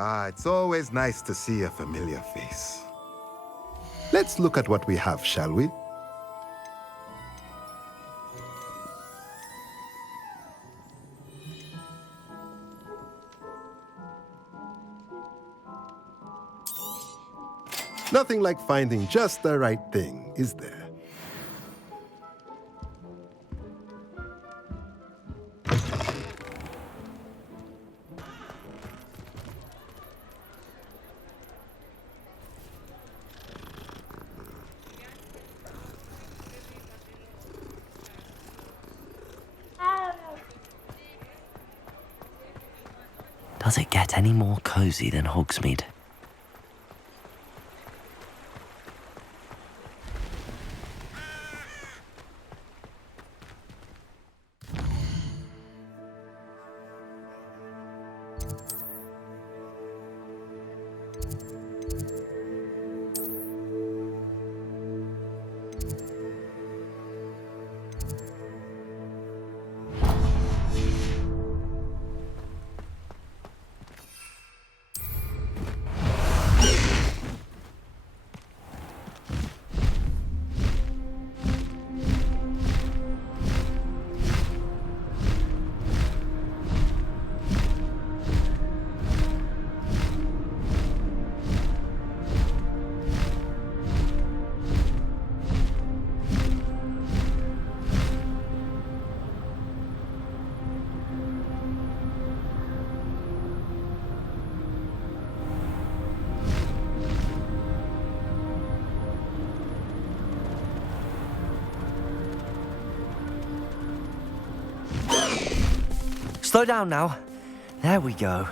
It's always nice to see a familiar face. Let's look at what we have, shall we? Nothing like finding just the right thing, is there? Does it get any more cozy than Hogsmeade? Slow down now. There we go.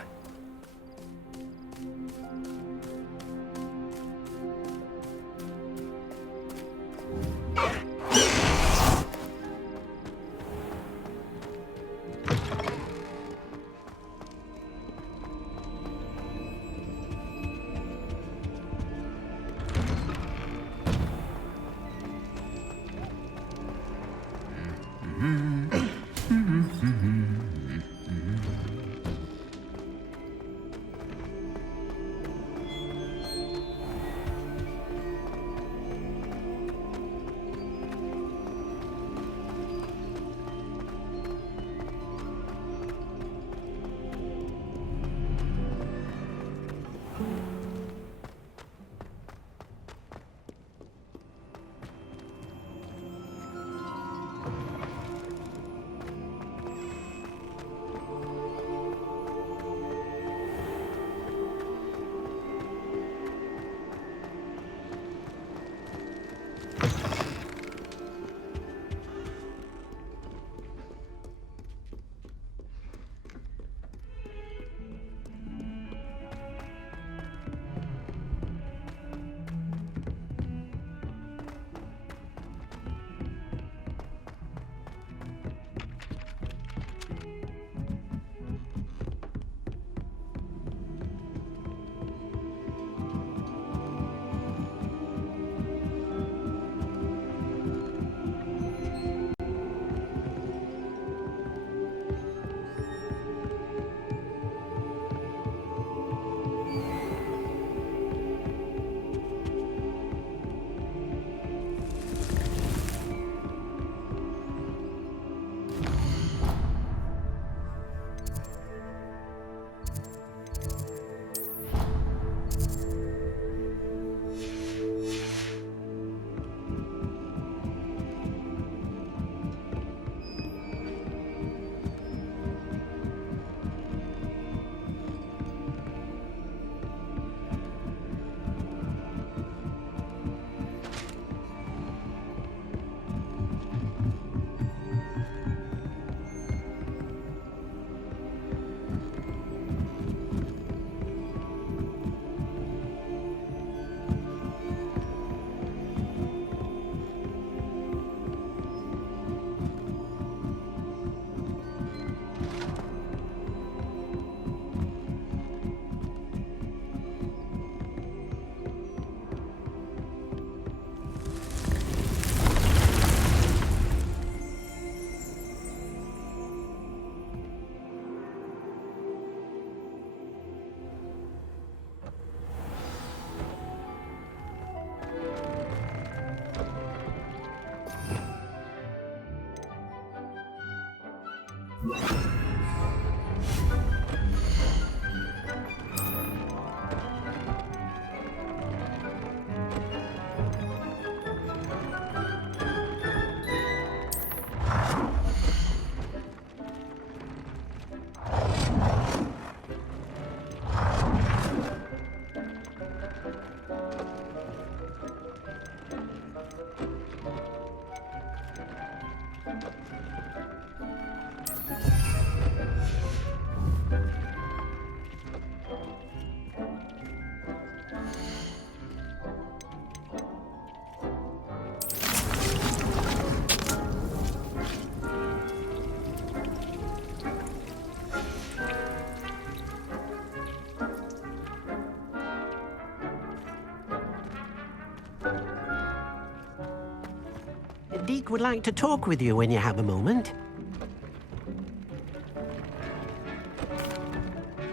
Deek would like to talk with you when you have a moment.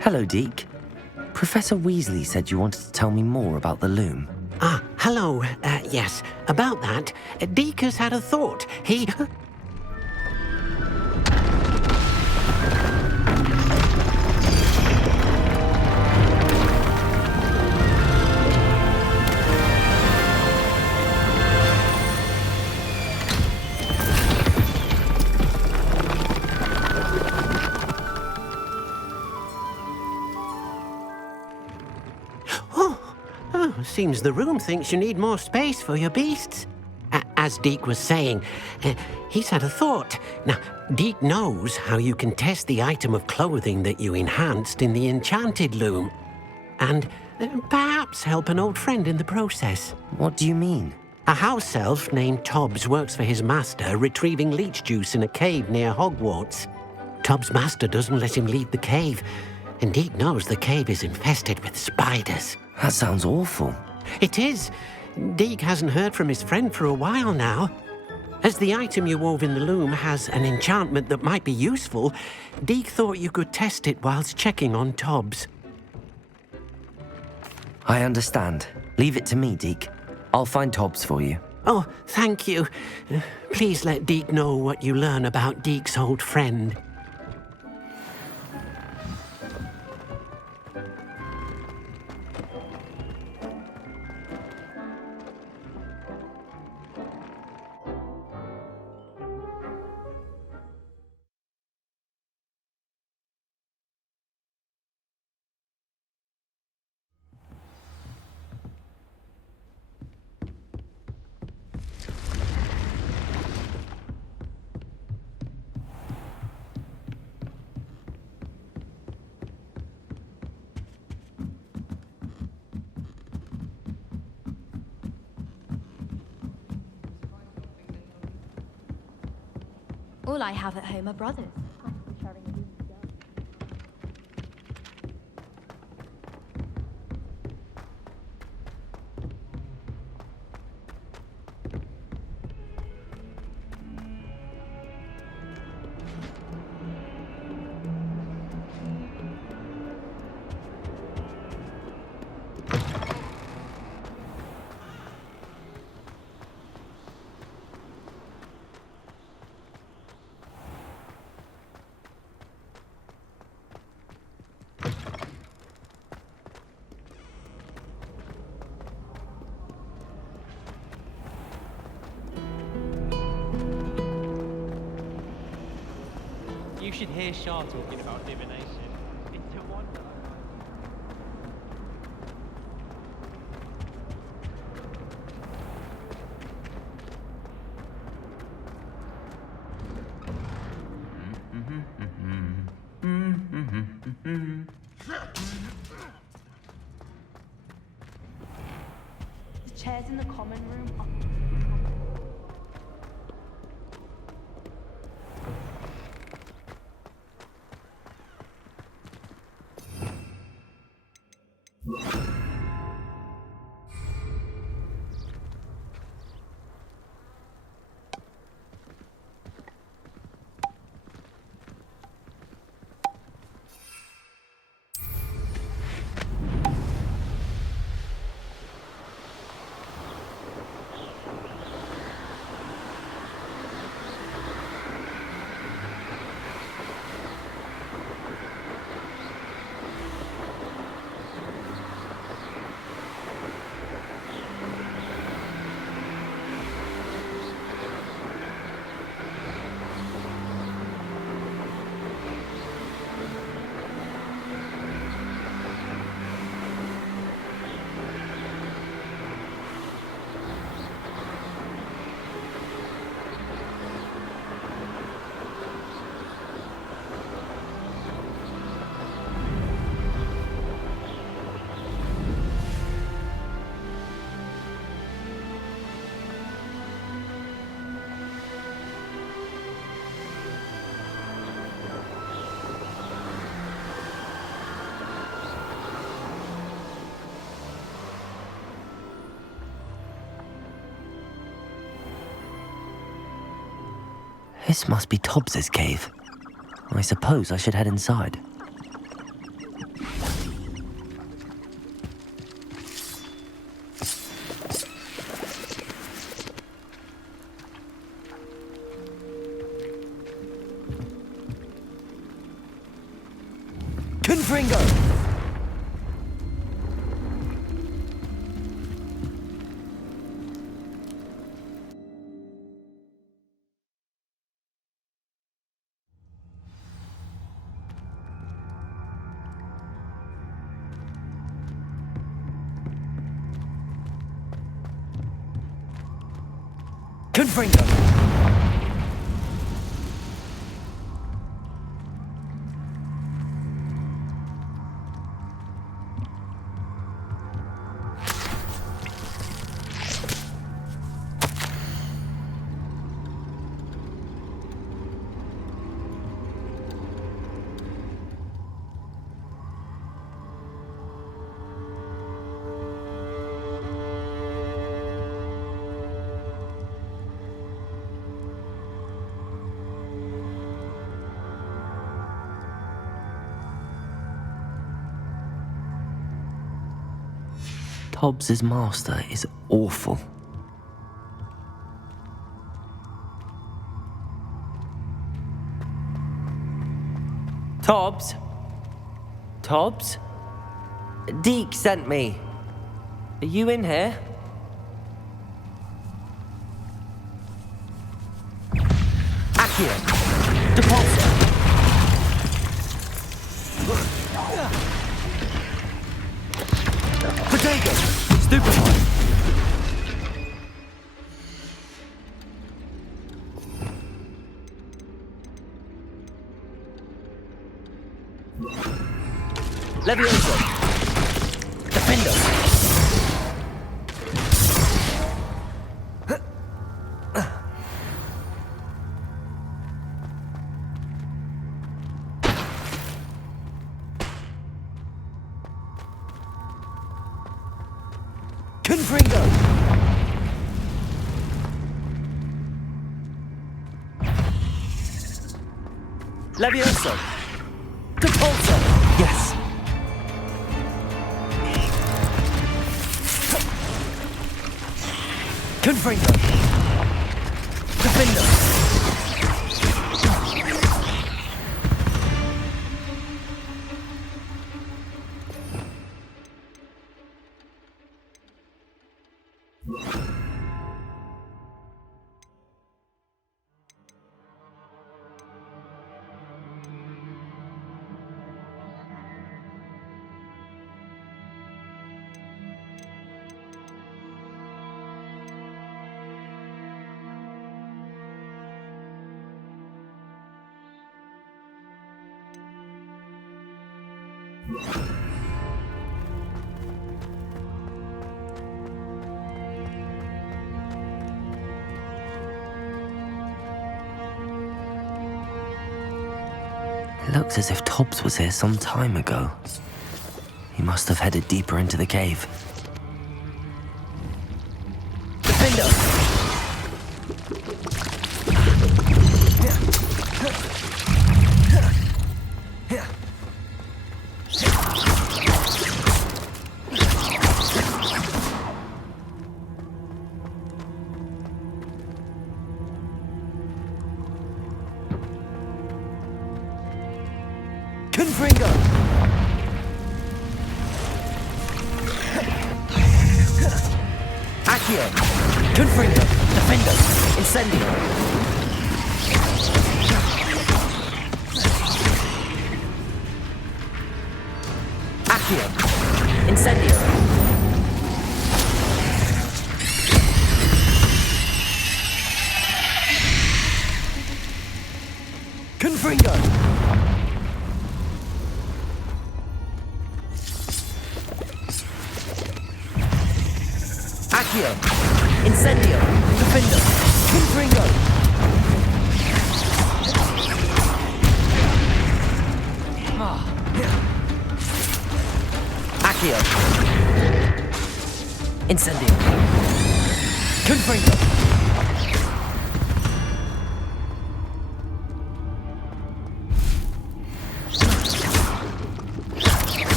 Hello, Deke. Professor Weasley said you wanted to tell me more about the loom. Ah, hello. Yes, about that. Deek has had a thought. He... Seems the room thinks you need more space for your beasts. As Deek was saying, he's had a thought. Now, Deek knows how you can test the item of clothing that you enhanced in the enchanted loom. And perhaps help an old friend in the process. What do you mean? A house elf named Tobbs works for his master, retrieving leech juice in a cave near Hogwarts. Tobbs' master doesn't let him leave the cave, and Deek knows the cave is infested with spiders. That sounds awful. It is. Deek hasn't heard from his friend for a while now. As the item you wove in the loom has an enchantment that might be useful, Deek thought you could test it whilst checking on Tobbs. I understand. Leave it to me, Deke. I'll find Tobbs for you. Oh, thank you. Please let Deek know what you learn about Deek's old friend. All I have at home are brothers. You should hear Shah talking about divination. It's a wonder. The chairs in the common room are... This must be Tobbs's cave. I suppose I should head inside. Gryffindor! Gryffindor! Tobbs's master is awful. Tobbs? Tobbs? Deke sent me. Are you in here? Accio! Deposit! Potato! Stupefy! Levioso! Defender! Confringo! Levioso! Depulso! Yes! Confringo! Defender! It looks as if Tobbs was here some time ago. He must have headed deeper into the cave. Defender! Confringo! Accio! Confringo! Defender! Incendio! Accio! Incendio! Confringo! Accio! Incendio! Defender! Confringo! Accio! Incendio! Confringo!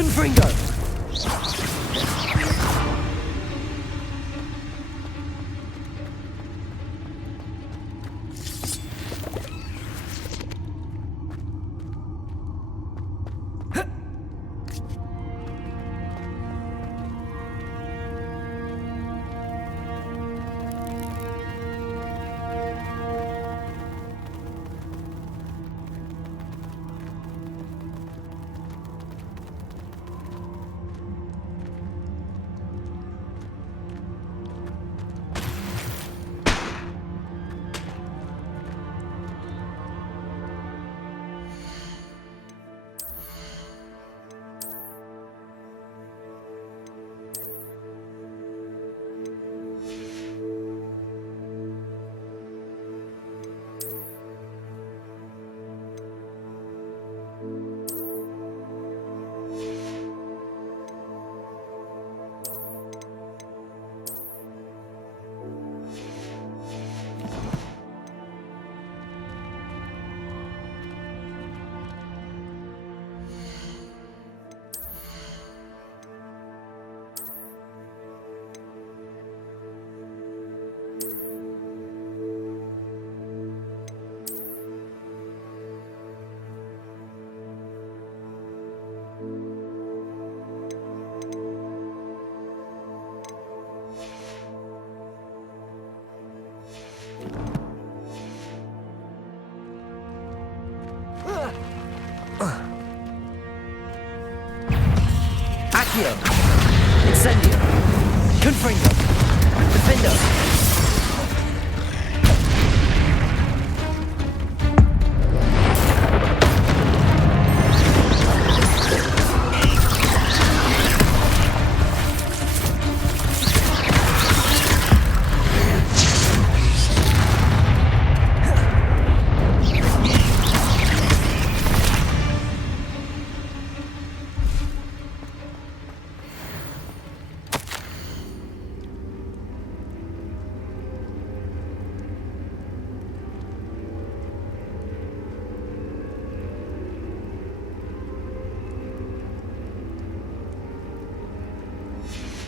Confringo! Accio! Incendio! Confringo! Defendo!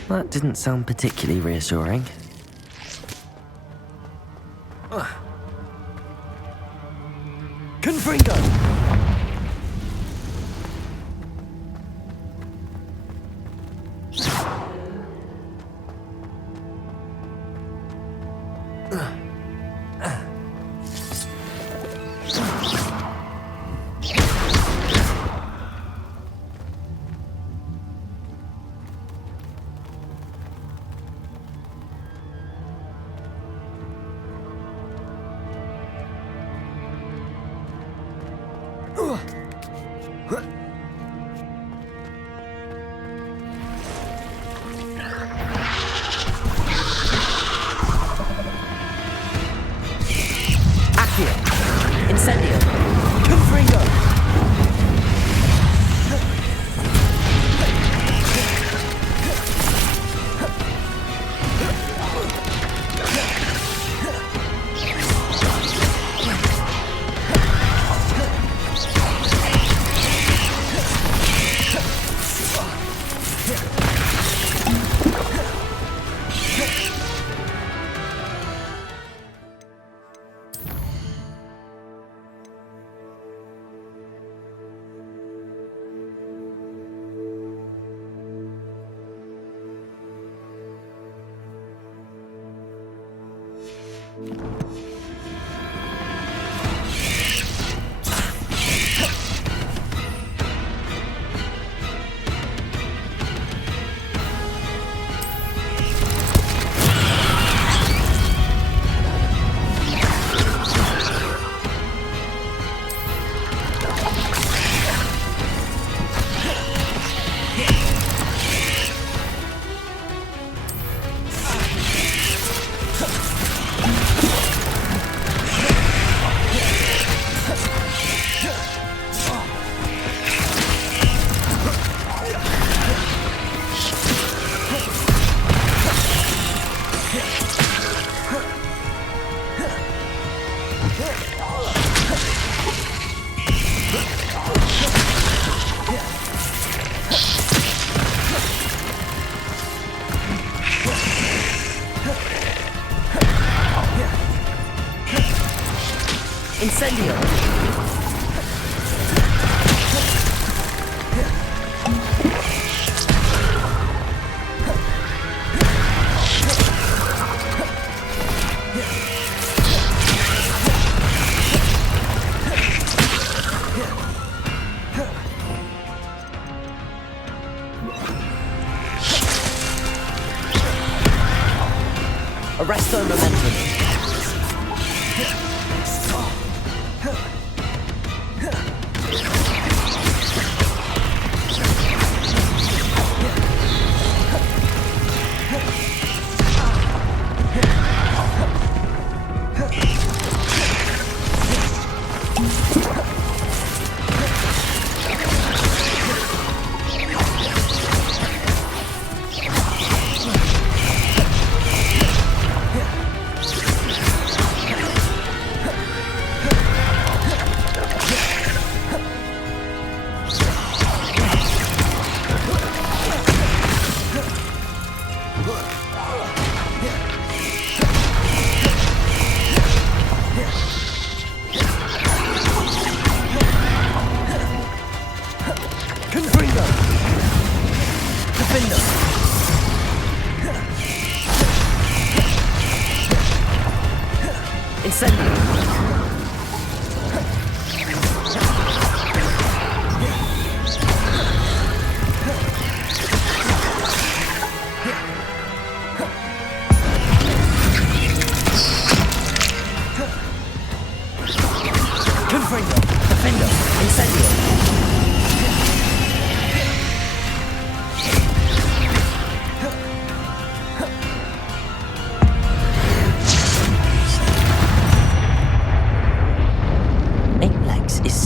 That didn't sound particularly reassuring. Confringo! Incendio! Confringo! Incendio! Arresto momentum.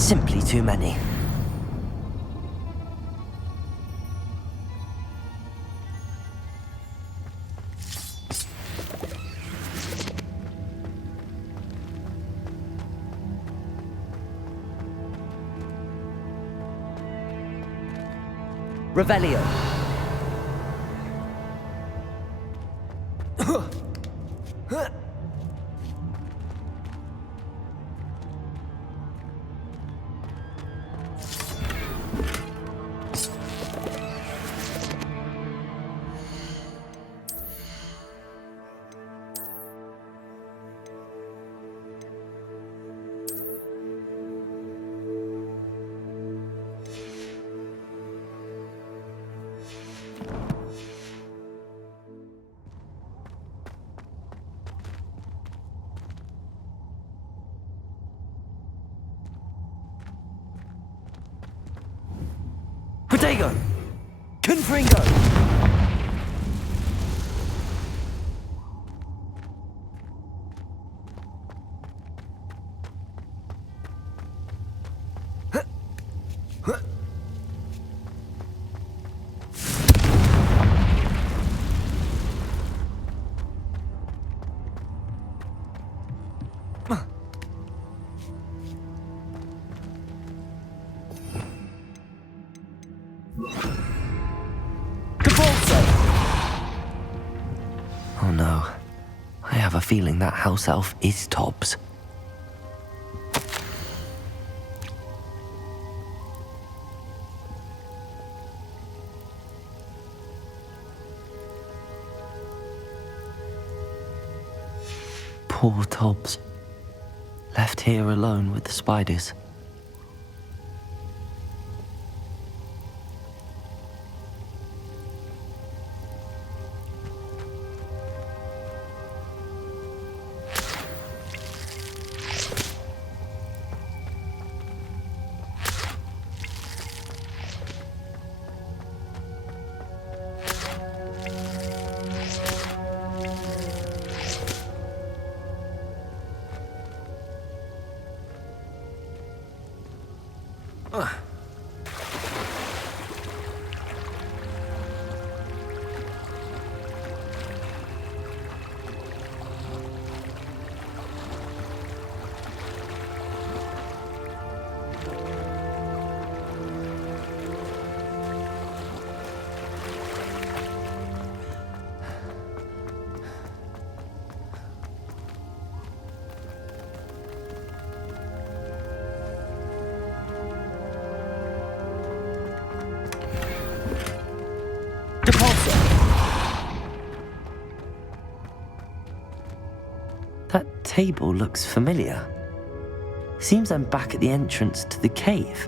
Simply too many. Revelio. Protego! Confringo! Oh no. I have a feeling that house elf is Tobbs. Poor Tobbs. Left here alone with the spiders. That table looks familiar. Seems I'm back at the entrance to the cave.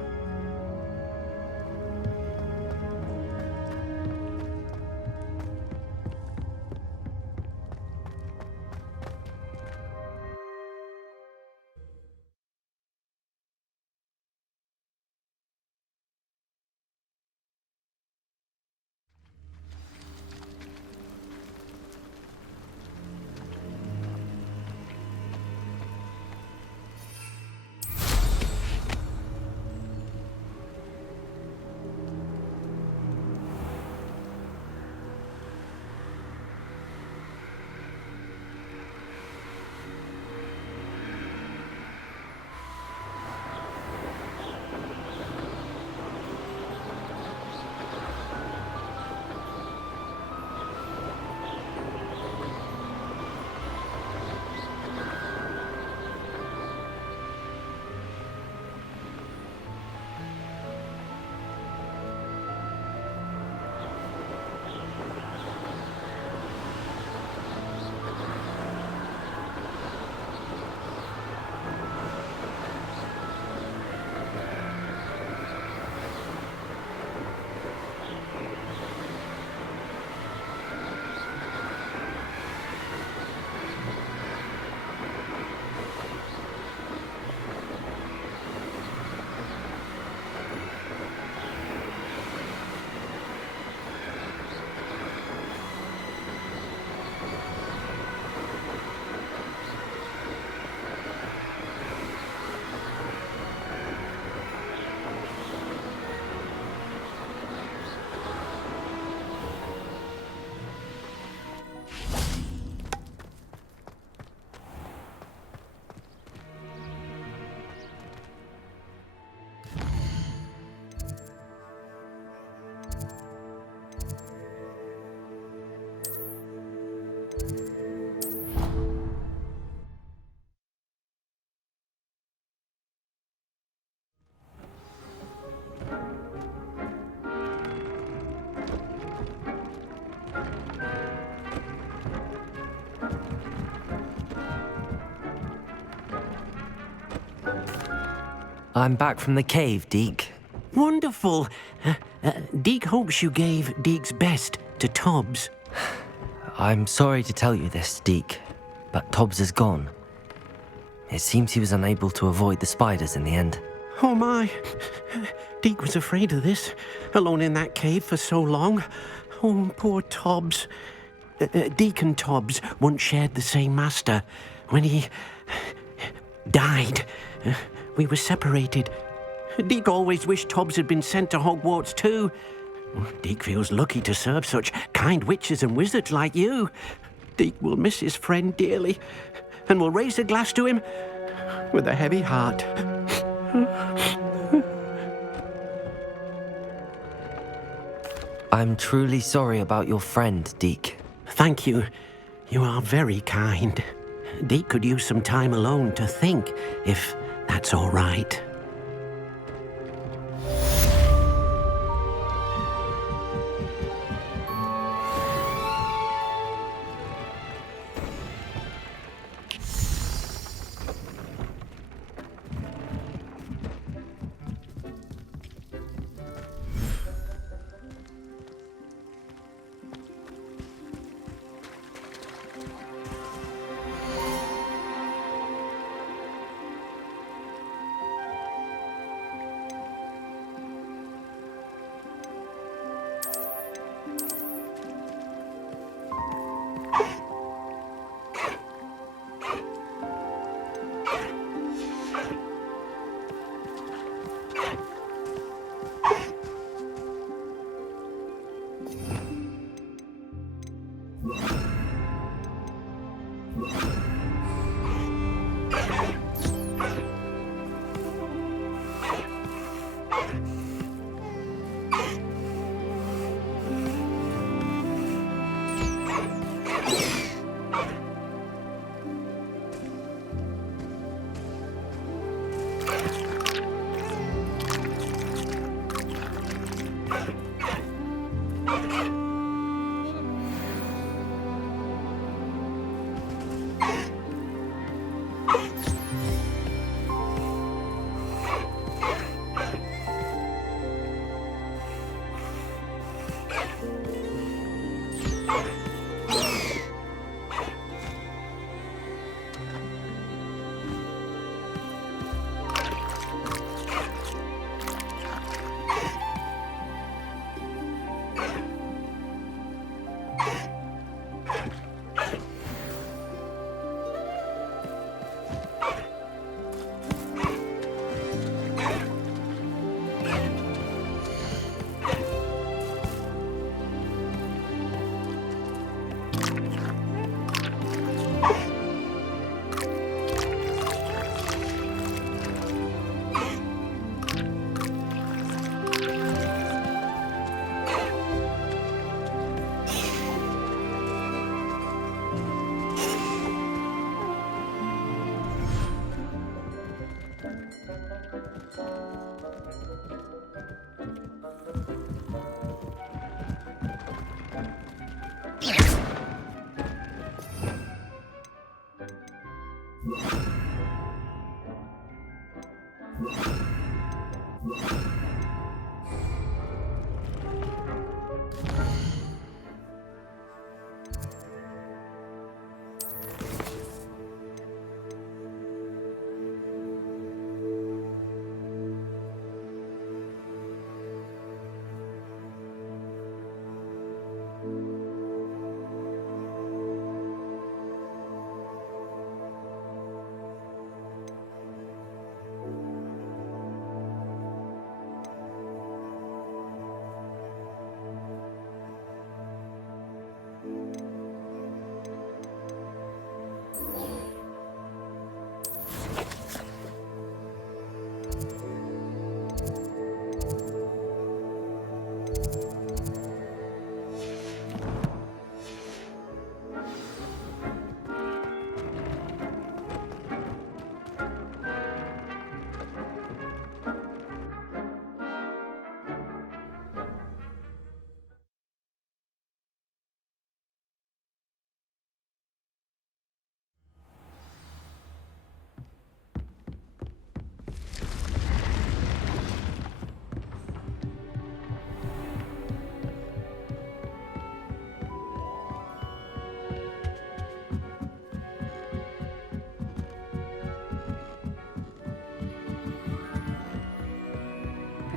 I'm back from the cave, Deke. Wonderful. Deke hopes you gave Deke's best to Tobbs. I'm sorry to tell you this, Deke, but Tobbs is gone. It seems he was unable to avoid the spiders in the end. Oh my. Deke was afraid of this, alone in that cave for so long. Oh, poor Tobbs. Deke and Tobbs once shared the same master. When he died, we were separated. Deke always wished Tobbs had been sent to Hogwarts too. Deke feels lucky to serve such kind witches and wizards like you. Deke will miss his friend dearly, and will raise a glass to him with a heavy heart. I'm truly sorry about your friend, Deke. Thank you. You are very kind. Deke could use some time alone to think, if that's all right.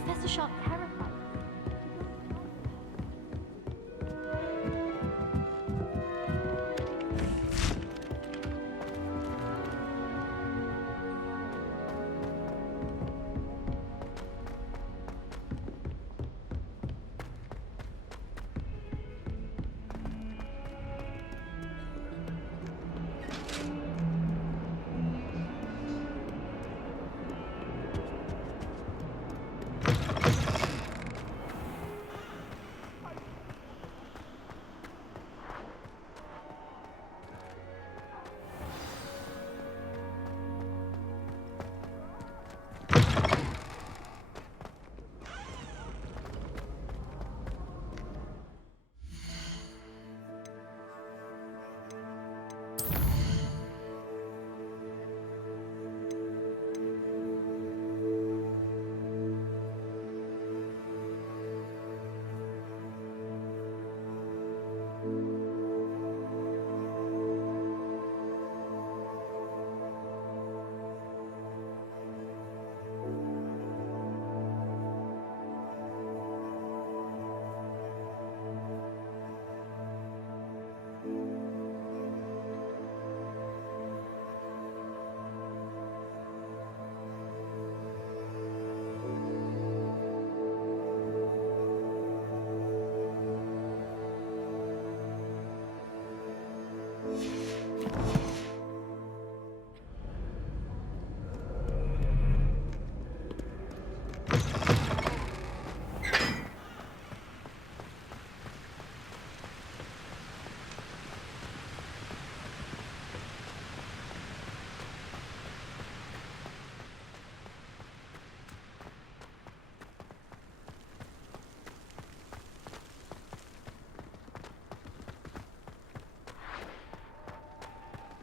Professor Sharp terrified.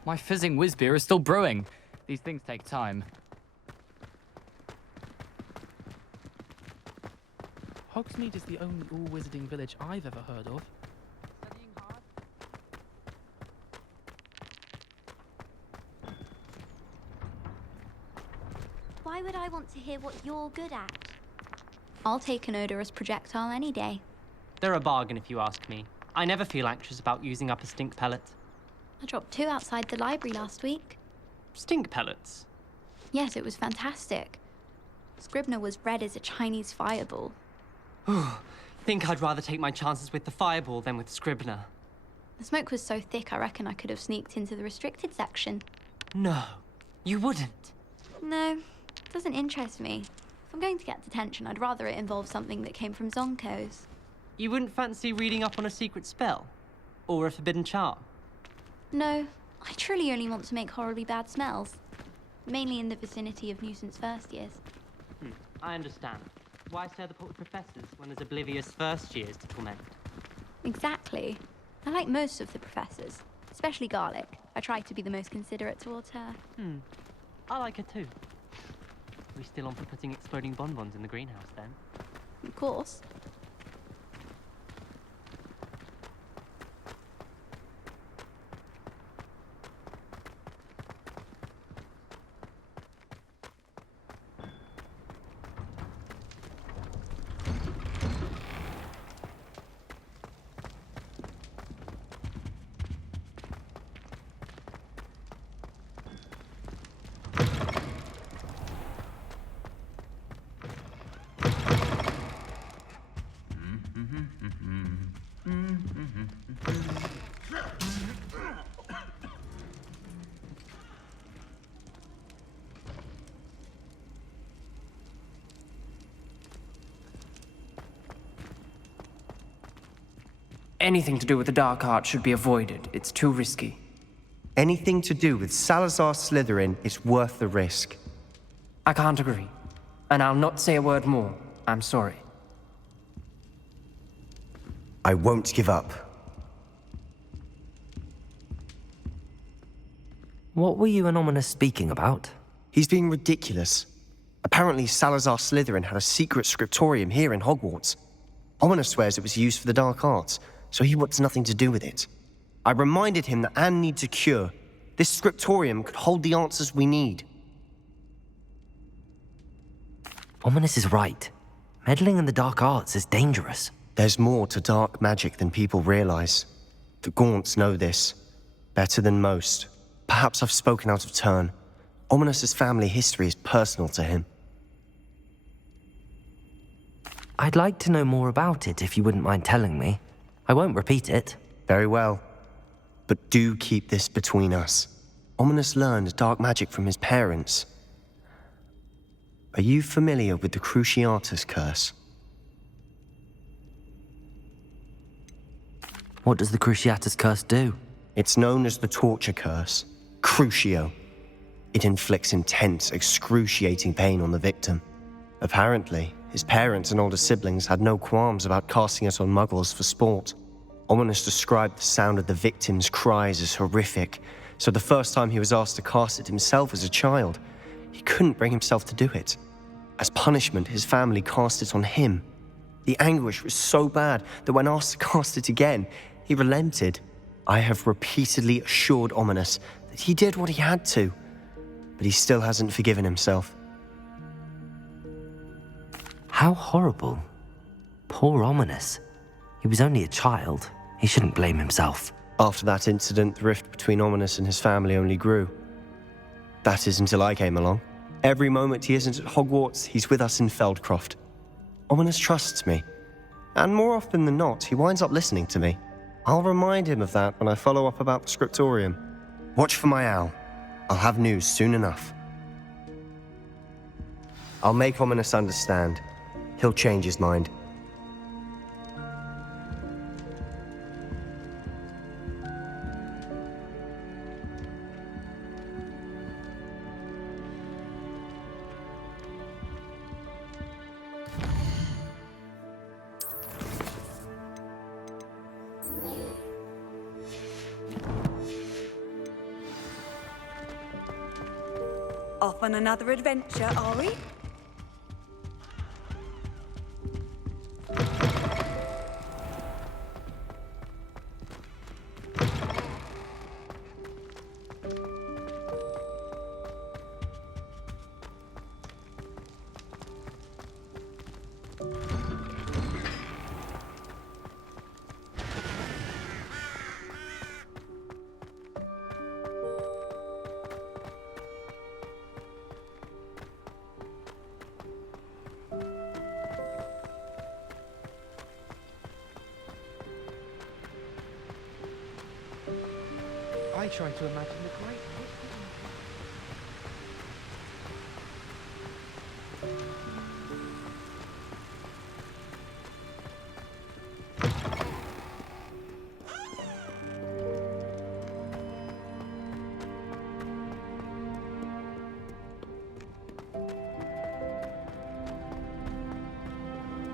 My fizzing whiz beer is still brewing. These things take time. Hogsmeade is the only all-wizarding village I've ever heard of. Studying hard? Why would I want to hear what you're good at? I'll take an odorous projectile any day. They're a bargain if you ask me. I never feel anxious about using up a stink pellet. I dropped 2 outside the library last week. Stink pellets? Yes, it was fantastic. Scribner was red as a Chinese fireball. Think I'd rather take my chances with the fireball than with Scribner. The smoke was so thick I reckon I could have sneaked into the restricted section. No, you wouldn't. No, it doesn't interest me. If I'm going to get detention, I'd rather it involve something that came from Zonko's. You wouldn't fancy reading up on a secret spell? Or a forbidden charm? No, I truly only want to make horribly bad smells. Mainly in the vicinity of nuisance first years. I understand. Why stir the pot with professors when there's oblivious first years to torment? Exactly. I like most of the professors, especially Garlic. I try to be the most considerate towards her. I like her too. We still on for putting exploding bonbons in the greenhouse then? Of course. Anything to do with the dark art should be avoided. It's too risky. Anything to do with Salazar Slytherin is worth the risk. I can't agree. And I'll not say a word more. I'm sorry. I won't give up. What were you and Ominous speaking about? He's being ridiculous. Apparently Salazar Slytherin had a secret scriptorium here in Hogwarts. Ominous swears it was used for the dark arts, so he wants nothing to do with it. I reminded him that Anne needs a cure. This scriptorium could hold the answers we need. Ominous is right. Meddling in the dark arts is dangerous. There's more to dark magic than people realize. The Gaunts know this. Better than most. Perhaps I've spoken out of turn. Ominous's family history is personal to him. I'd like to know more about it if you wouldn't mind telling me. I won't repeat it. Very well. But do keep this between us. Ominous learned dark magic from his parents. Are you familiar with the Cruciatus curse? What does the Cruciatus curse do? It's known as the torture curse. Crucio. It inflicts intense, excruciating pain on the victim. Apparently, his parents and older siblings had no qualms about casting it on muggles for sport. Ominous described the sound of the victim's cries as horrific, so the first time he was asked to cast it himself as a child, he couldn't bring himself to do it. As punishment, his family cast it on him. The anguish was so bad that when asked to cast it again, he relented. I have repeatedly assured Ominous that he did what he had to, but he still hasn't forgiven himself. How horrible. Poor Ominous. He was only a child. He shouldn't blame himself. After that incident, the rift between Ominous and his family only grew. That is until I came along. Every moment he isn't at Hogwarts, he's with us in Feldcroft. Ominous trusts me. And more often than not, he winds up listening to me. I'll remind him of that when I follow up about the scriptorium. Watch for my owl. I'll have news soon enough. I'll make Ominous understand. He'll change his mind. Off on another adventure, are we? try to imagine the great...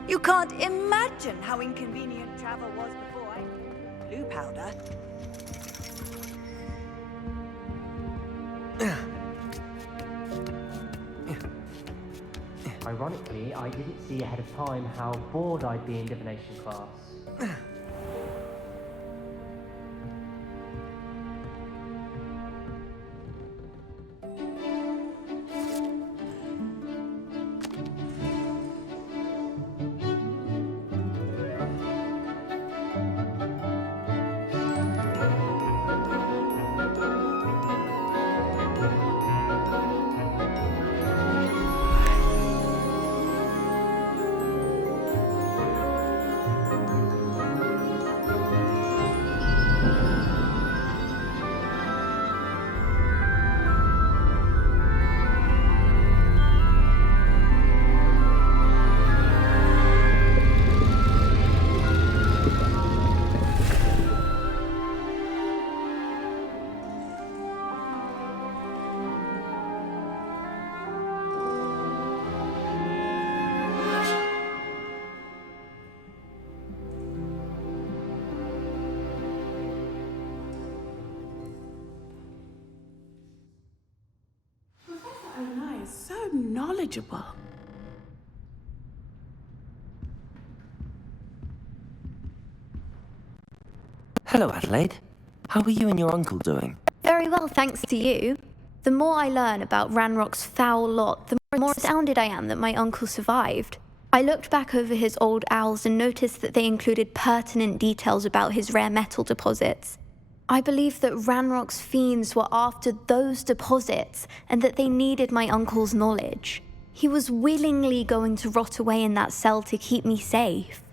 You can't imagine how inconvenient travel was before I... Blue powder. Ironically, I didn't see ahead of time how bored I'd be in divination class. So knowledgeable. Hello, Adelaide. How are you and your uncle doing? Very well, thanks to you. The more I learn about Ranrock's foul lot, the more astounded I am that my uncle survived. I looked back over his old owls and noticed that they included pertinent details about his rare metal deposits. I believe that Ranrock's fiends were after those deposits and that they needed my uncle's knowledge. He was willingly going to rot away in that cell to keep me safe.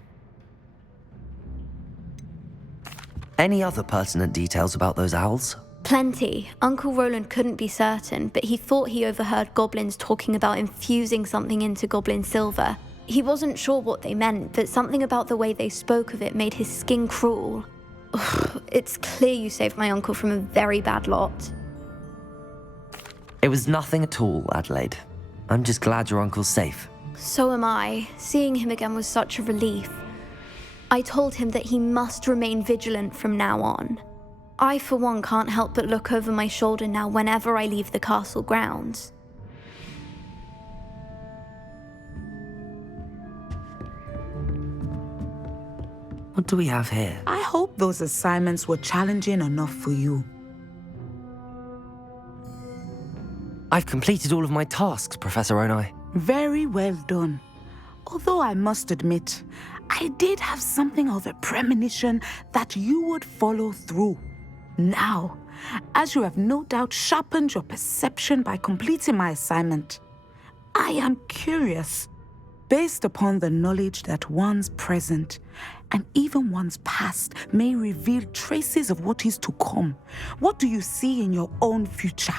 Any other pertinent details about those owls? Plenty. Uncle Roland couldn't be certain, but he thought he overheard goblins talking about infusing something into goblin silver. He wasn't sure what they meant, but something about the way they spoke of it made his skin crawl. It's clear you saved my uncle from a very bad lot. It was nothing at all, Adelaide. I'm just glad your uncle's safe. So am I. Seeing him again was such a relief. I told him that he must remain vigilant from now on. I, for one, can't help but look over my shoulder now whenever I leave the castle grounds. What do we have here? I hope those assignments were challenging enough for you. I've completed all of my tasks, Professor Onai. Very well done. Although I must admit, I did have something of a premonition that you would follow through. Now, as you have no doubt sharpened your perception by completing my assignment, I am curious, based upon the knowledge that one's present and even one's past may reveal traces of what is to come. What do you see in your own future?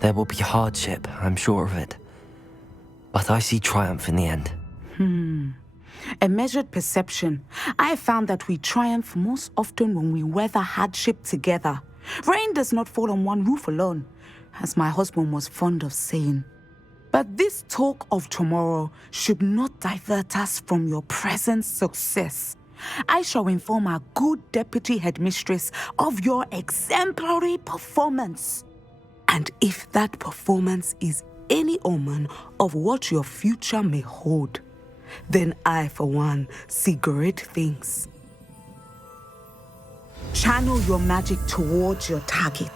There will be hardship, I'm sure of it. But I see triumph in the end. A measured perception. I have found that we triumph most often when we weather hardship together. Rain does not fall on one roof alone, as my husband was fond of saying. But this talk of tomorrow should not divert us from your present success. I shall inform our good deputy headmistress of your exemplary performance. And if that performance is any omen of what your future may hold, then I, for one, see great things. Channel your magic towards your target.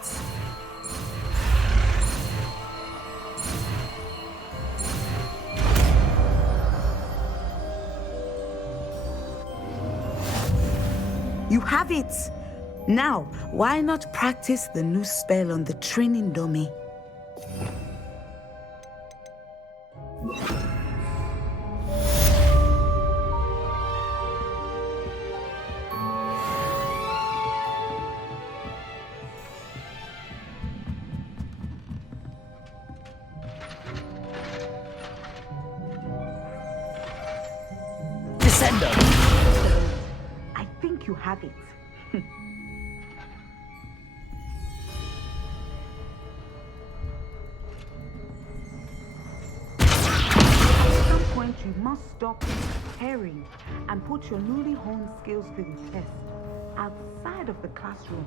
You have it! Now, why not practice the new spell on the training dummy? think you have it. At some point, you must stop caring and put your newly honed skills to the test outside of the classroom.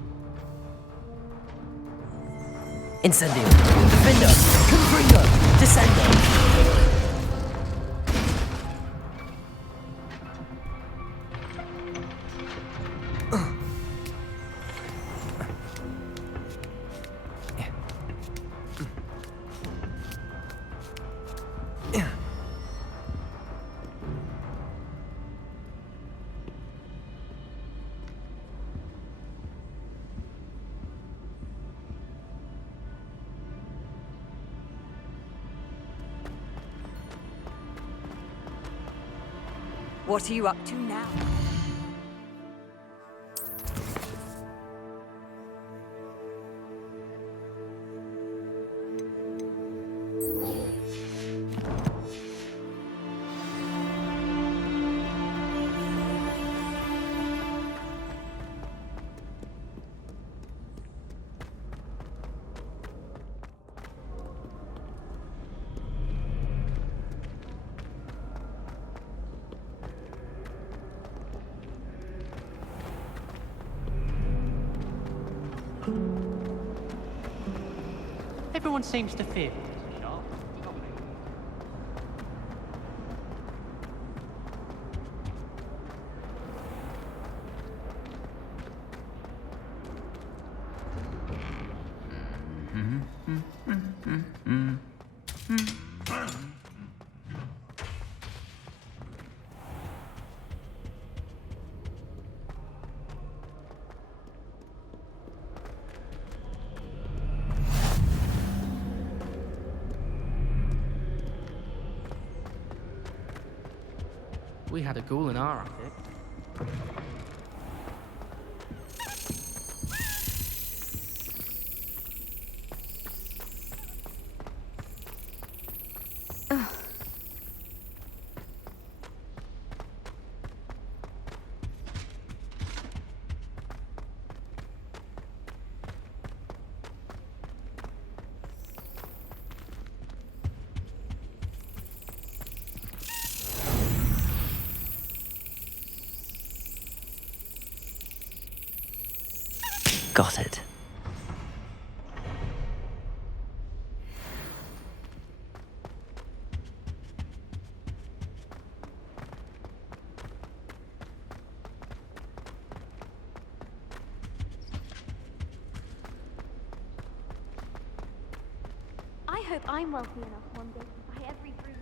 Incendio! Defender! Confringo! Descendo! What are you up to now? Everyone seems to fear me, Sharp. Not me. We had a ghoul in our attic. Got it. I hope I'm wealthy enough one day to buy every broom.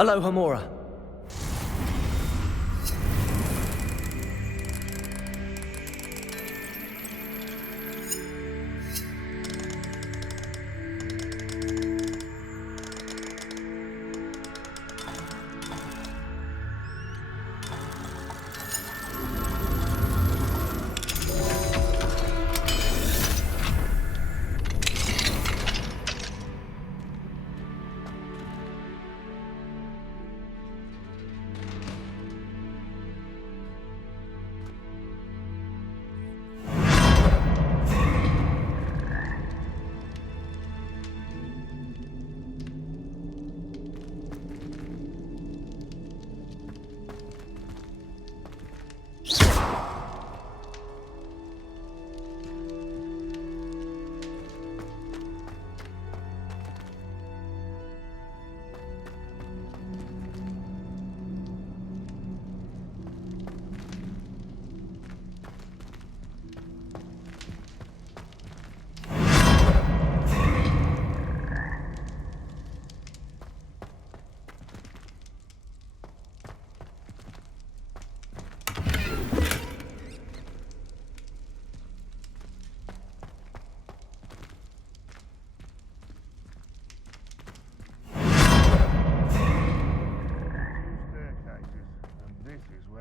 Aloha Mora.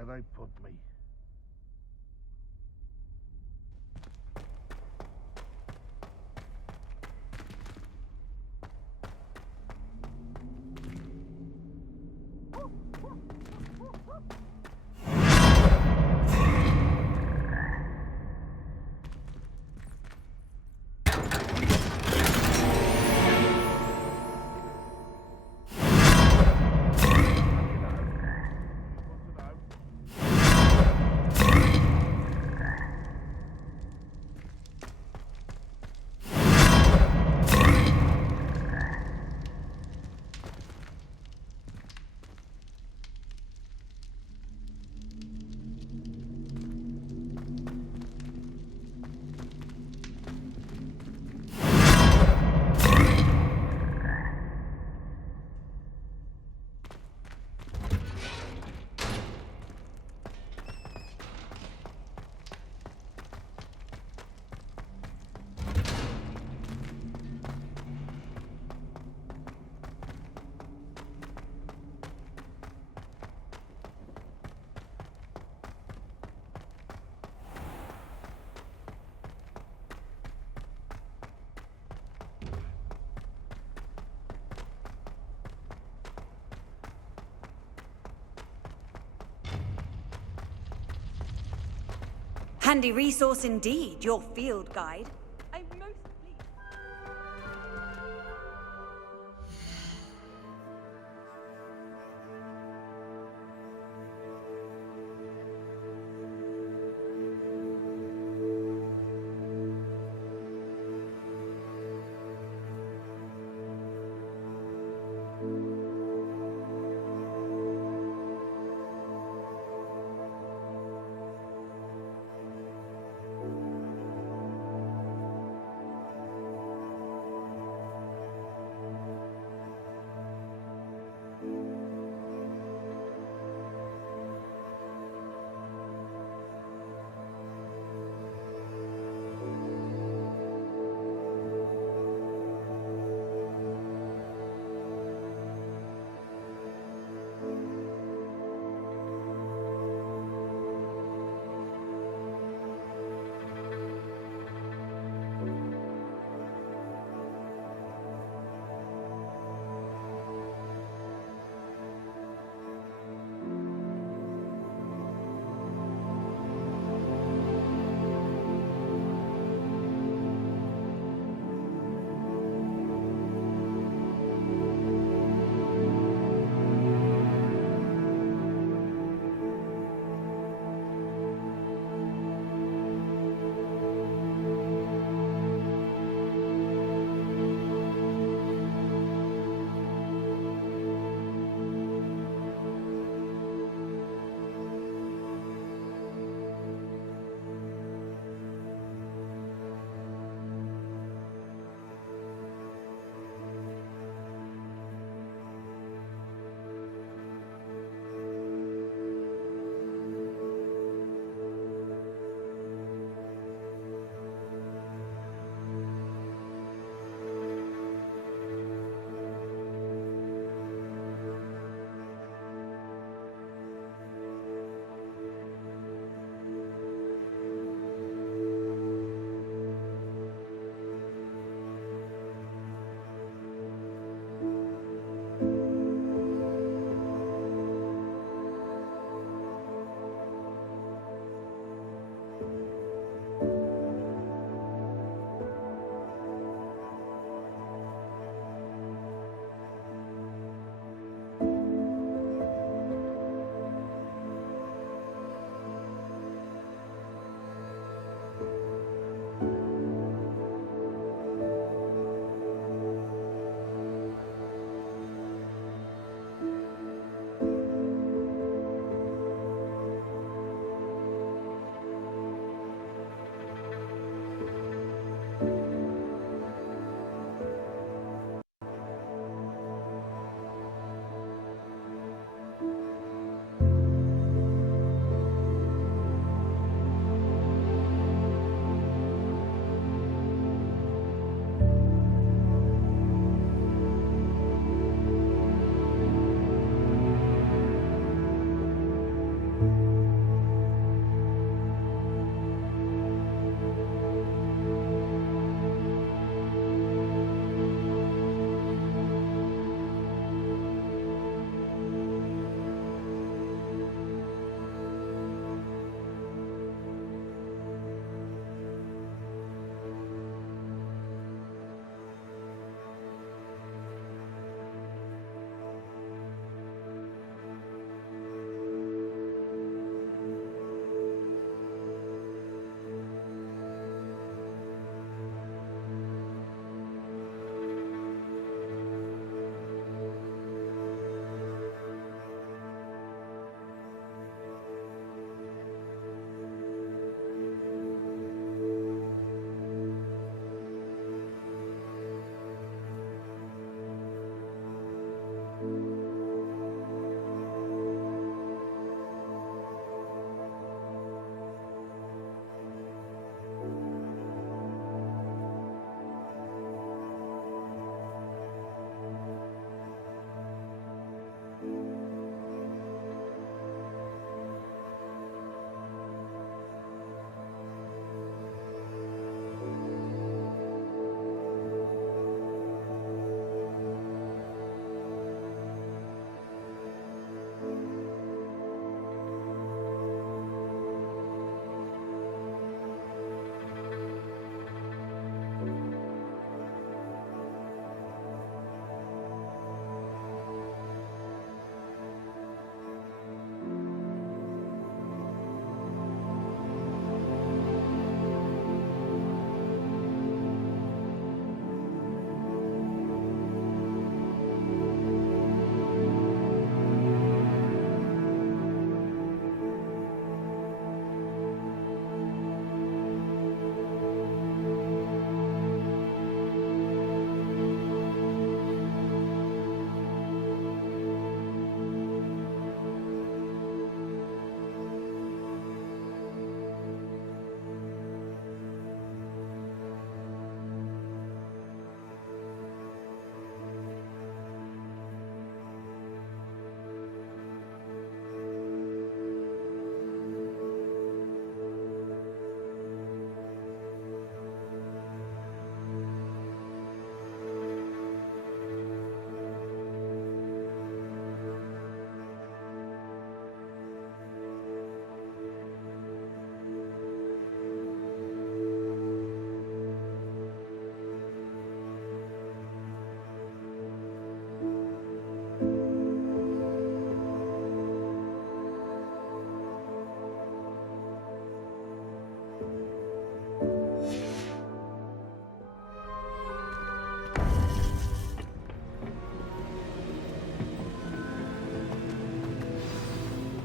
They put me. Handy resource indeed, your field guide. I'm most pleased.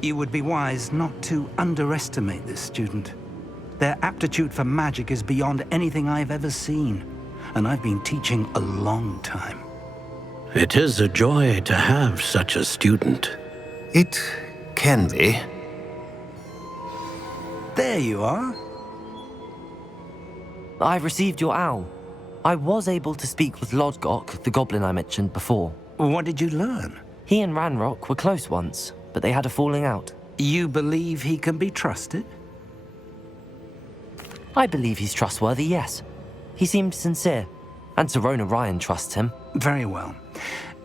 You would be wise not to underestimate this student. Their aptitude for magic is beyond anything I've ever seen, and I've been teaching a long time. It is a joy to have such a student. It can be. There you are. I've received your owl. I was able to speak with Lodgok, the goblin I mentioned before. What did you learn? He and Ranrock were close once, but they had a falling out. You believe he can be trusted? I believe he's trustworthy, yes. He seemed sincere, and Serona Ryan trusts him. Very well.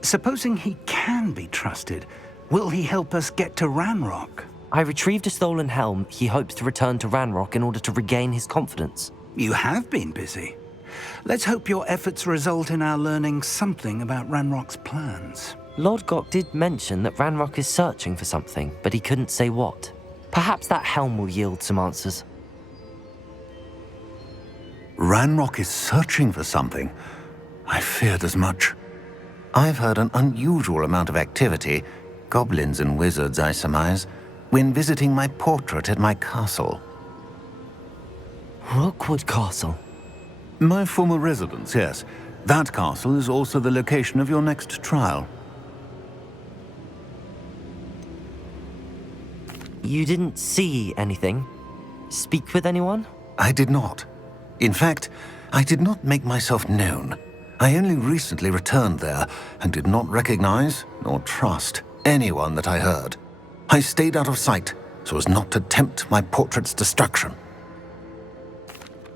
Supposing he can be trusted, will he help us get to Ranrock? I retrieved a stolen helm. He hopes to return to Ranrock in order to regain his confidence. You have been busy. Let's hope your efforts result in our learning something about Ranrock's plans. Lodgok did mention that Ranrock is searching for something, but he couldn't say what. Perhaps that helm will yield some answers. Ranrock is searching for something. I feared as much. I've heard an unusual amount of activity, goblins and wizards, I surmise, when visiting my portrait at my castle. Rookwood Castle? My former residence, yes. That castle is also the location of your next trial. You didn't see anything? Speak with anyone? I did not. In fact, I did not make myself known. I only recently returned there and did not recognize nor trust anyone that I heard. I stayed out of sight so as not to tempt my portrait's destruction.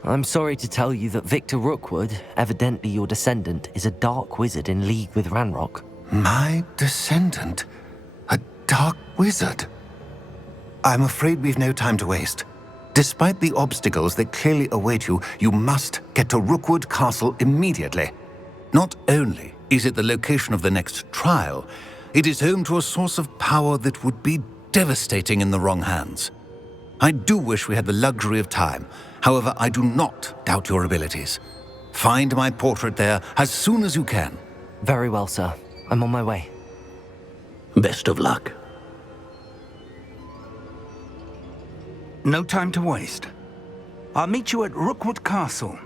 I'm sorry to tell you that Victor Rookwood, evidently your descendant, is a dark wizard in league with Ranrock. My descendant? A dark wizard? I'm afraid we've no time to waste. Despite the obstacles that clearly await you, you must get to Rookwood Castle immediately. Not only is it the location of the next trial, it is home to a source of power that would be devastating in the wrong hands. I do wish we had the luxury of time. However, I do not doubt your abilities. Find my portrait there as soon as you can. Very well, sir. I'm on my way. Best of luck. No time to waste. I'll meet you at Rookwood Castle.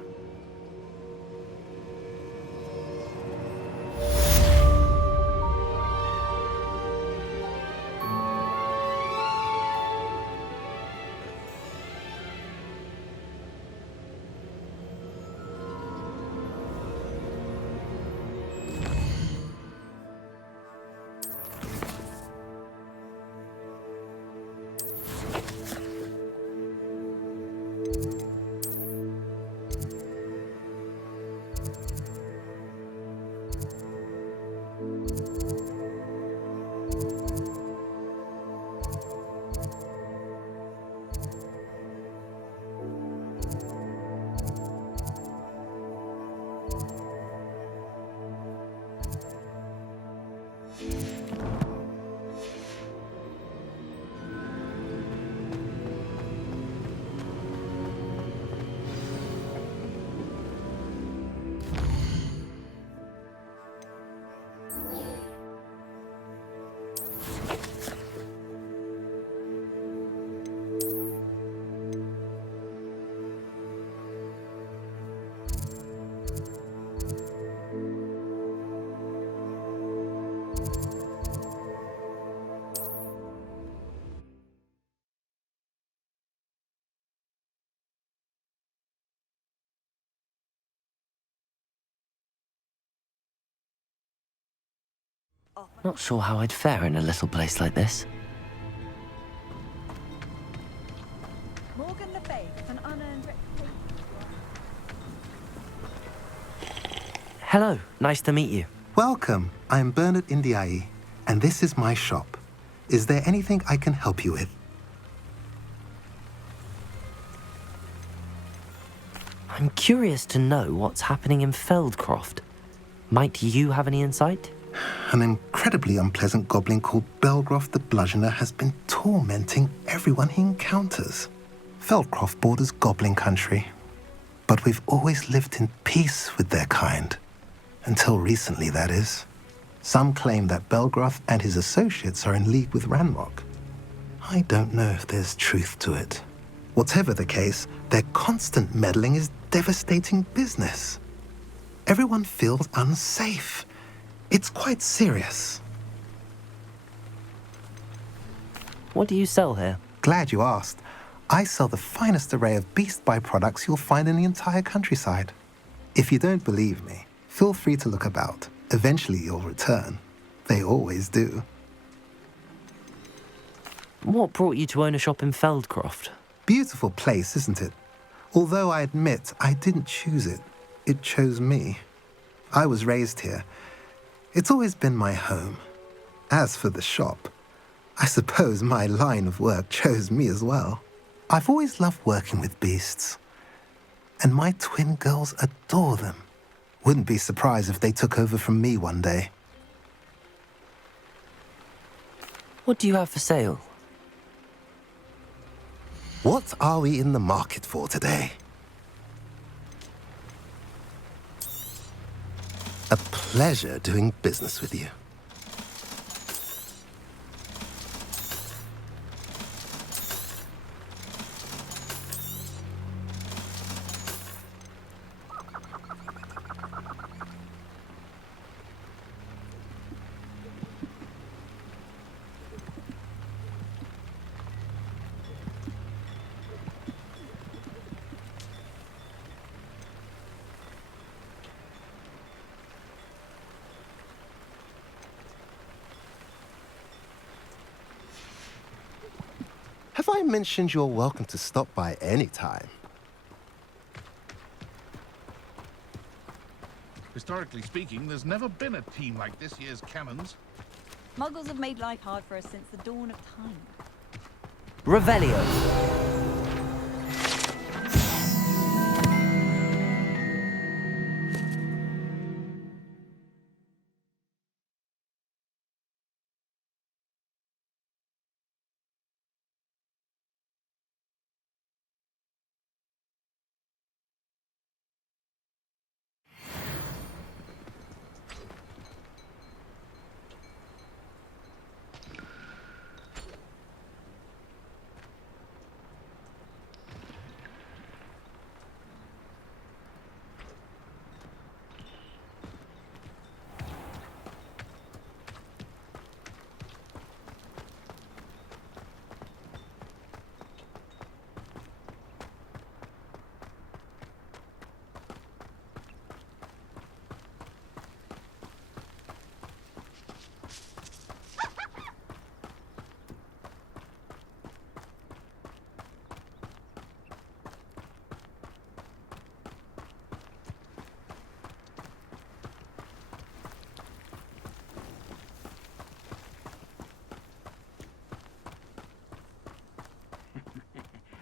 Not sure how I'd fare in a little place like this. Morgan Le Fay, an unearned reputation. Hello, nice to meet you. Welcome. I'm Bernard Indiai, and this is my shop. Is there anything I can help you with? I'm curious to know what's happening in Feldcroft. Might you have any insight? An incredibly unpleasant goblin called Belgroth the Bludgeoner has been tormenting everyone he encounters. Feldcroft borders goblin country, but we've always lived in peace with their kind. Until recently, that is. Some claim that Belgroth and his associates are in league with Ranrock. I don't know if there's truth to it. Whatever the case, their constant meddling is devastating business. Everyone feels unsafe. It's quite serious. What do you sell here? Glad you asked. I sell the finest array of beast byproducts you'll find in the entire countryside. If you don't believe me, feel free to look about. Eventually you'll return. They always do. What brought you to own a shop in Feldcroft? Beautiful place, isn't it? Although I admit I didn't choose it. It chose me. I was raised here. It's always been my home. As for the shop, I suppose my line of work chose me as well. I've always loved working with beasts. And my twin girls adore them. Wouldn't be surprised if they took over from me one day. What do you have for sale? What are we in the market for today? A pleasure doing business with you. Have I mentioned you're welcome to stop by any time? Historically speaking, there's never been a team like this year's Cannons. Muggles have made life hard for us since the dawn of time. Revelio.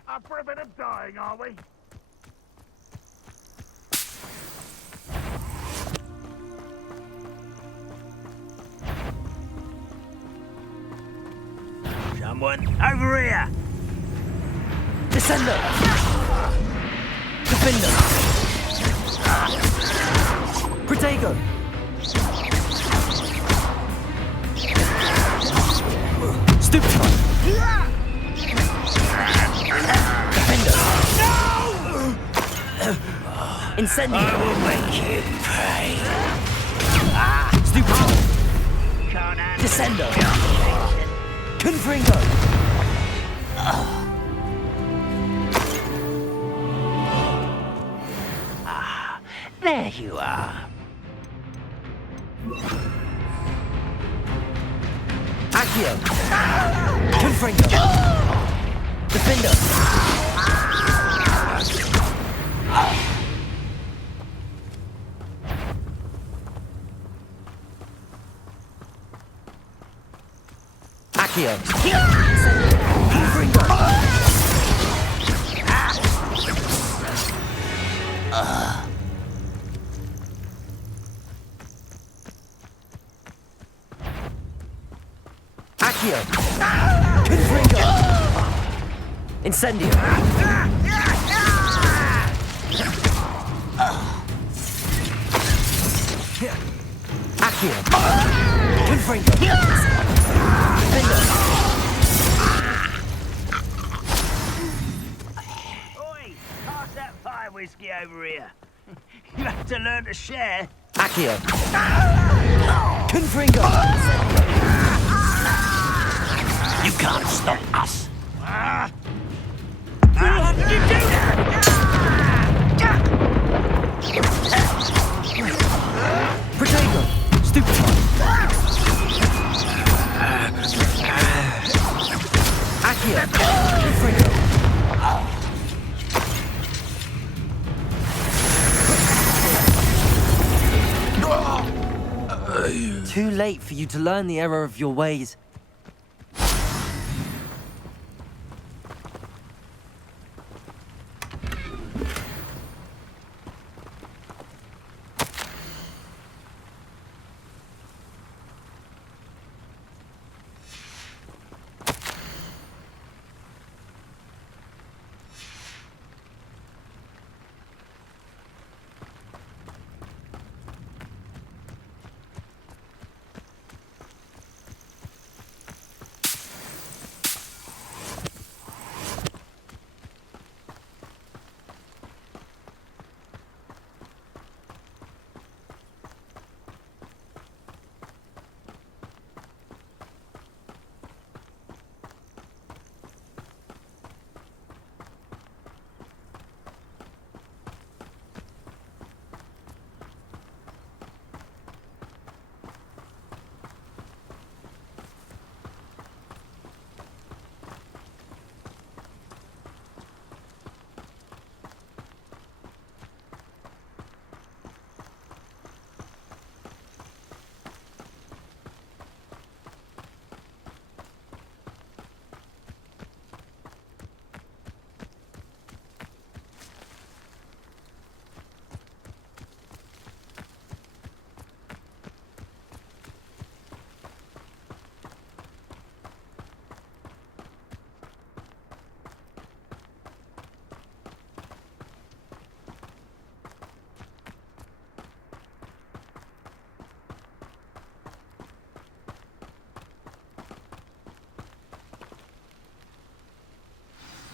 Up for a bit of dying, are we? Someone over here! Descender! Gryffindor! Protego! Stupefy! Defender! No! Incendio! I will make you pay. Stupefy! Can't handle Descender! it. Confringo! There you are. Accio! Confringo! Defender! Accio! Confringo! Accio! Confringo! Incendio! Accio! Confringo! Defender! it over here. You have to learn to share. Accio! Confringo! You can't stop us. How did you do that? Protego! Stupefy! Accio! Confringo! Too late for you to learn the error of your ways.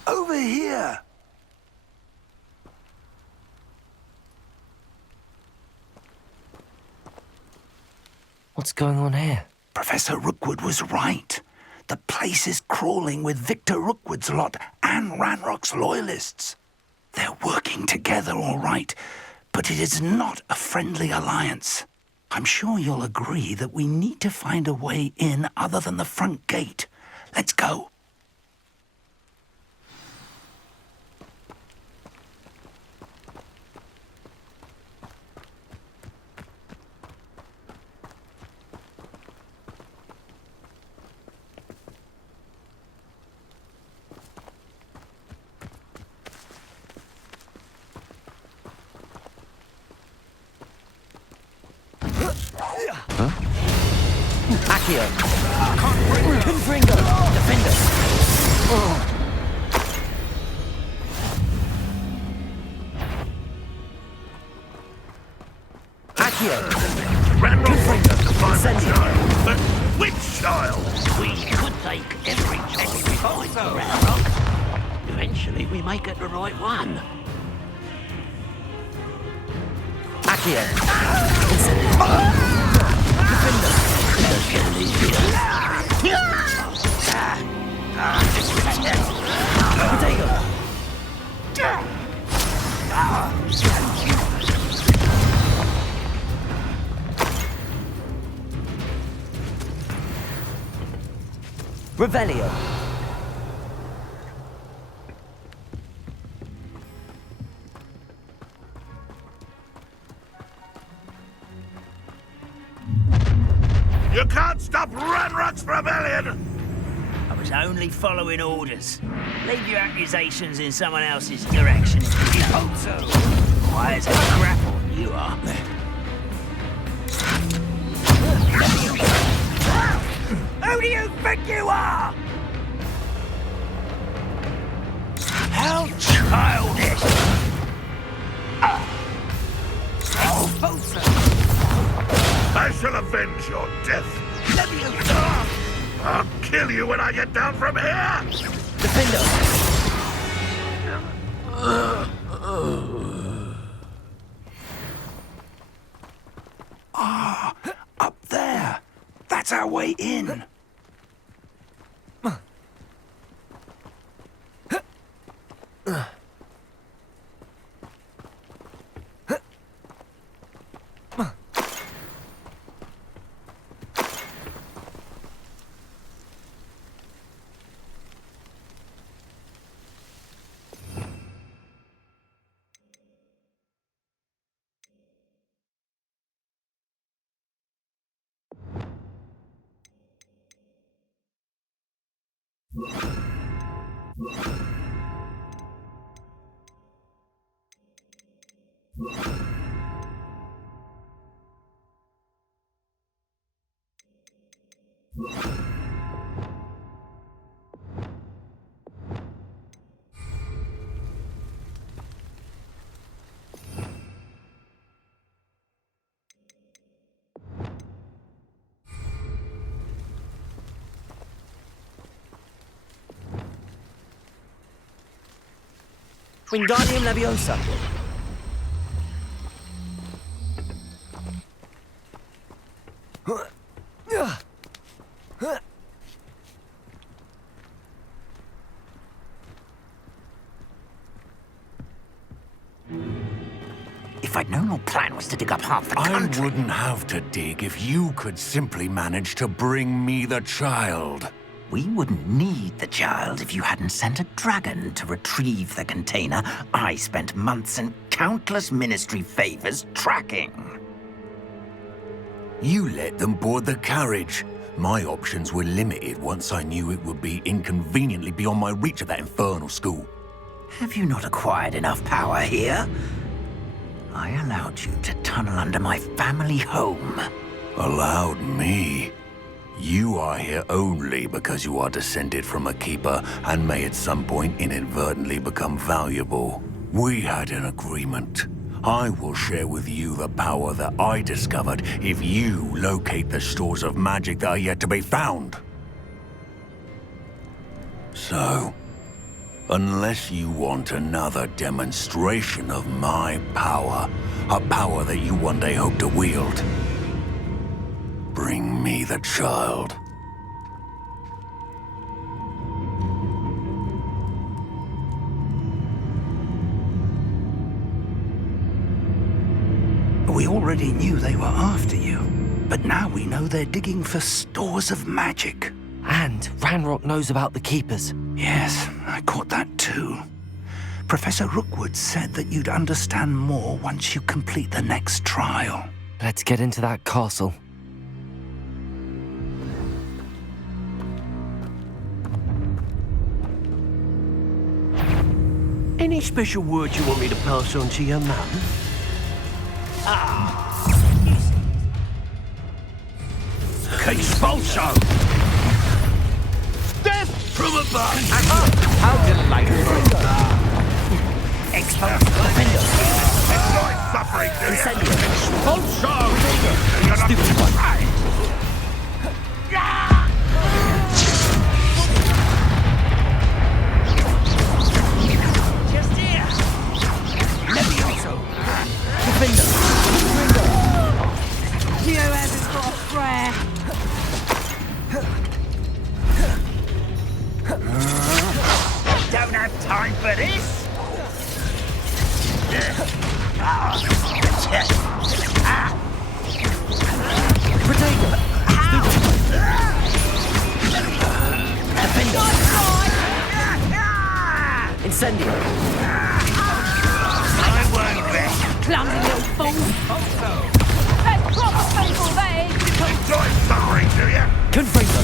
Over here! What's going on here? Professor Rookwood was right. The place is crawling with Victor Rookwood's lot and Ranrock's loyalists. They're working together, all right, but it is not a friendly alliance. I'm sure you'll agree that we need to find a way in other than the front gate. Let's go. Accio! Confringo! Defender! Accio! Confringo! Incendio! But which child? We could take every child we find for Ranrock. Eventually we may get the right one. Accio! Incendio! Defender! Potato! Revelio! You can't stop Ranrock's rebellion! I was only following orders. Leave your accusations in someone else's direction. You hope so. Why as a grapple you are. Who do you think you are? How childish! I shall avenge your death. I'll kill you when I get down from here! Defender! That's our way in. Wingardium Leviosa. If I'd known your plan was to dig up half the country... I wouldn't have to dig if you could simply manage to bring me the child. We wouldn't need the child if you hadn't sent a dragon to retrieve the container I spent months and countless ministry favors tracking. You let them board the carriage. My options were limited once I knew it would be inconveniently beyond my reach at that infernal school. Have you not acquired enough power here? I allowed you to tunnel under my family home. Allowed me? You are here only because you are descended from a keeper and may at some point inadvertently become valuable. We had an agreement. I will share with you the power that I discovered if you locate the stores of magic that are yet to be found. So, unless you want another demonstration of my power, a power that you one day hope to wield, bring me the child. We already knew they were after you, but now we know they're digging for stores of magic. And Ranrock knows about the Keepers. Yes, I caught that too. Professor Rookwood said that you'd understand more once you complete the next trial. Let's get into that castle. Any special words you want me to pass on to your mum? Expulso! Death from above! How delightful! Expulso! Enjoy suffering, do you? Expulso! Stupid one. Just here! Levioso! Gryffindor. You haven't got a prayer. Don't have time for this! Potato. Incendio. I won't rest! Clumsy little fool. That's proper people, they. Enjoy suffering, do you? Confringo.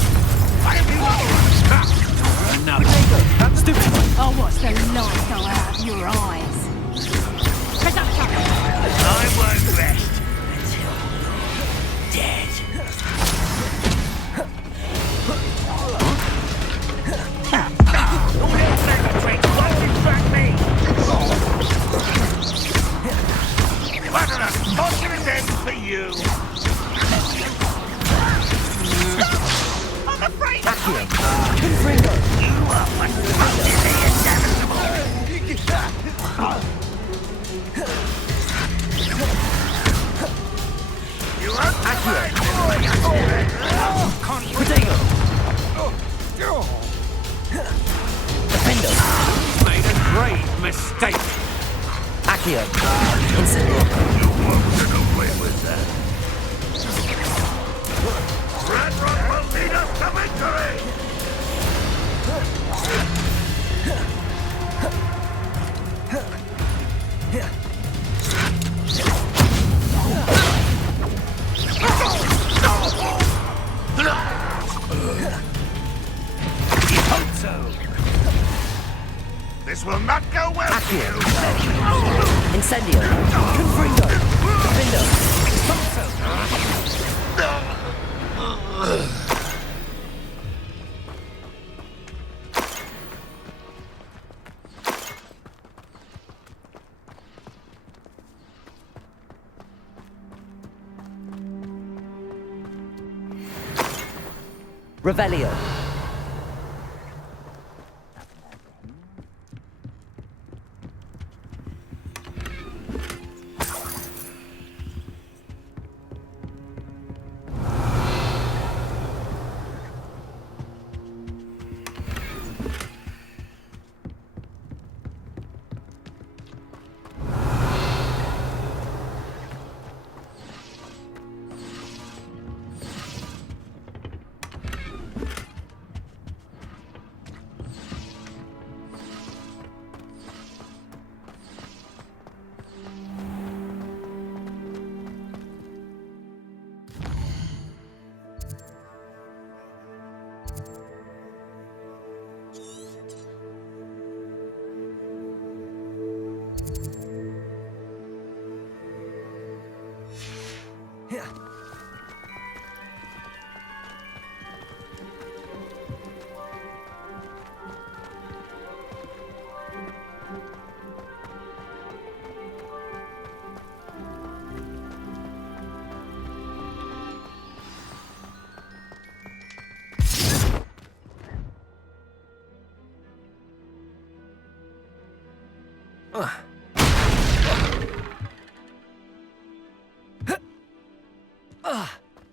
No. Potato. Stupid one. Oh, what's the light go out of your eyes? I won't rest until you're dead. All your clever tricks won't distract me! What an unfortunate end for you! He hoped so. This will not go well for you. Incendio! Confringo! Gryffindor! Revelio.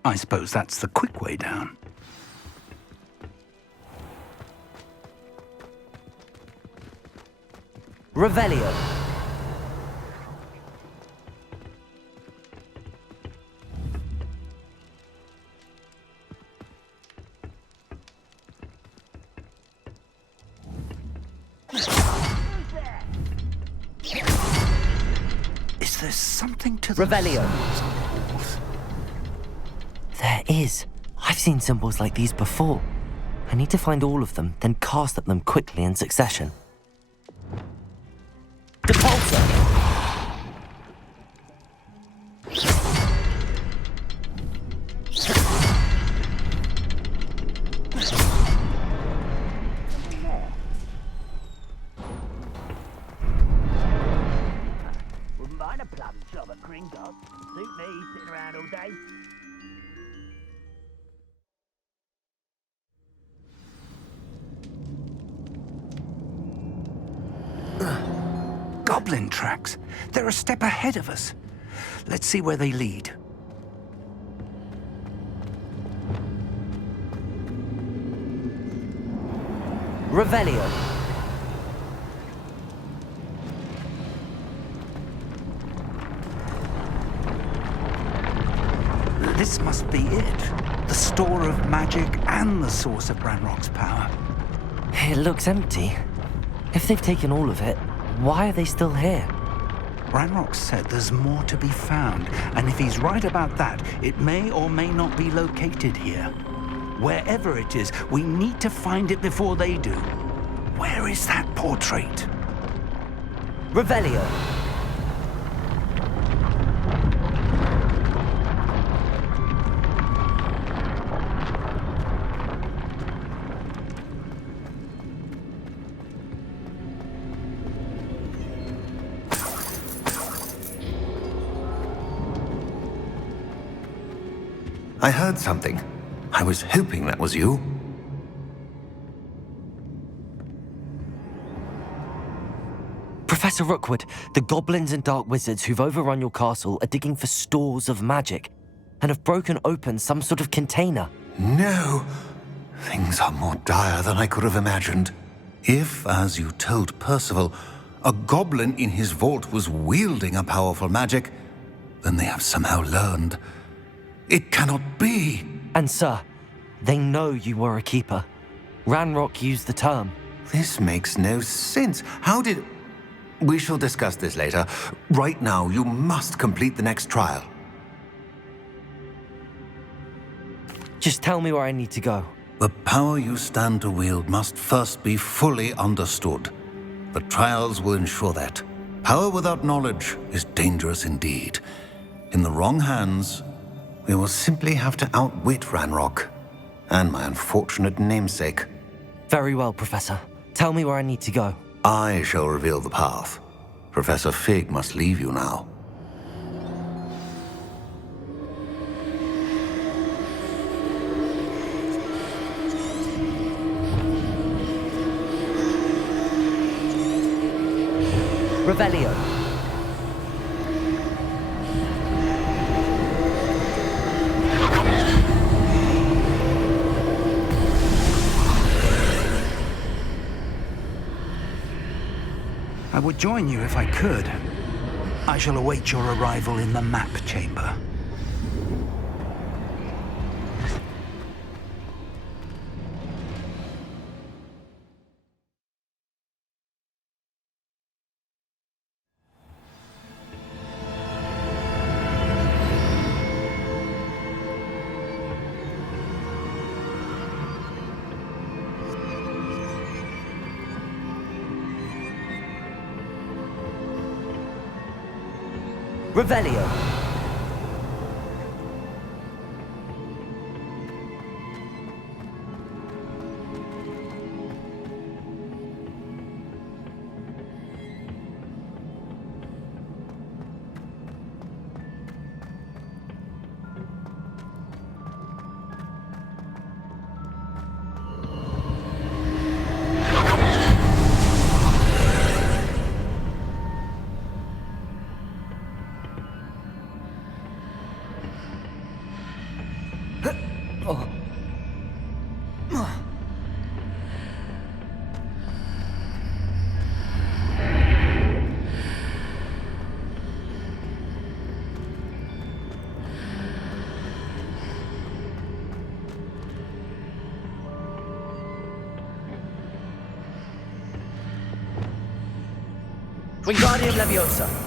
I suppose that's the quick way down. Revelio. Is there something to the Revelio. There is. I've seen symbols like these before. I need to find all of them, then cast at them quickly in succession. Depulsor! Wouldn't mind a plum job at Gryffindor. Suit me, sitting around all day. Goblin tracks. They're a step ahead of us. Let's see where they lead. Revelio. This must be it. The store of magic and the source of Ranrock's power. It looks empty. If they've taken all of it, why are they still here? Ranrock said there's more to be found, and if he's right about that, it may or may not be located here. Wherever it is, we need to find it before they do. Where is that portrait? Revelio. I heard something. I was hoping that was you. Professor Rookwood, the goblins and dark wizards who've overrun your castle are digging for stores of magic and have broken open some sort of container. No. Things are more dire than I could have imagined. If, as you told Percival, a goblin in his vault was wielding a powerful magic, then they have somehow learned. It cannot be. And sir, they know you were a keeper. Ranrock used the term. This makes no sense. How did... We shall discuss this later. Right now, you must complete the next trial. Just tell me where I need to go. The power you stand to wield must first be fully understood. The trials will ensure that. Power without knowledge is dangerous indeed. In the wrong hands, we will simply have to outwit Ranrock and my unfortunate namesake. Very well, Professor. Tell me where I need to go. I shall reveal the path. Professor Fig must leave you now. Revelio. I would join you if I could. I shall await your arrival in the map chamber. Revelio. Wingardium Leviosa.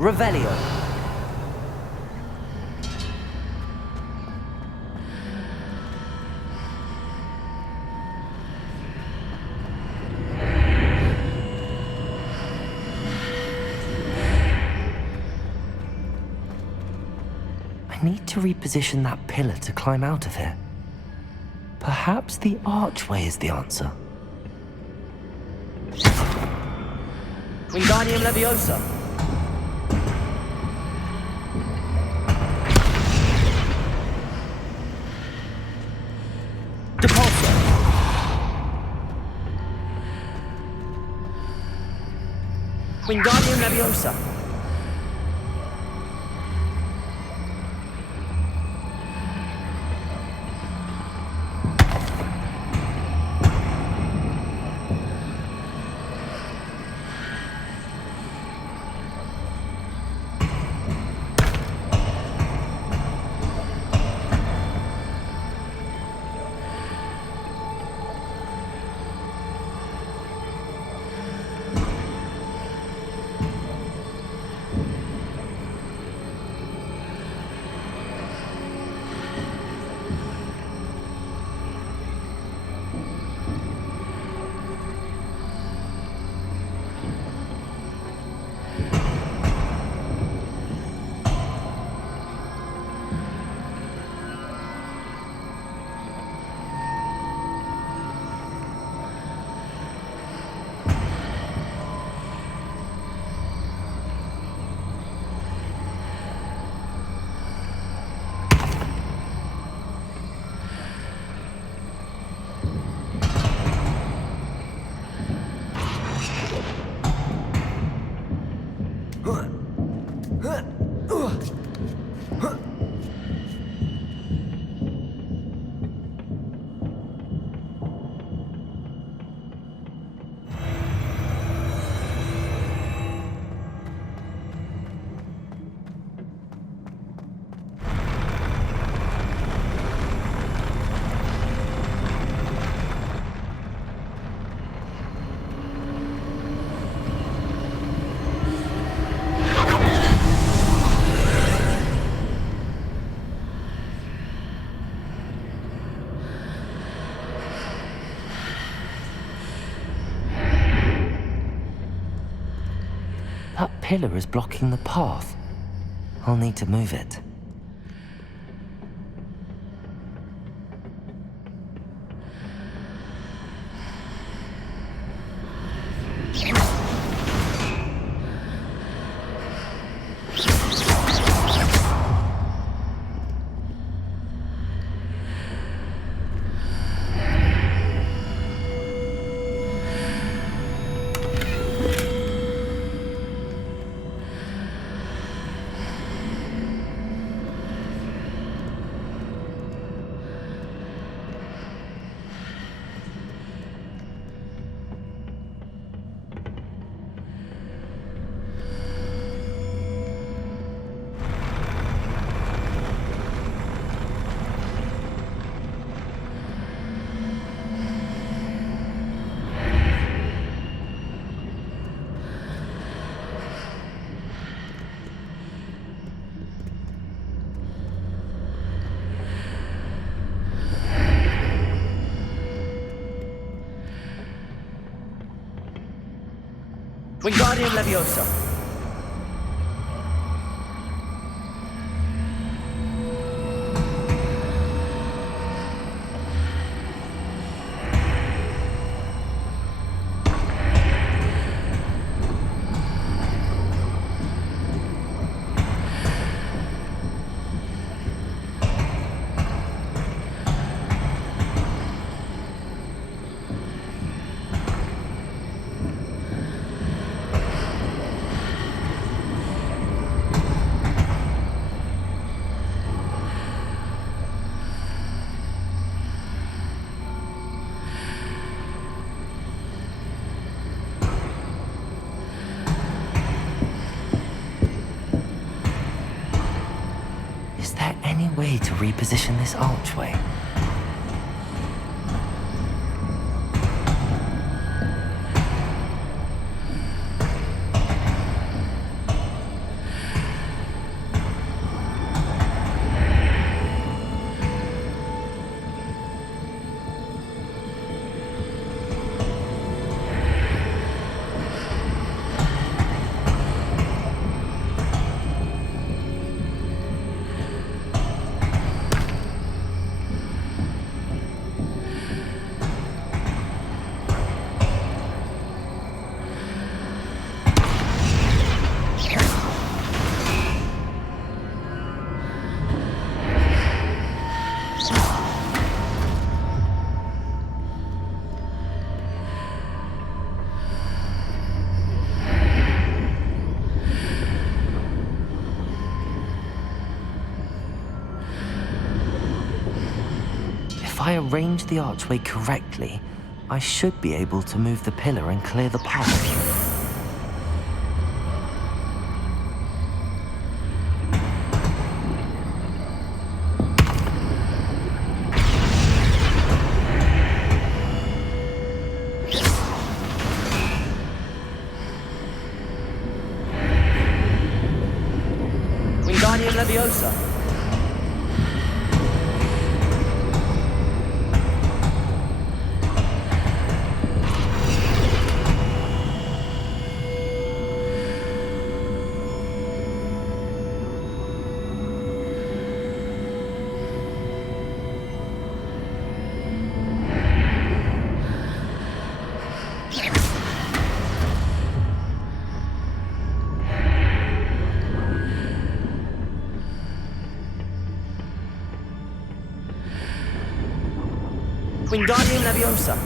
Revelio. I need to reposition that pillar to climb out of here. Perhaps the archway is the answer. Wingardium Leviosa. Wingardium Leviosa. That pillar is blocking the path. I'll need to move it. Wingardium Leviosa. Is there any way to reposition this archway? If I arrange the archway correctly, I should be able to move the pillar and clear the path. Wingardium Leviosa. Wingardium Leviosa.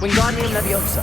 Wingardium Leviosa.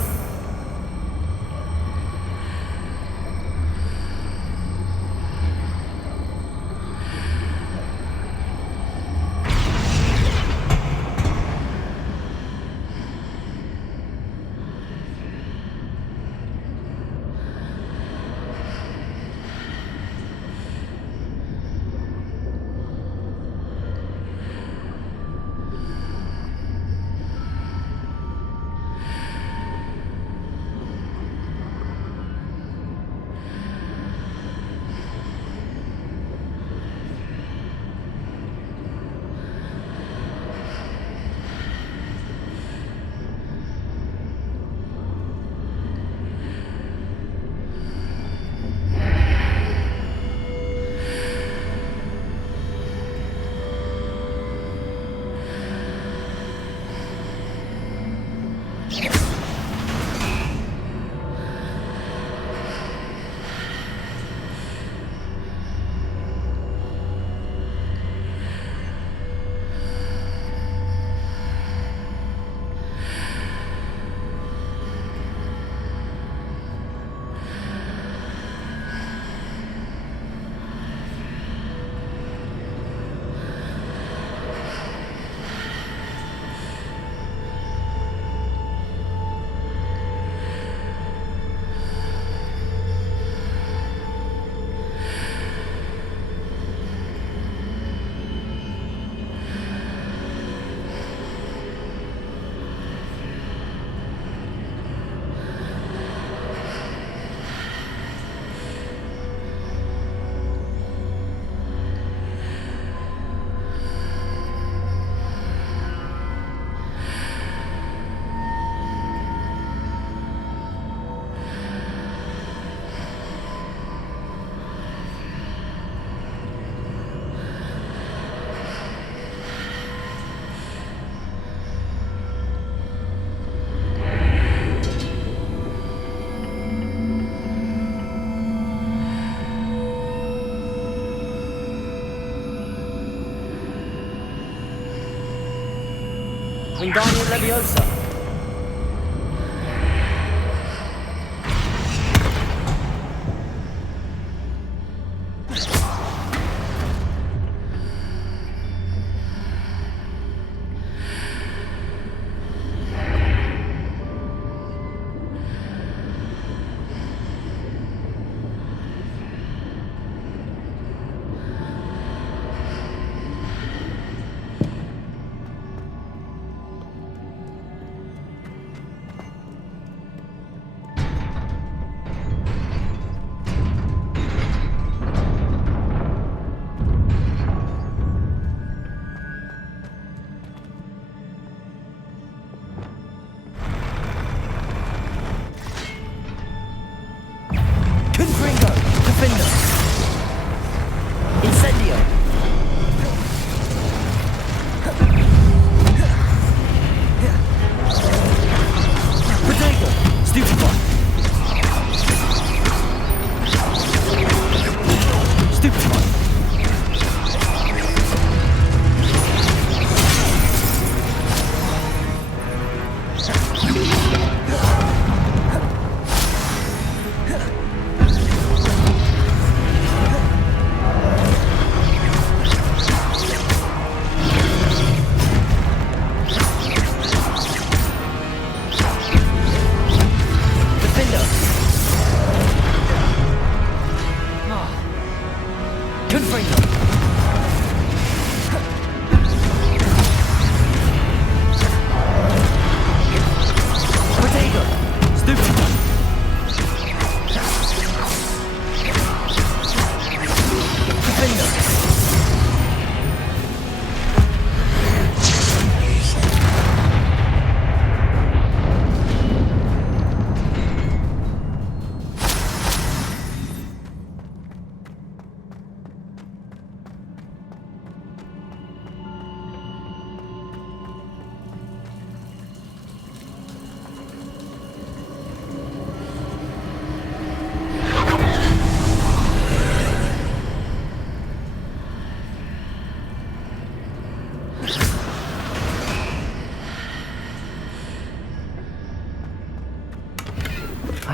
Wingardium Leviosa.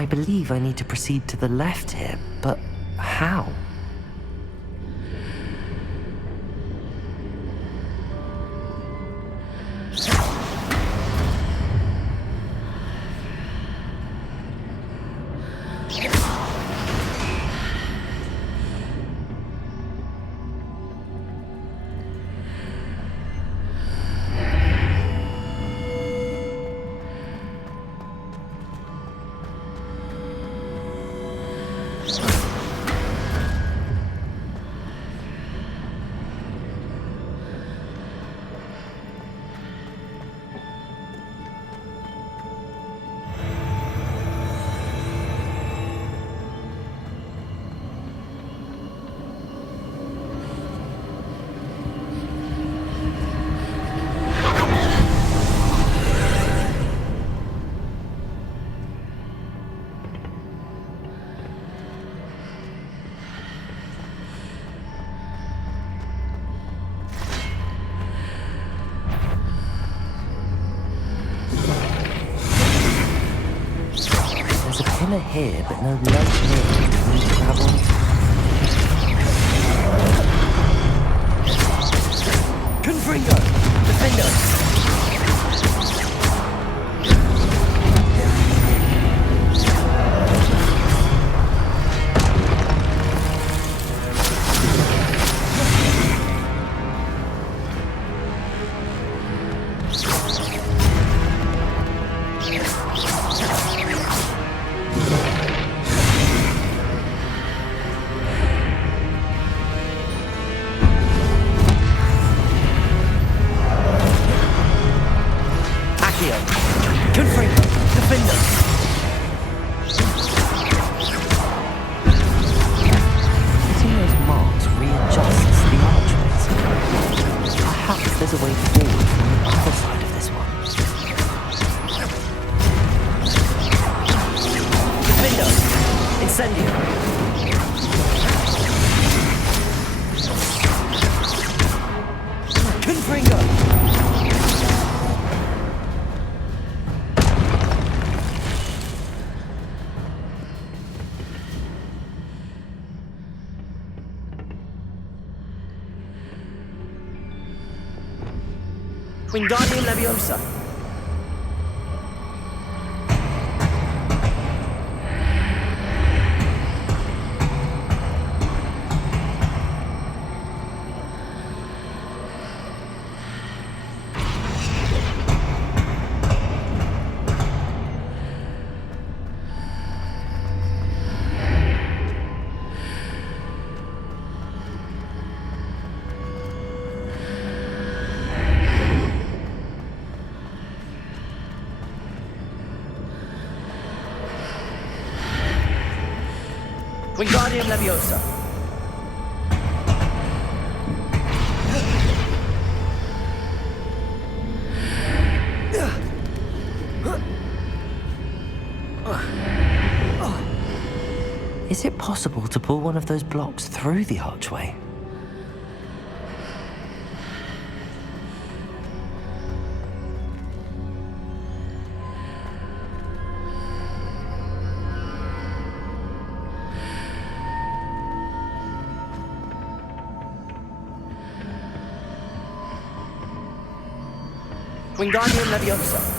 I believe I need to proceed to the left here, but how? Pillar here, but no ledge here for me to grab onto. Confringo! Defender! Wingardium Leviosa. Wingardium Leviosa. Is it possible to pull one of those blocks through the archway? Wingardium Leviosa.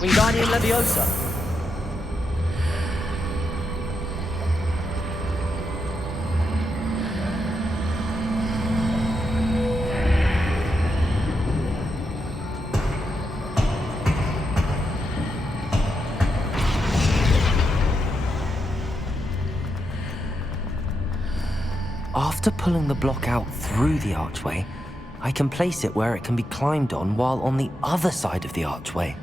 Wingardium Leviosa. After pulling the block out through the archway, I can place it where it can be climbed on while on the other side of the archway.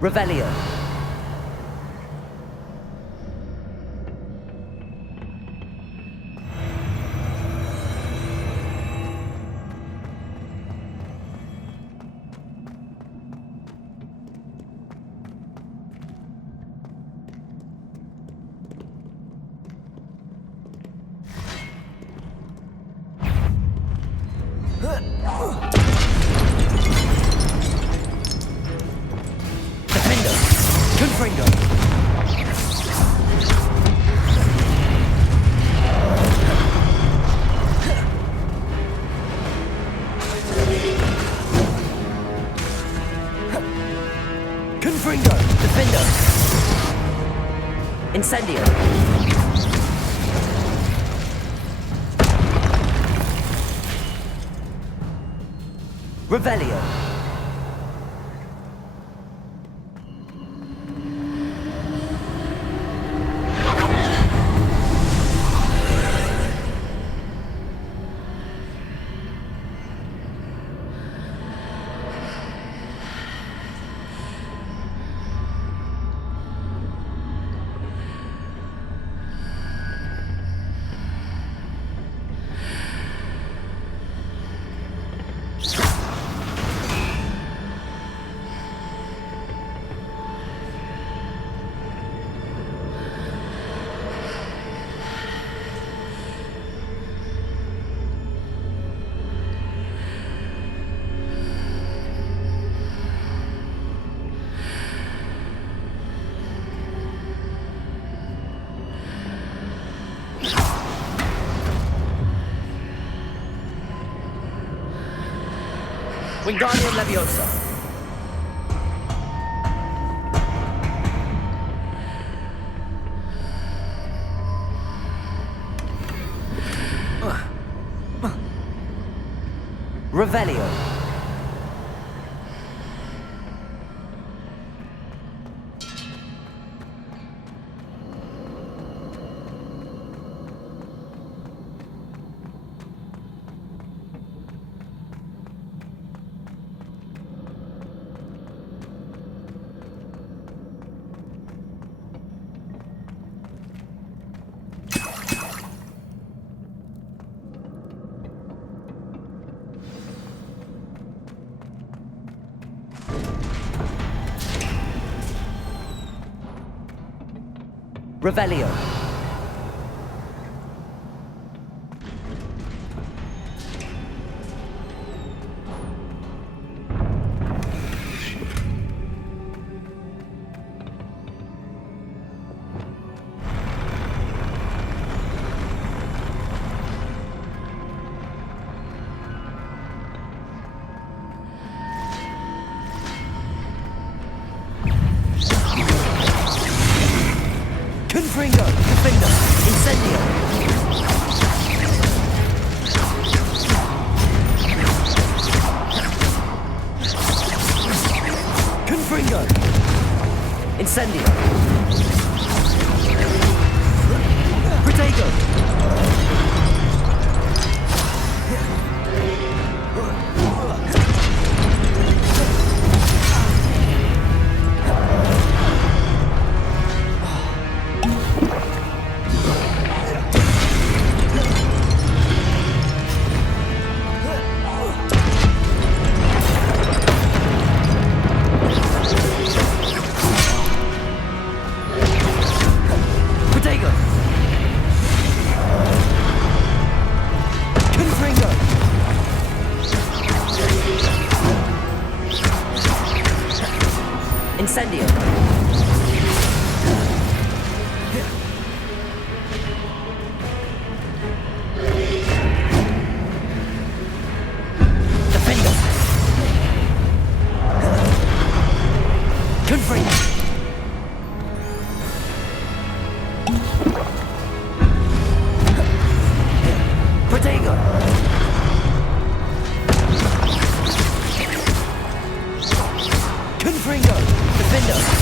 Revelio. Incendio. Revelio. Wingardium Leviosa. Revelio. Revelio. Confringo, Gryffindor, Incendio. Confringo, Incendio. Protego. Incendio. Defender. Confringo. Protego. Confringo. Defender.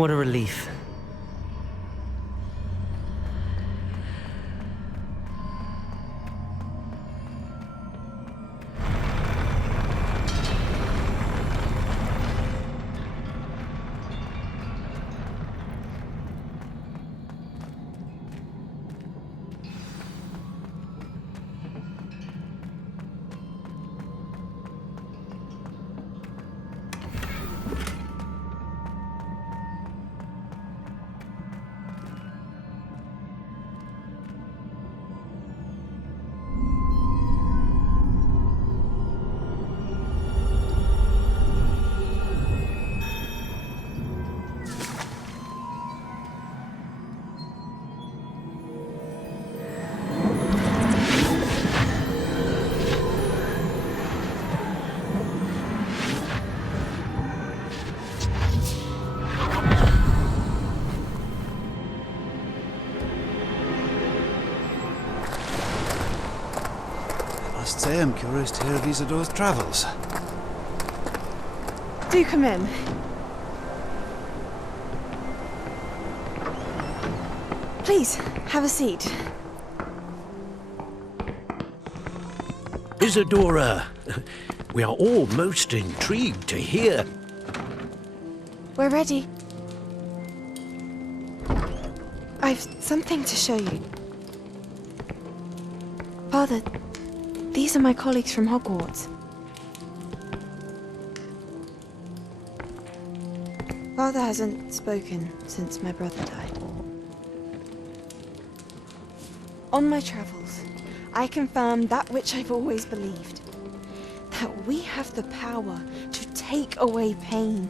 What a relief. Must say I'm curious to hear of Isadore's travels. Do come in. Please, have a seat. Isadora, we are all most intrigued to hear. We're ready. I've something to show you. Father, these are my colleagues from Hogwarts. Father hasn't spoken since my brother died. On my travels, I confirmed that which I've always believed. That we have the power to take away pain.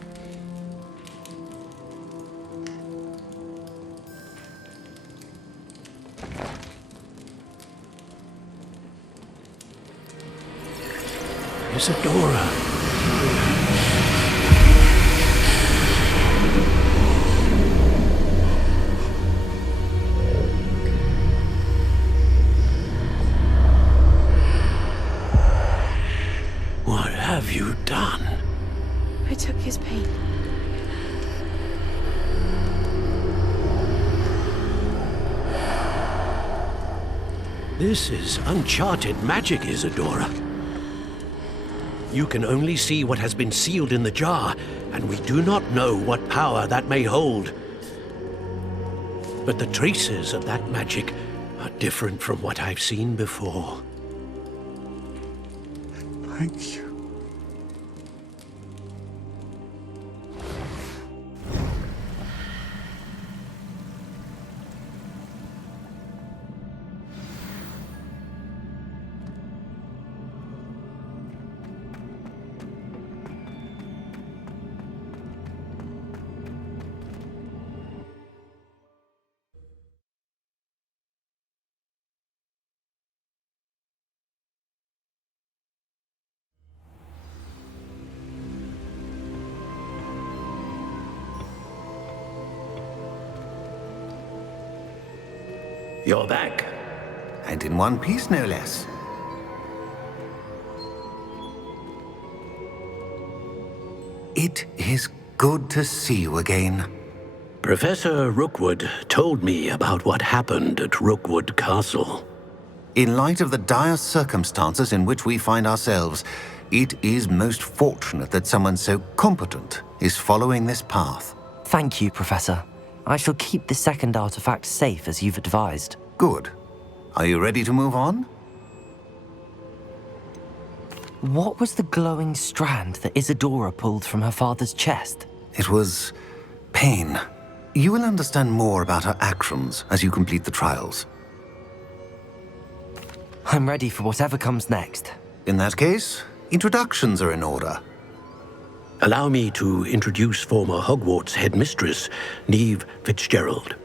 Isadora. What have you done? I took his pain. This is uncharted magic, Isadora. You can only see what has been sealed in the jar, and we do not know what power that may hold. But the traces of that magic are different from what I've seen before. Thank you. You're back. And in one piece, no less. It is good to see you again. Professor Rookwood told me about what happened at Rookwood Castle. In light of the dire circumstances in which we find ourselves, it is most fortunate that someone so competent is following this path. Thank you, Professor. I shall keep the second artifact safe as you've advised. Good. Are you ready to move on? What was the glowing strand that Isadora pulled from her father's chest? It was pain. You will understand more about her actions as you complete the trials. I'm ready for whatever comes next. In that case, introductions are in order. Allow me to introduce former Hogwarts headmistress, Neve Fitzgerald.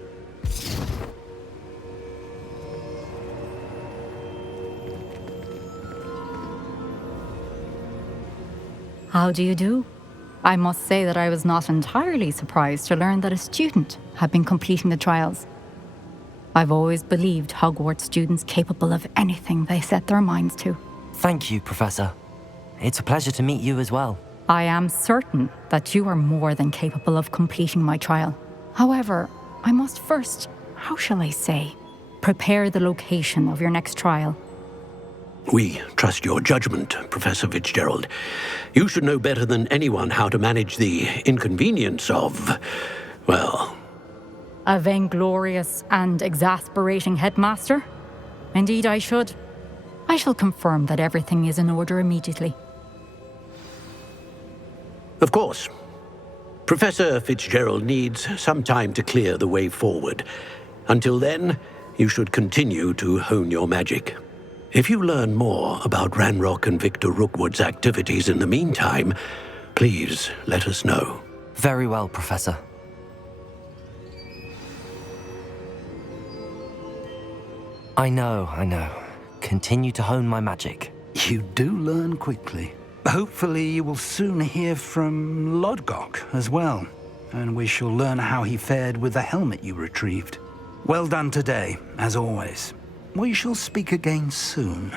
How do you do? I must say that I was not entirely surprised to learn that a student had been completing the trials. I've always believed Hogwarts students capable of anything they set their minds to. Thank you, Professor. It's a pleasure to meet you as well. I am certain that you are more than capable of completing my trial. However, I must first, how shall I say, prepare the location of your next trial. We trust your judgment, Professor Fitzgerald. You should know better than anyone how to manage the inconvenience of, well... A vainglorious and exasperating headmaster? Indeed I should. I shall confirm that everything is in order immediately. Of course. Professor Fitzgerald needs some time to clear the way forward. Until then, you should continue to hone your magic. If you learn more about Ranrock and Victor Rookwood's activities in the meantime, please let us know. Very well, Professor. I know. Continue to hone my magic. You do learn quickly. Hopefully you will soon hear from Lodgok as well, and we shall learn how he fared with the helmet you retrieved. Well done today, as always. We shall speak again soon.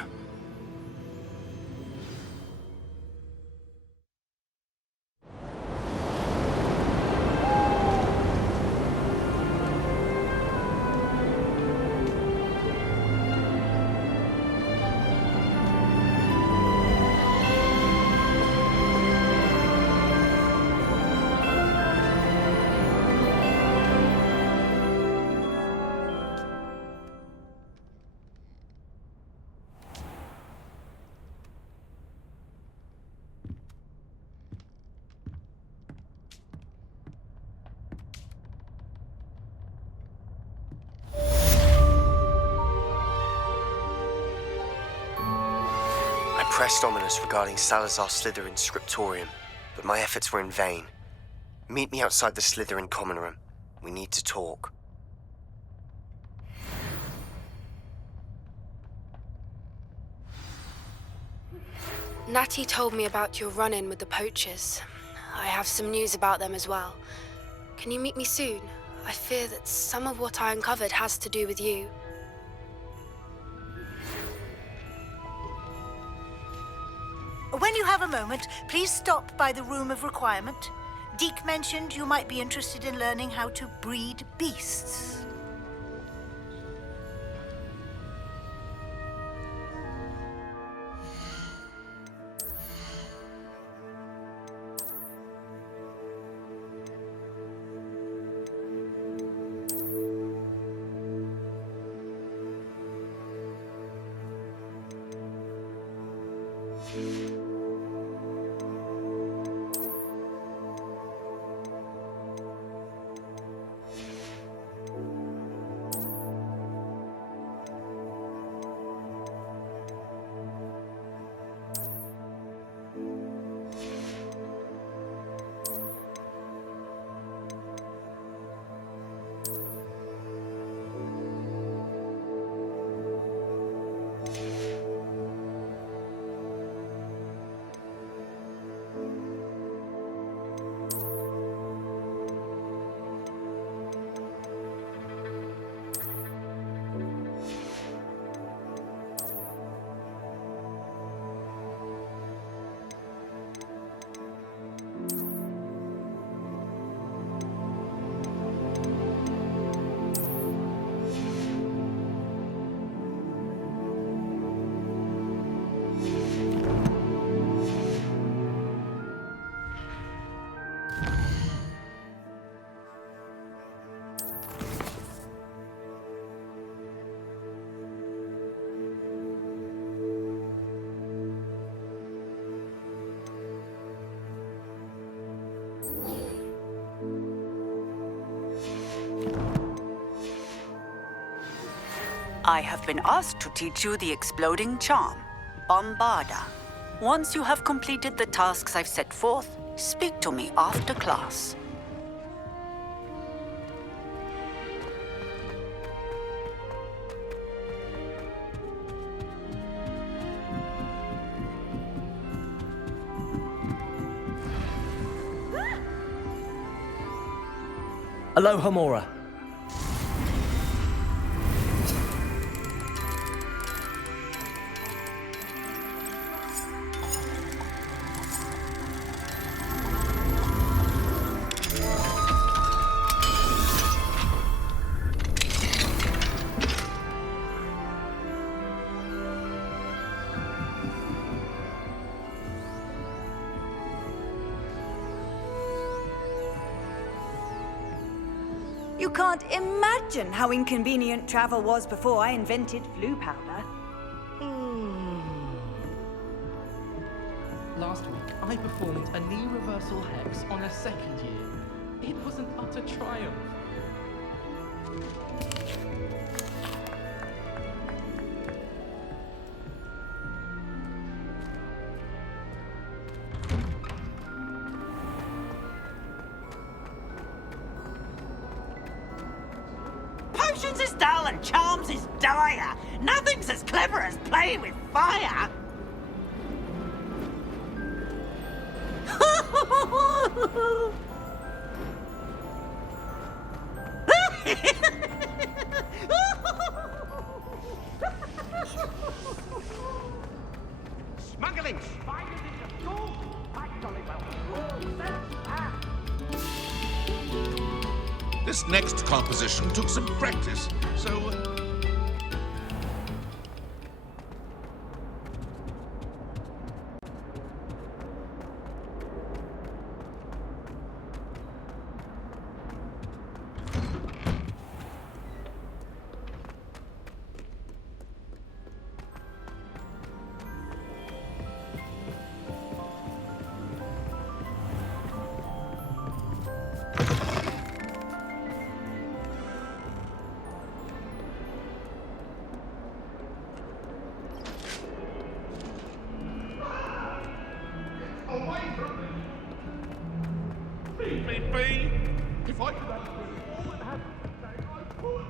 pressed Ominous regarding Salazar Slytherin's scriptorium, but my efforts were in vain. Meet me outside the Slytherin common room. We need to talk. Natty told me about your run-in with the poachers. I have some news about them as well. Can you meet me soon? I fear that some of what I uncovered has to do with you. When you have a moment, please stop by the Room of Requirement. Deke mentioned you might be interested in learning how to breed beasts. I have been asked to teach you the exploding charm, Bombarda. Once you have completed the tasks I've set forth, speak to me after class. Aloha, Mora. You can't imagine how inconvenient travel was before I invented flu powder. Last week, I performed a knee reversal hex on a second year. It was an utter triumph. Potions is dull and charms is dire. Nothing's as clever as playing with fire. Smuggling spiders into schools? I jolly well. This next composition took some practice, so... away from me! Leave me be! If I could have all that happened today, I would!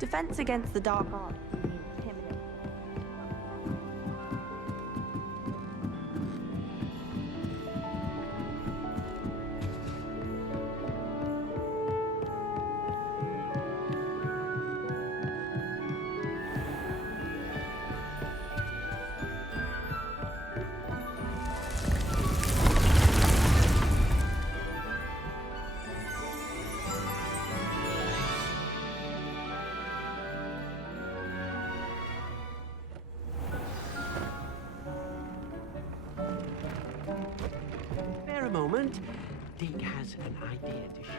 Defense against the dark arts means timid. Spare a moment. Deke has an idea to share.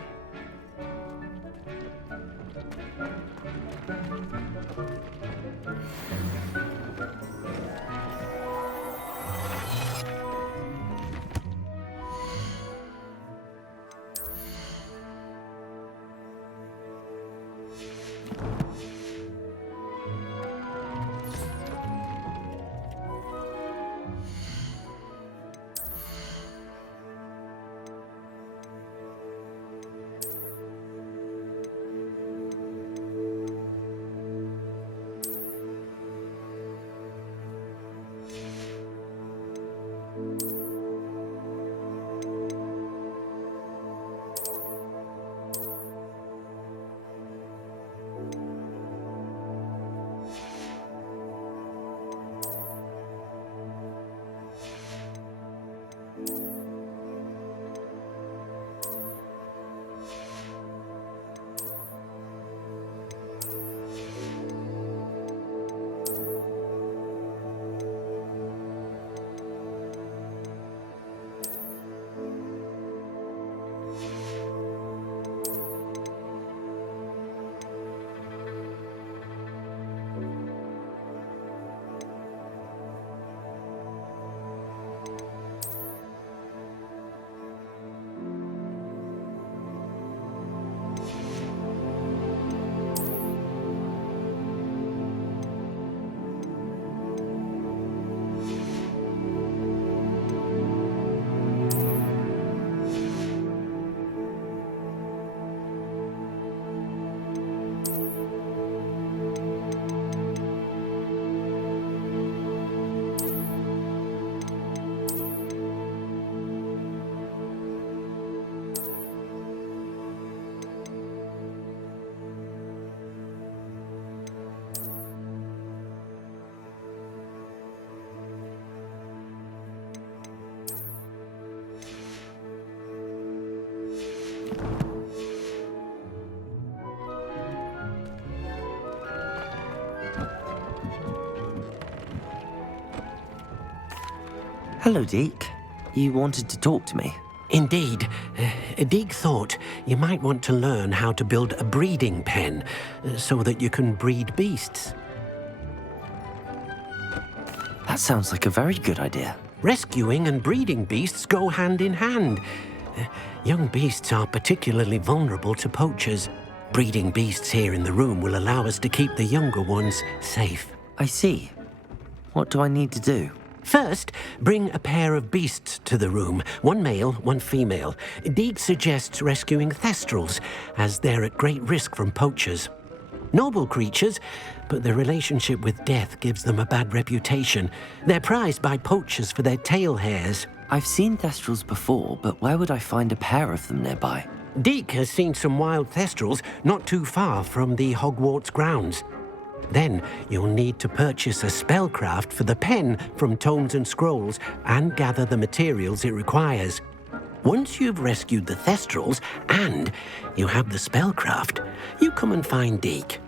Hello, Deke. You wanted to talk to me? Indeed. Deke thought you might want to learn how to build a breeding pen so that you can breed beasts. That sounds like a very good idea. Rescuing and breeding beasts go hand in hand. Young beasts are particularly vulnerable to poachers. Breeding beasts here in the room will allow us to keep the younger ones safe. I see. What do I need to do? First, bring a pair of beasts to the room. One male, one female. Deke suggests rescuing thestrals, as they're at great risk from poachers. Noble creatures, but their relationship with death gives them a bad reputation. They're prized by poachers for their tail hairs. I've seen thestrals before, but where would I find a pair of them nearby? Deke has seen some wild thestrals not too far from the Hogwarts grounds. Then you'll need to purchase a spellcraft for the pen from Tomes and Scrolls and gather the materials it requires. Once you've rescued the thestrals and you have the spellcraft, you come and find Deke.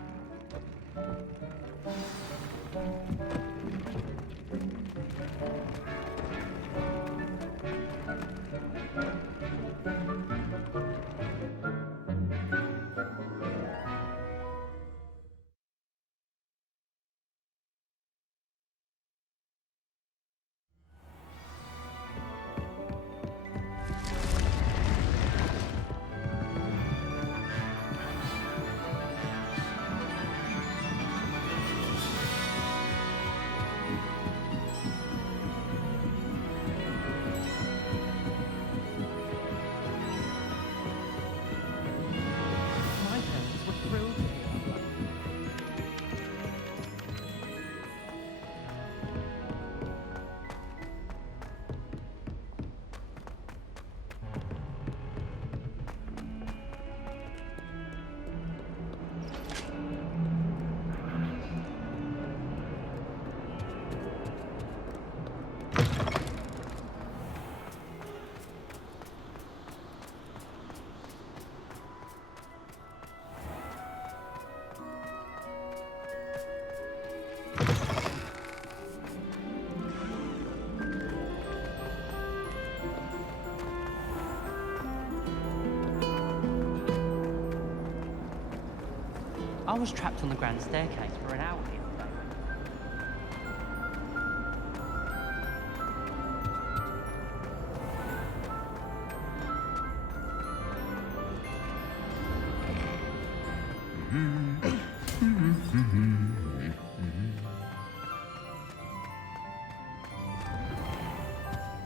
I was trapped on the grand staircase for an hour the other day.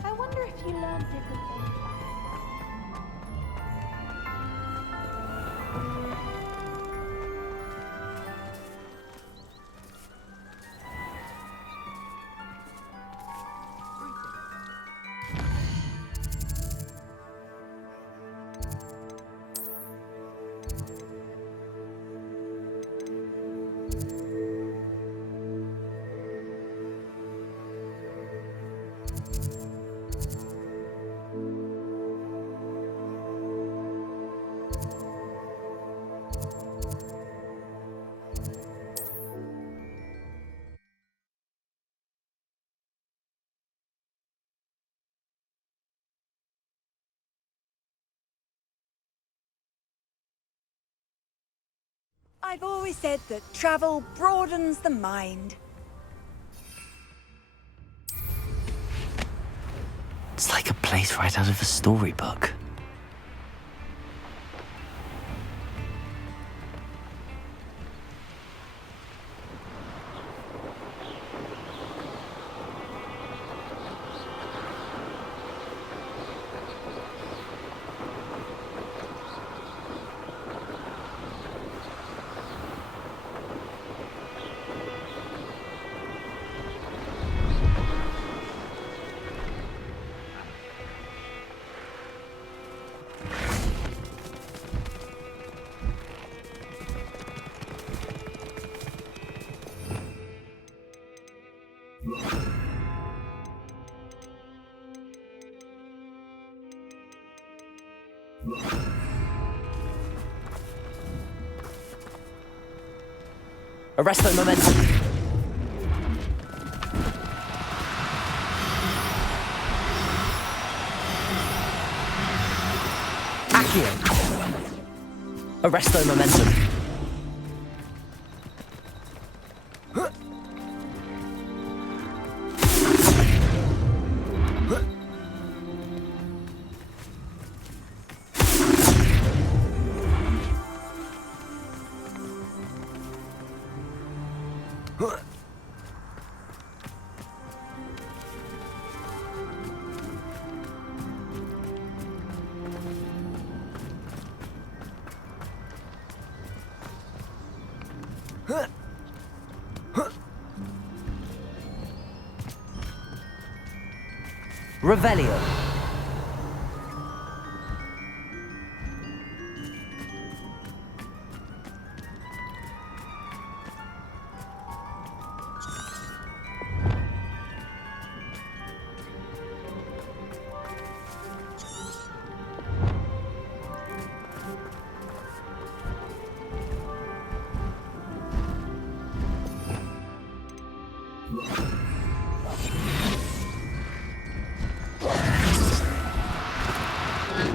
I wonder if you learned different things. I've always said that travel broadens the mind. It's like a place right out of a storybook. Arresto momentum. Accio. Arresto momentum. Revelio.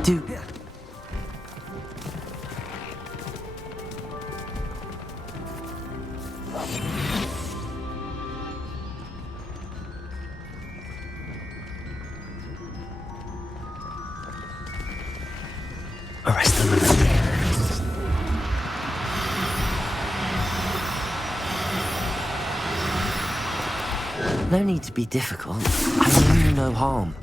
Do... Arrest them. No need to be difficult. I mean you no harm.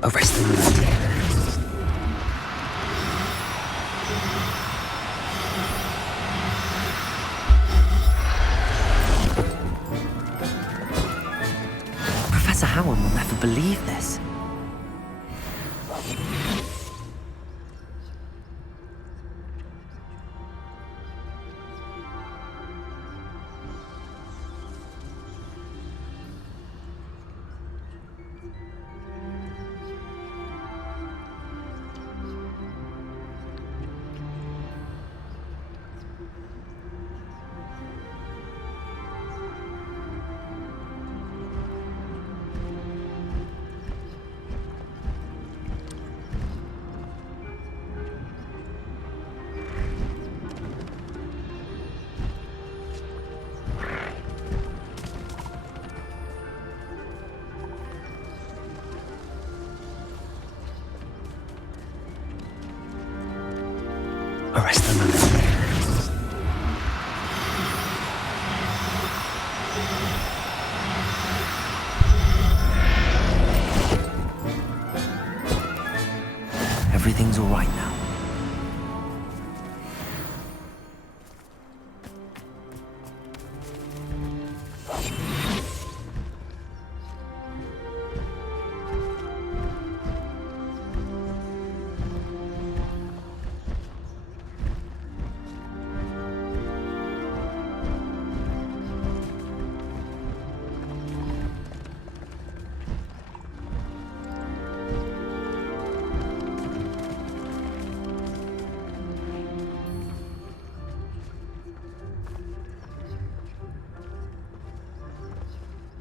Arrest them. Professor Howard will never believe this. Arrest them. Everything's all right now.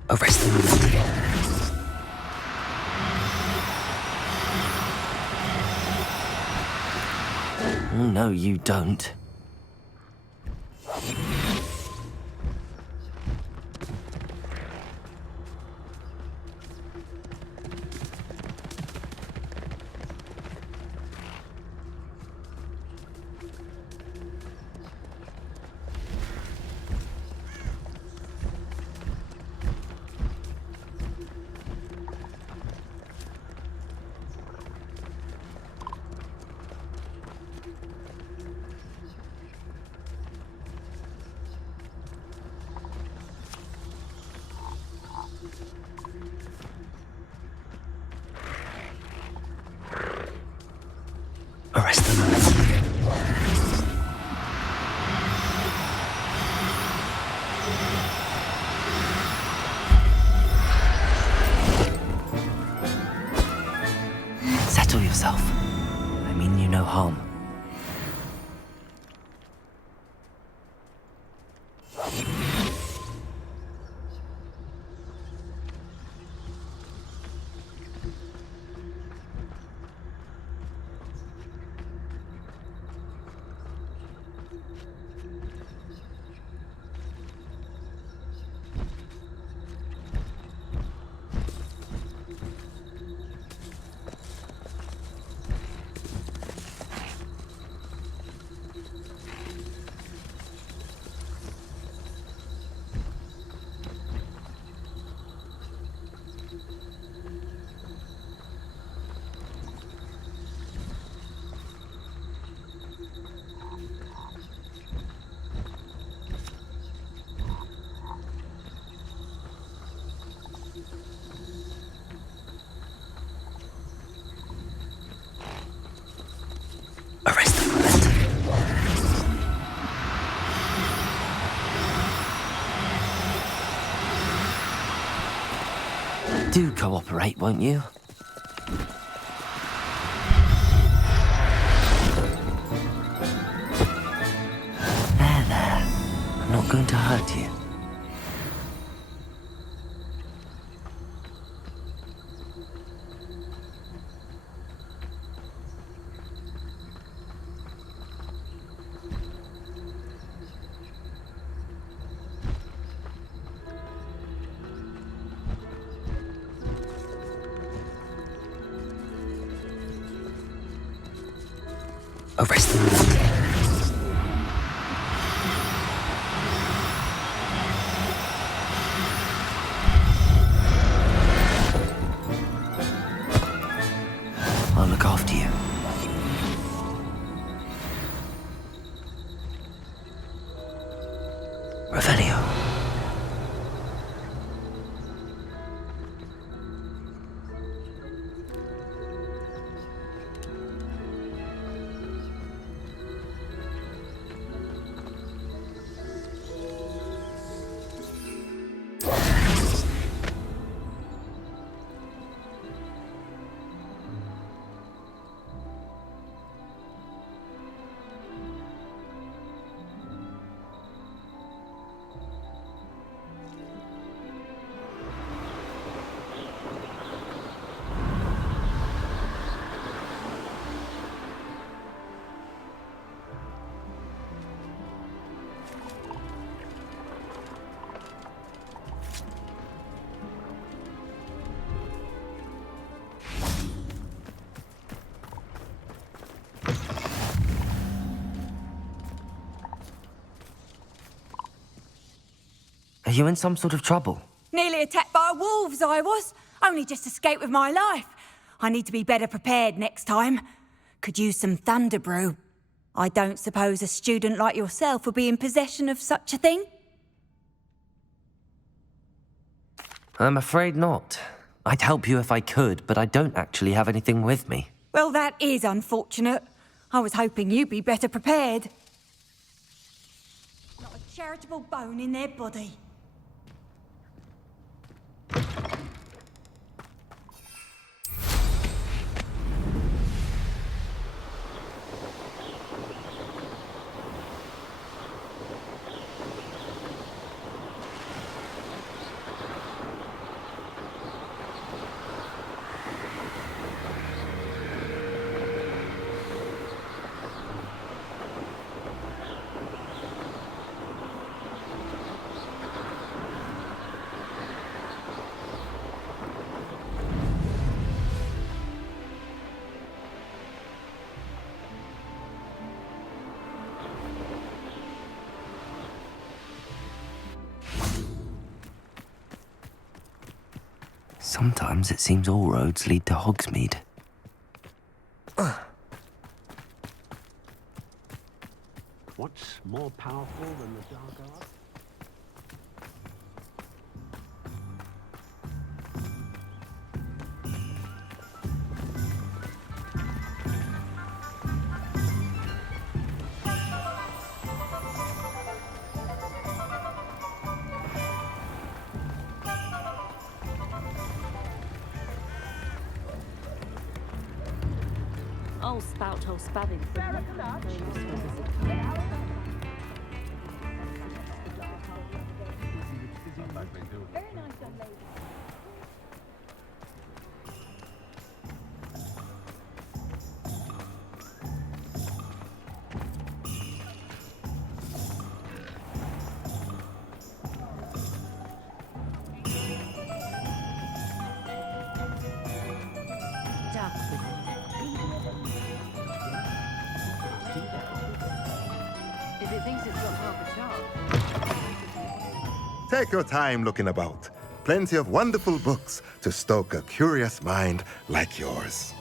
Arrest them. Oh, no, you don't. Arrest them. Settle yourself. I mean you no harm. Arrest them. Do cooperate, won't you? There. I'm not going to hurt you. Arrest them. I'll look after you. Revelio. Are you in some sort of trouble? Nearly attacked by wolves, I was. Only just escaped with my life. I need to be better prepared next time. Could use some thunder brew. I don't suppose a student like yourself would be in possession of such a thing? I'm afraid not. I'd help you if I could, but I don't actually have anything with me. Well, that is unfortunate. I was hoping you'd be better prepared. Not a charitable bone in their body. Sometimes it seems all roads lead to Hogsmeade. What's more powerful than the dark art? I'll spout whole spabbing. If it thinks it's got half a chance. Take your time looking about. Plenty of wonderful books to stoke a curious mind like yours.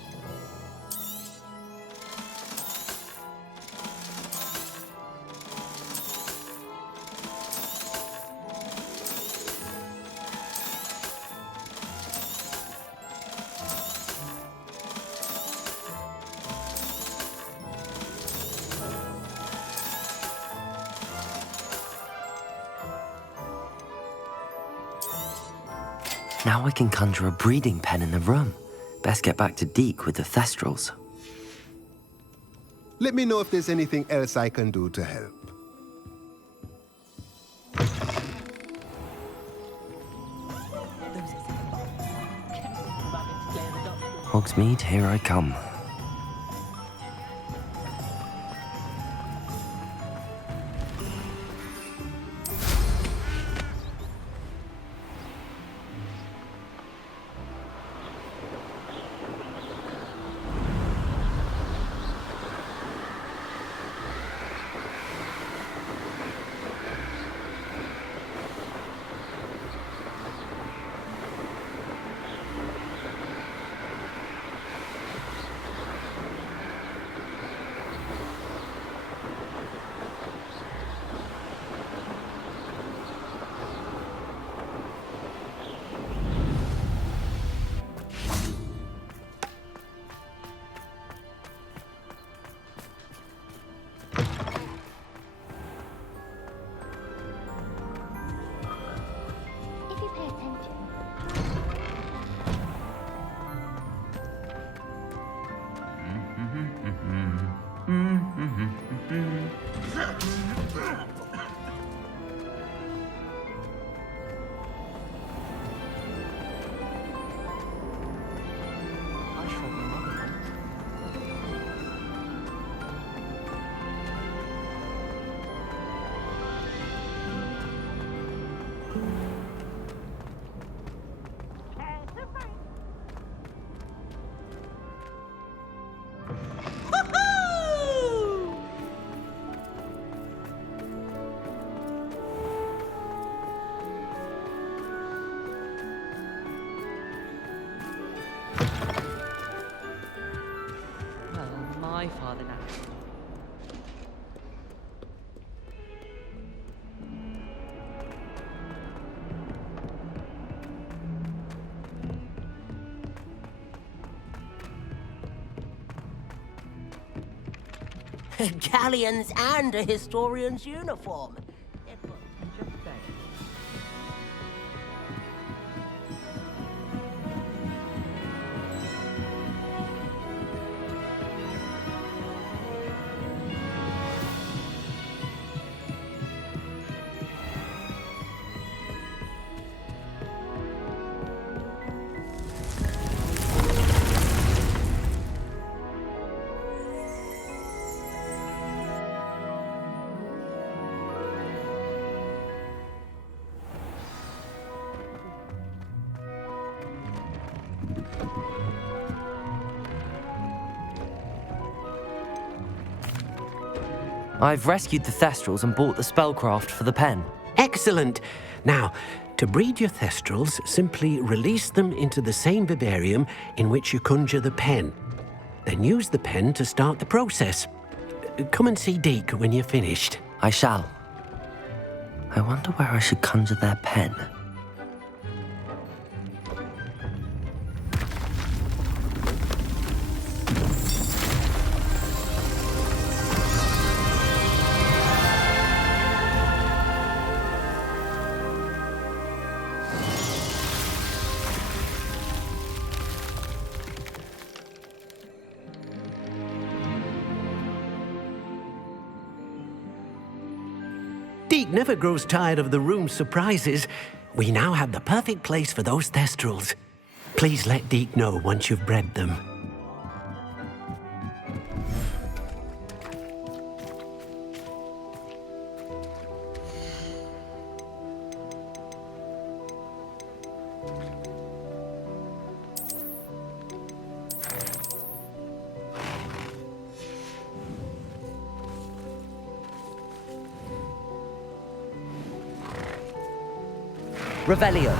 Now I can conjure a breeding pen in the room. Best get back to Deke with the Thestrals. Let me know if there's anything else I can do to help. Hogsmeade, here I come. Aye, Father Natty. Galleons and a historian's uniform. I've rescued the Thestrals and bought the spellcraft for the pen. Excellent! Now, to breed your Thestrals, simply release them into the same vivarium in which you conjure the pen. Then use the pen to start the process. Come and see Deke when you're finished. I shall. I wonder where I should conjure their pen. Deke never grows tired of the room's surprises. We now have the perfect place for those Thestrals. Please let Deke know once you've bred them. Revelio.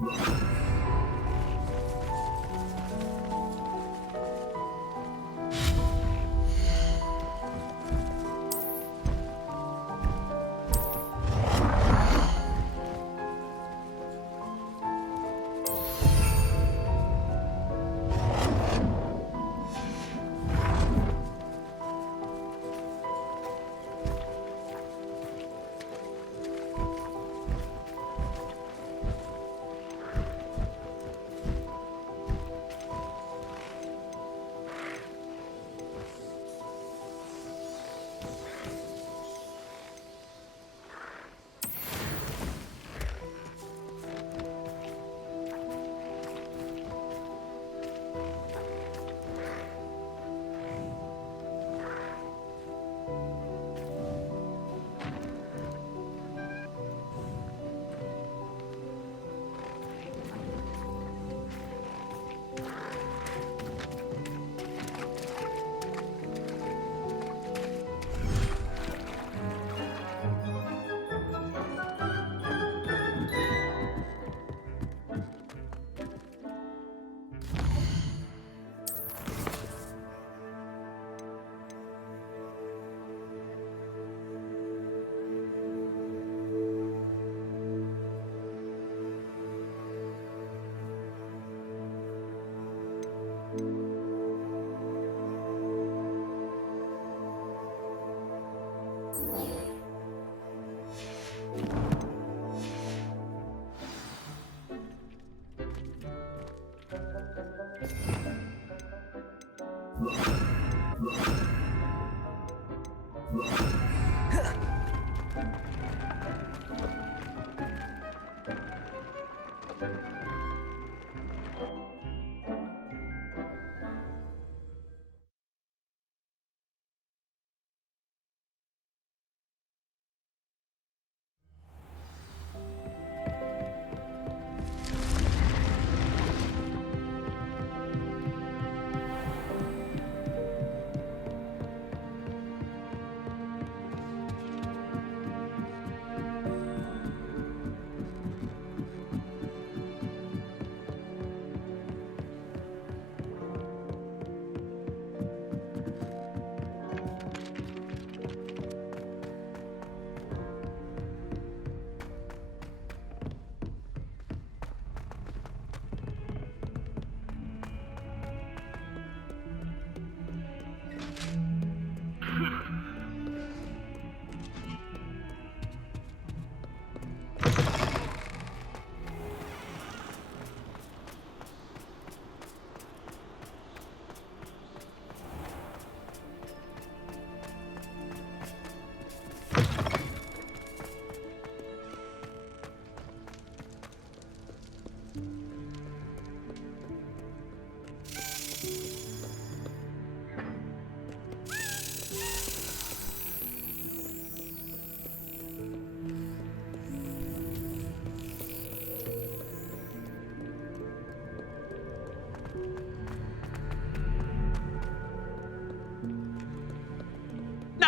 No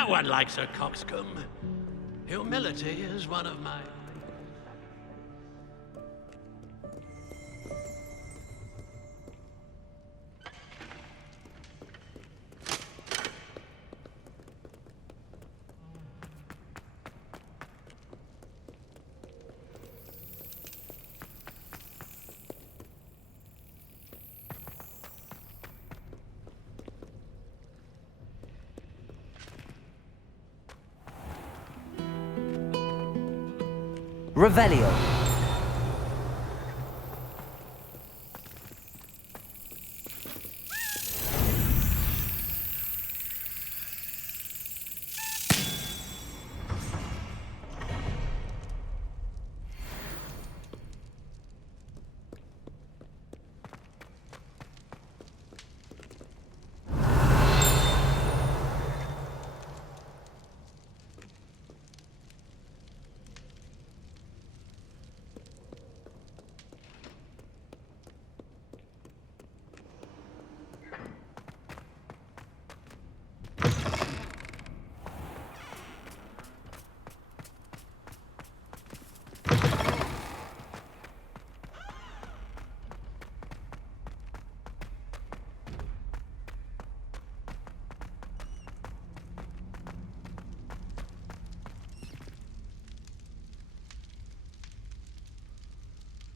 one likes a coxcomb. Humility is one of my... Revelio.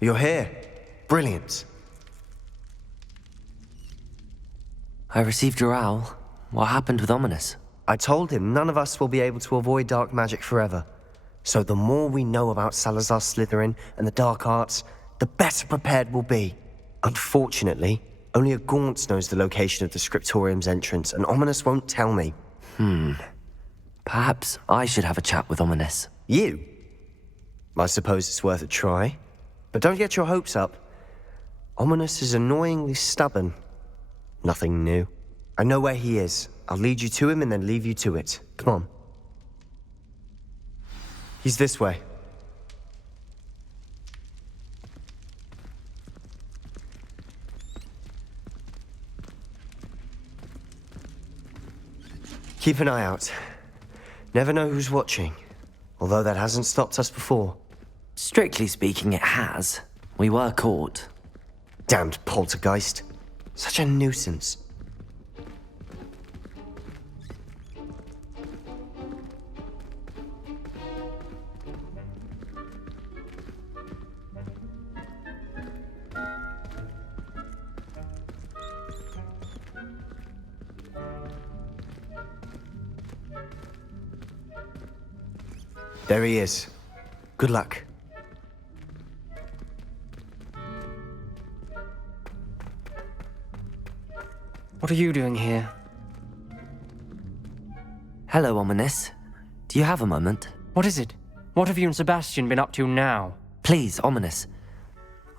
You're here. Brilliant. I received your owl. What happened with Ominous? I told him none of us will be able to avoid dark magic forever. So the more we know about Salazar Slytherin and the dark arts, the better prepared we'll be. Unfortunately, only a Gaunt knows the location of the Scriptorium's entrance, and Ominous won't tell me. Perhaps I should have a chat with Ominous. You? I suppose it's worth a try. But don't get your hopes up. Ominous is annoyingly stubborn. Nothing new. I know where he is. I'll lead you to him and then leave you to it. Come on. He's this way. Keep an eye out. Never know who's watching. Although that hasn't stopped us before. Strictly speaking, it has. We were caught. Damned poltergeist. Such a nuisance. There he is. Good luck. What are you doing here? Hello, Ominous. Do you have a moment? What is it? What have you and Sebastian been up to now? Please, Ominous.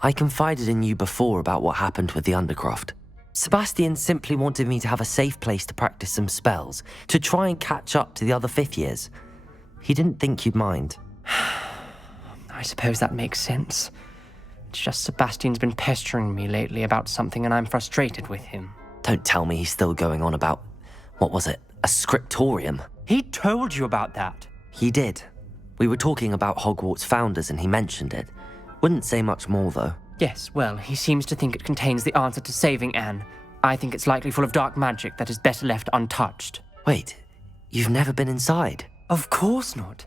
I confided in you before about what happened with the Undercroft. Sebastian simply wanted me to have a safe place to practice some spells, to try and catch up to the other fifth years. He didn't think you'd mind. I suppose that makes sense. It's just Sebastian's been pestering me lately about something and I'm frustrated with him. Don't tell me he's still going on about, what was it, a scriptorium? He told you about that. He did. We were talking about Hogwarts founders and he mentioned it. Wouldn't say much more, though. Yes, well, he seems to think it contains the answer to saving Anne. I think it's likely full of dark magic that is better left untouched. Wait, you've never been inside? Of course not.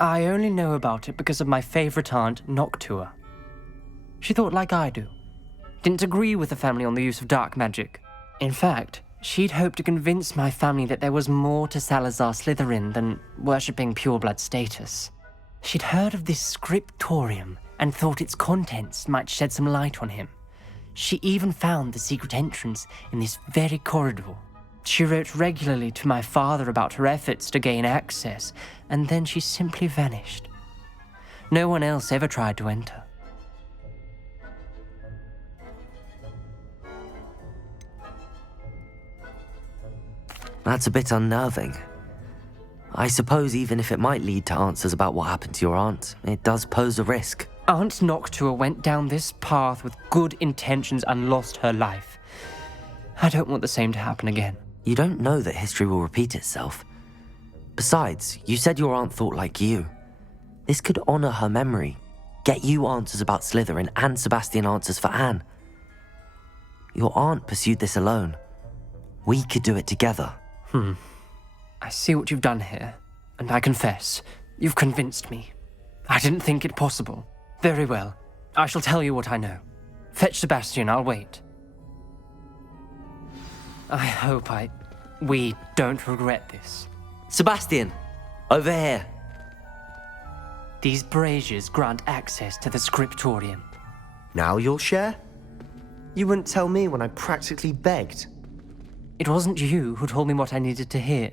I only know about it because of my favorite aunt, Noctua. She thought like I do. Didn't agree with the family on the use of dark magic. In fact, she'd hoped to convince my family that there was more to Salazar Slytherin than worshipping pureblood status. She'd heard of this scriptorium and thought its contents might shed some light on him. She even found the secret entrance in this very corridor. She wrote regularly to my father about her efforts to gain access, and then she simply vanished. No one else ever tried to enter. That's a bit unnerving. I suppose even if it might lead to answers about what happened to your aunt, it does pose a risk. Aunt Noctua went down this path with good intentions and lost her life. I don't want the same to happen again. You don't know that history will repeat itself. Besides, you said your aunt thought like you. This could honor her memory, get you answers about Slytherin and Sebastian answers for Anne. Your aunt pursued this alone. We could do it together. I see what you've done here, and I confess, you've convinced me. I didn't think it possible. Very well, I shall tell you what I know. Fetch Sebastian, I'll wait. I hope we don't regret this. Sebastian, over here. These braziers grant access to the scriptorium. Now you'll share? You wouldn't tell me when I practically begged. It wasn't you who told me what I needed to hear.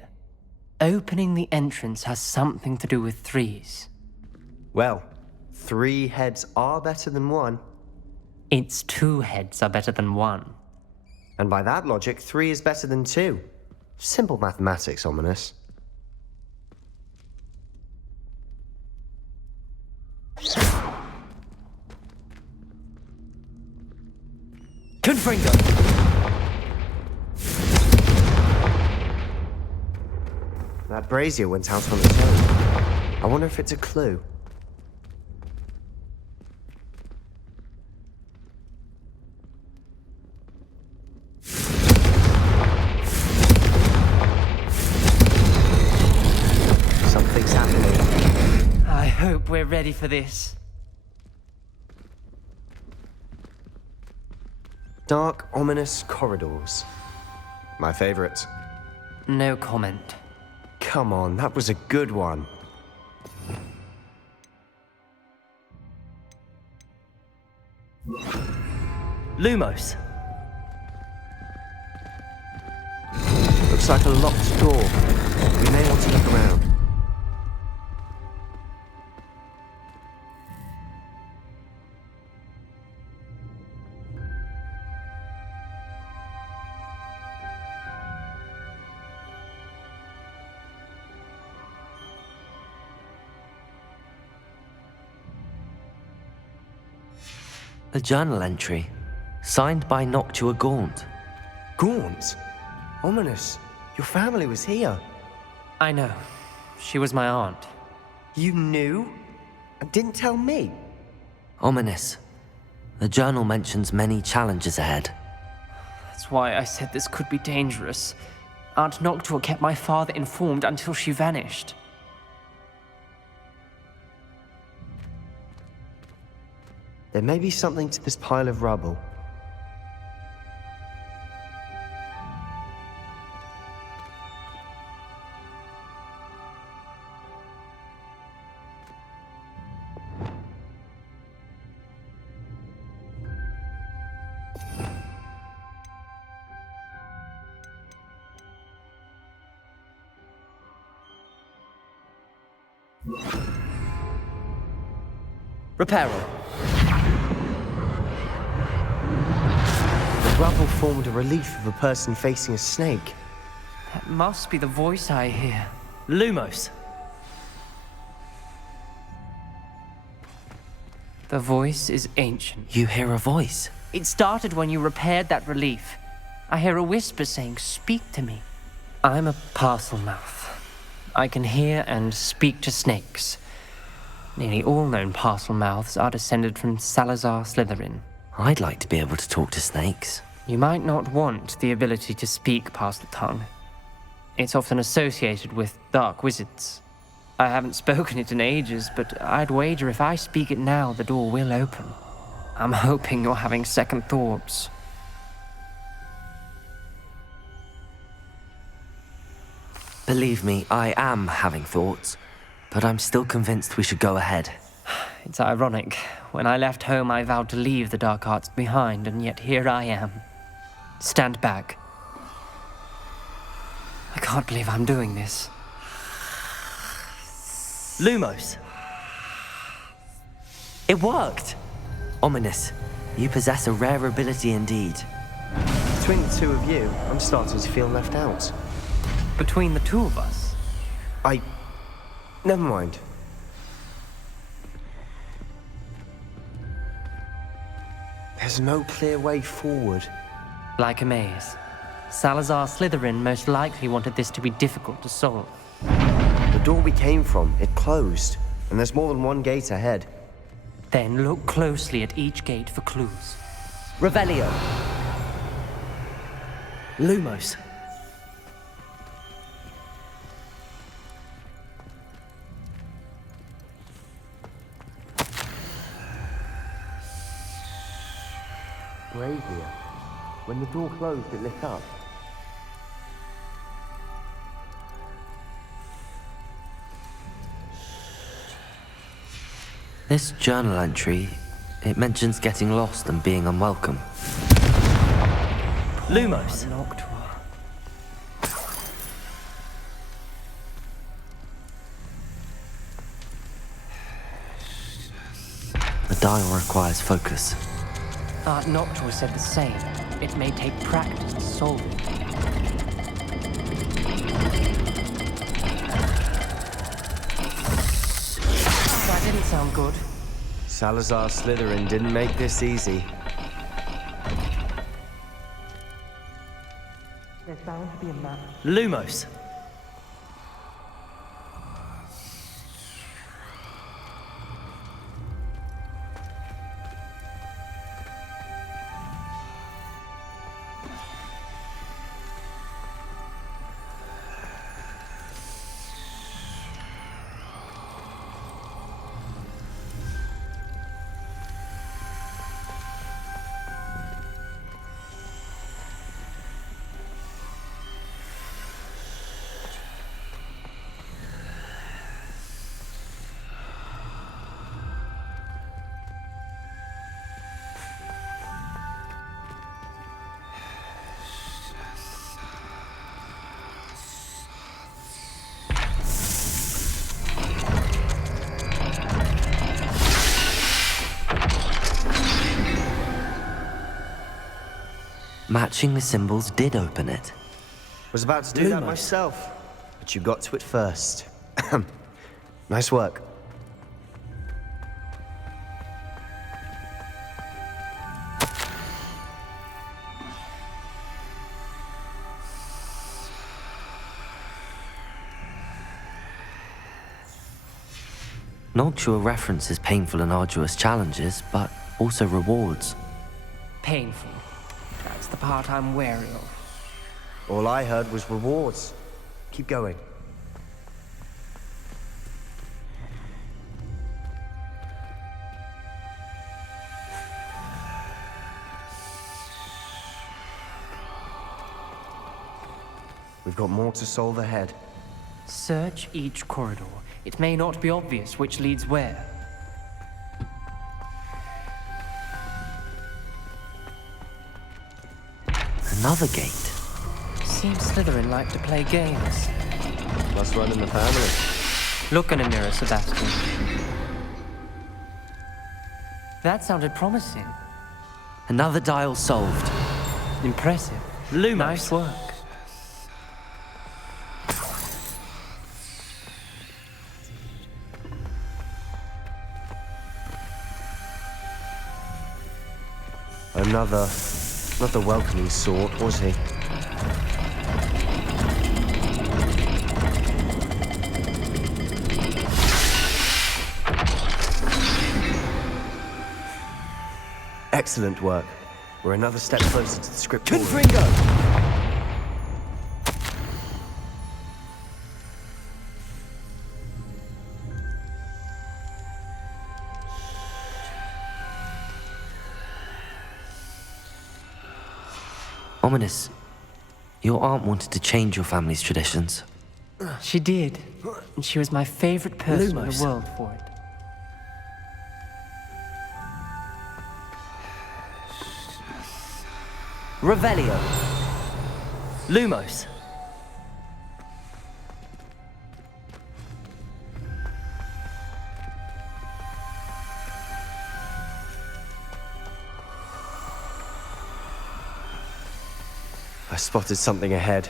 Opening the entrance has something to do with threes. Well, 3 heads are better than 1. It's 2 heads are better than 1. And by that logic, 3 is better than 2. Simple mathematics, Ominous. Confringo! That brazier went out on its own. I wonder if it's a clue. Something's happening. I hope we're ready for this. Dark, ominous corridors. My favorite. No comment. Come on, that was a good one. Lumos. Looks like a locked door. We may want to look around. A journal entry, signed by Noctua Gaunt. Gaunt? Ominous. Your family was here. I know. She was my aunt. You knew? And didn't tell me? Ominous. The journal mentions many challenges ahead. That's why I said this could be dangerous. Aunt Noctua kept my father informed until she vanished. There may be something to this pile of rubble. Reparo. The rubble formed a relief of a person facing a snake. That must be the voice I hear. Lumos. The voice is ancient. You hear a voice? It started when you repaired that relief. I hear a whisper saying, "Speak to me." I'm a parcel mouth. I can hear and speak to snakes. Nearly all known parcel mouths are descended from Salazar Slytherin. I'd like to be able to talk to snakes. You might not want the ability to speak parcel tongue. It's often associated with dark wizards. I haven't spoken it in ages, but I'd wager if I speak it now, the door will open. I'm hoping you're having second thoughts. Believe me, I am having thoughts, but I'm still convinced we should go ahead. It's ironic. When I left home, I vowed to leave the dark arts behind, and yet here I am. Stand back. I can't believe I'm doing this. Lumos. It worked! Ominous. You possess a rare ability indeed. Between the two of you, I'm starting to feel left out. Between the two of us? Never mind. There's no clear way forward. Like a maze. Salazar Slytherin most likely wanted this to be difficult to solve. The door we came from, it closed, and there's more than one gate ahead. Then look closely at each gate for clues. Revelio. Lumos. Brazier. When the door closed, it lit up. This journal entry, it mentions getting lost and being unwelcome. Lumos. The dial requires focus. Aunt Noctua said the same. It may take practice to solve it. That didn't sound good. Salazar Slytherin didn't make this easy. There's bound to be a map. Lumos. Matching the symbols did open it. Was about to do that myself, but you got to it first. Nice work. Noctua references painful and arduous challenges, but also rewards. Painful. That's the part I'm wary of. All I heard was rewards. Keep going. We've got more to solve ahead. Search each corridor. It may not be obvious which leads where. Another gate. Seems Slytherin like to play games. Must run in the family. Look in a mirror, Sebastian. That sounded promising. Another dial solved. Impressive. Lumos. Nice work. Not the welcoming sort, was he? Excellent work. We're another step closer to the script. Confringo! Ominous, your aunt wanted to change your family's traditions. She did. And she was my favorite person in the world for it. Revelio. Lumos. I spotted something ahead.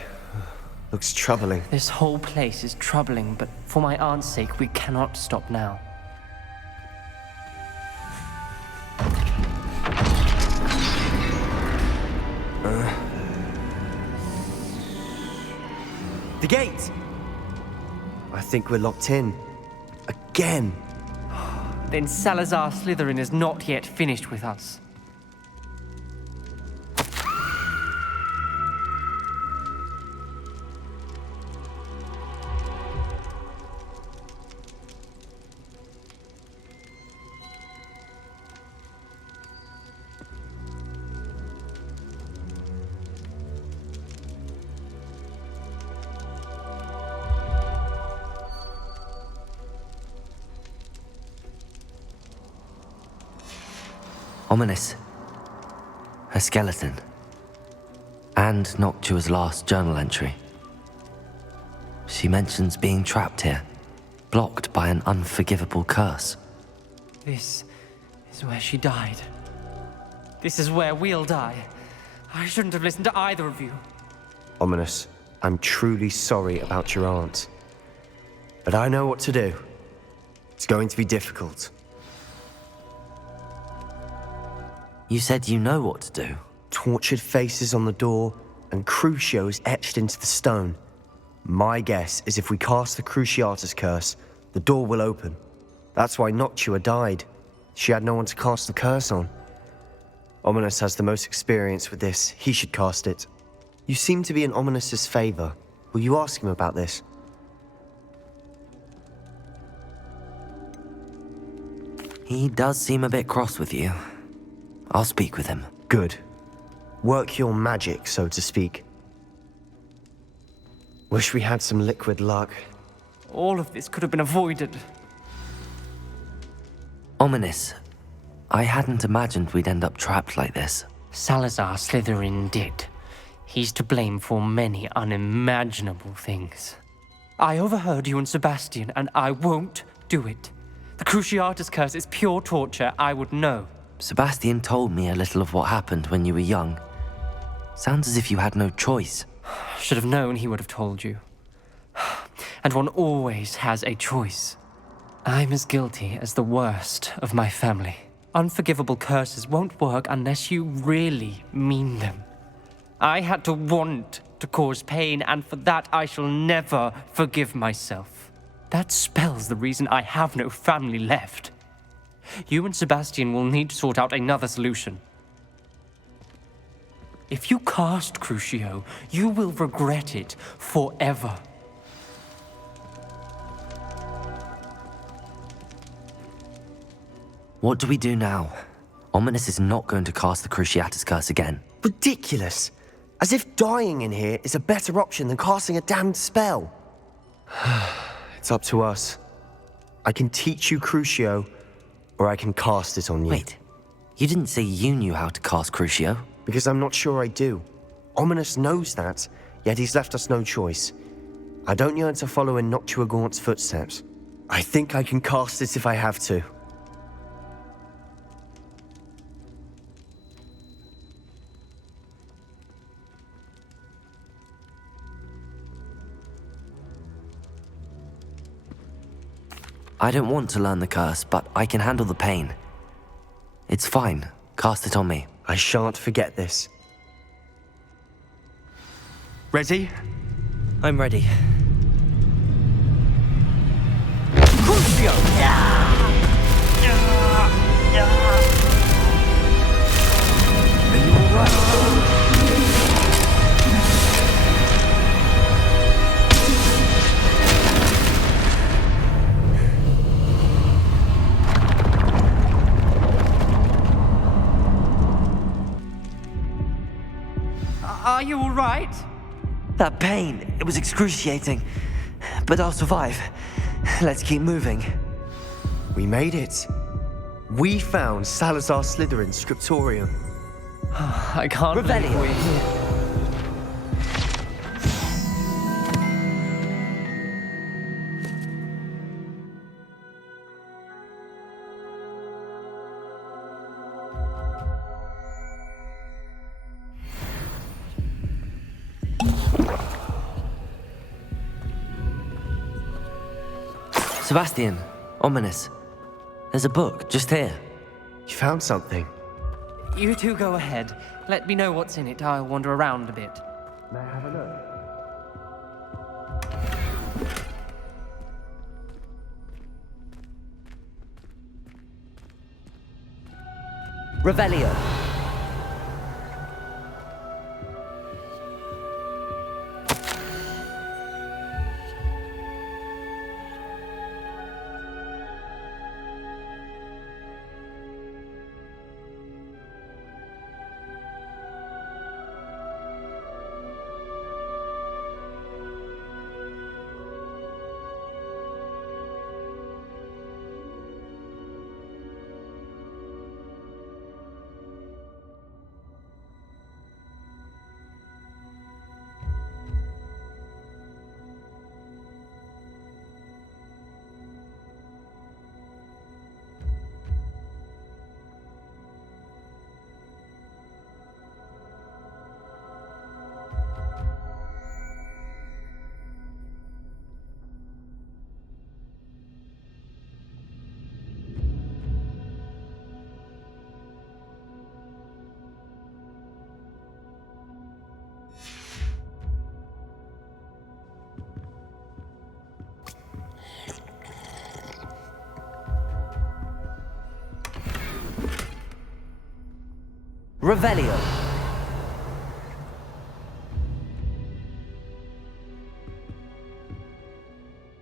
Looks troubling. This whole place is troubling, but for my aunt's sake, we cannot stop now. The gate! I think we're locked in. Again! Then Salazar Slytherin is not yet finished with us. Ominous. Her skeleton. And Noctua's last journal entry. She mentions being trapped here, blocked by an unforgivable curse. This is where she died. This is where we'll die. I shouldn't have listened to either of you. Ominous, I'm truly sorry about your aunt. But I know what to do. It's going to be difficult. You said you know what to do. Tortured faces on the door, and Crucio is etched into the stone. My guess is if we cast the Cruciatus curse, the door will open. That's why Noctua died. She had no one to cast the curse on. Ominous has the most experience with this. He should cast it. You seem to be in Ominous's favor. Will you ask him about this? He does seem a bit cross with you. I'll speak with him. Good. Work your magic, so to speak. Wish we had some liquid luck. All of this could have been avoided. Ominous. I hadn't imagined we'd end up trapped like this. Salazar Slytherin did. He's to blame for many unimaginable things. I overheard you and Sebastian, and I won't do it. The Cruciatus curse is pure torture. I would know. Sebastian told me a little of what happened when you were young. Sounds as if you had no choice. Should have known he would have told you. And one always has a choice. I'm as guilty as the worst of my family. Unforgivable curses won't work unless you really mean them. I had to want to cause pain, and for that I shall never forgive myself. That spells the reason I have no family left. You and Sebastian will need to sort out another solution. If you cast Crucio, you will regret it forever. What do we do now? Ominous is not going to cast the Cruciatus Curse again. Ridiculous! As if dying in here is a better option than casting a damned spell. It's up to us. I can teach you Crucio, or I can cast it on you. Wait, you didn't say you knew how to cast Crucio? Because I'm not sure I do. Ominous knows that, yet he's left us no choice. I don't yearn to follow in Noctua Gaunt's footsteps. I think I can cast it if I have to. I don't want to learn the curse, but I can handle the pain. It's fine. Cast it on me. I shan't forget this. Ready? I'm ready. Crucio! Are you alright? Are you all right? That pain, it was excruciating. But I'll survive. Let's keep moving. We made it. We found Salazar Slytherin's scriptorium. I can't believe we're here. Sebastian, Ominous. There's a book just here. You found something? You two go ahead. Let me know what's in it. I'll wander around a bit. May I have a look? Revelio. Revelio.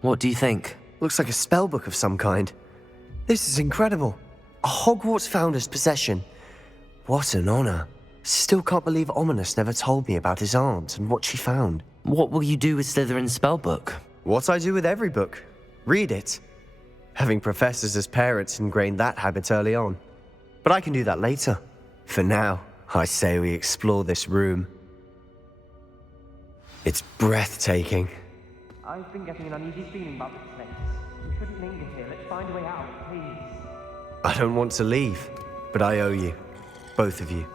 What do you think? Looks like a spellbook of some kind. This is incredible. A Hogwarts founder's possession. What an honor. Still can't believe Ominous never told me about his aunt and what she found. What will you do with Slytherin's spellbook? What I do with every book. Read it. Having professors as parents ingrained that habit early on. But I can do that later. For now, I say we explore this room. It's breathtaking. I've been getting an uneasy feeling about this place. We shouldn't linger here. Let's find a way out, please. I don't want to leave, but I owe you. Both of you.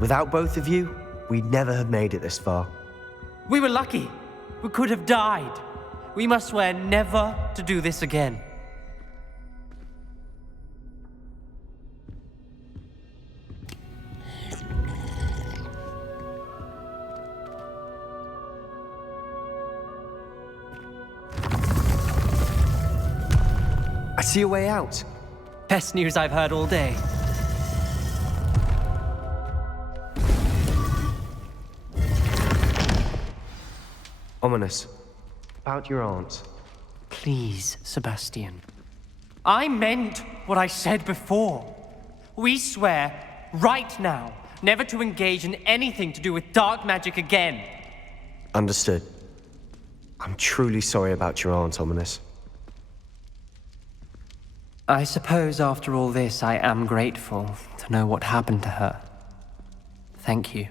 Without both of you, we'd never have made it this far. We were lucky. We could have died. We must swear never to do this again. I see a way out. Best news I've heard all day. Ominous. About your aunt. Please, Sebastian. I meant what I said before. We swear, right now, never to engage in anything to do with dark magic again. Understood. I'm truly sorry about your aunt, Ominous. I suppose after all this, I am grateful to know what happened to her. Thank you.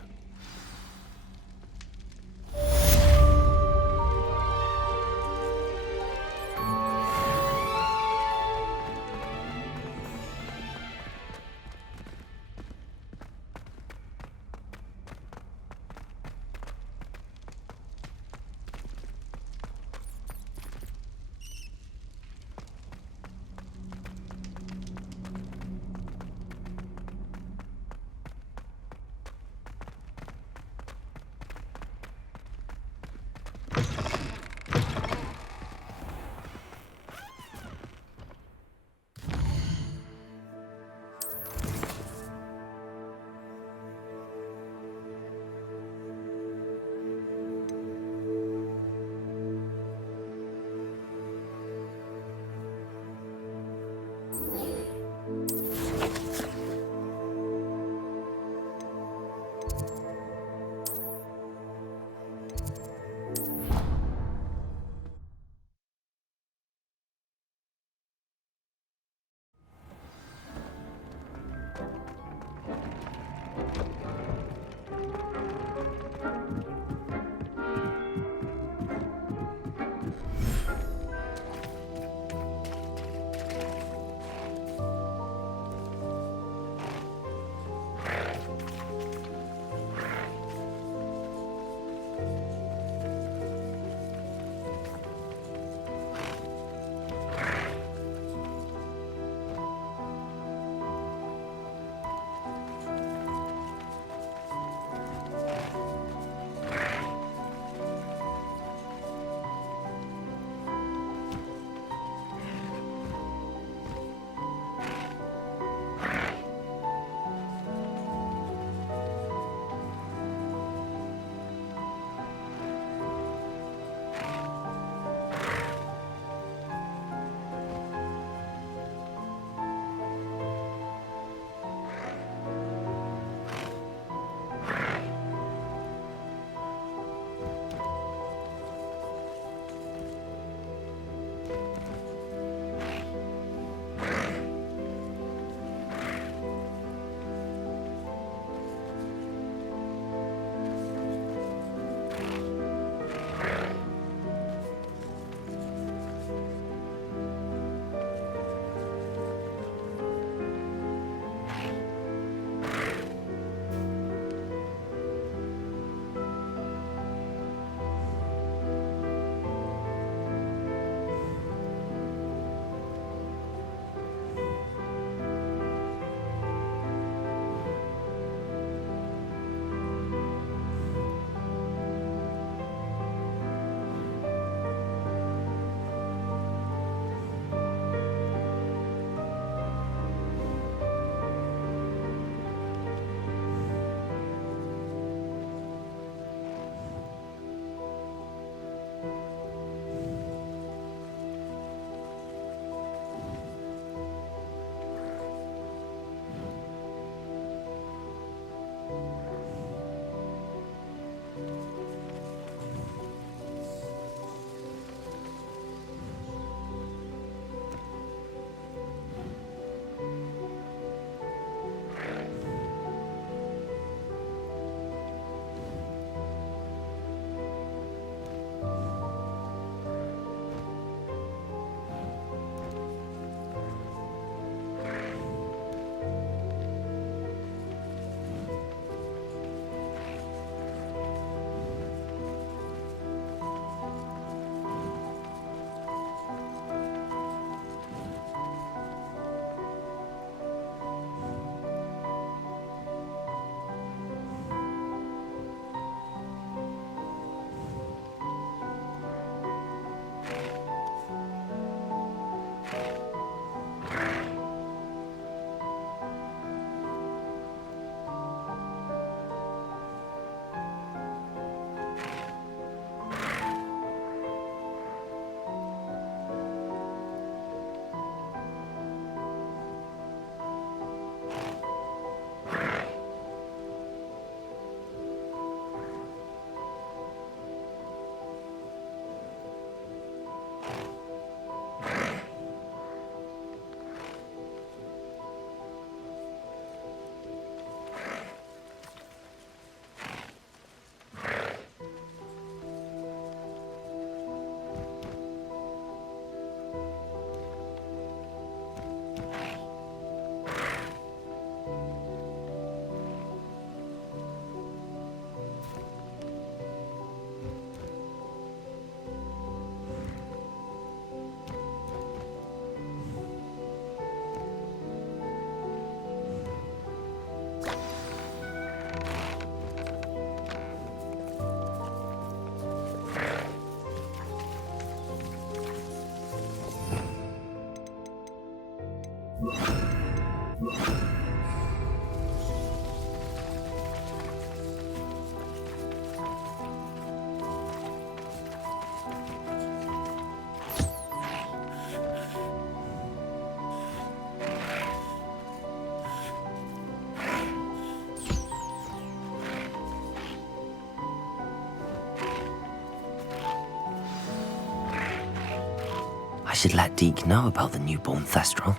should let Deke know about the newborn Thestral.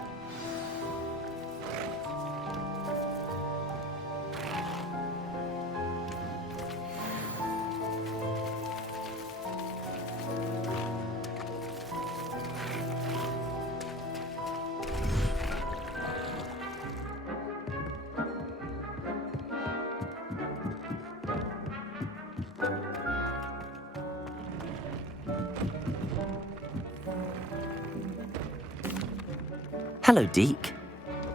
Hello, Deke.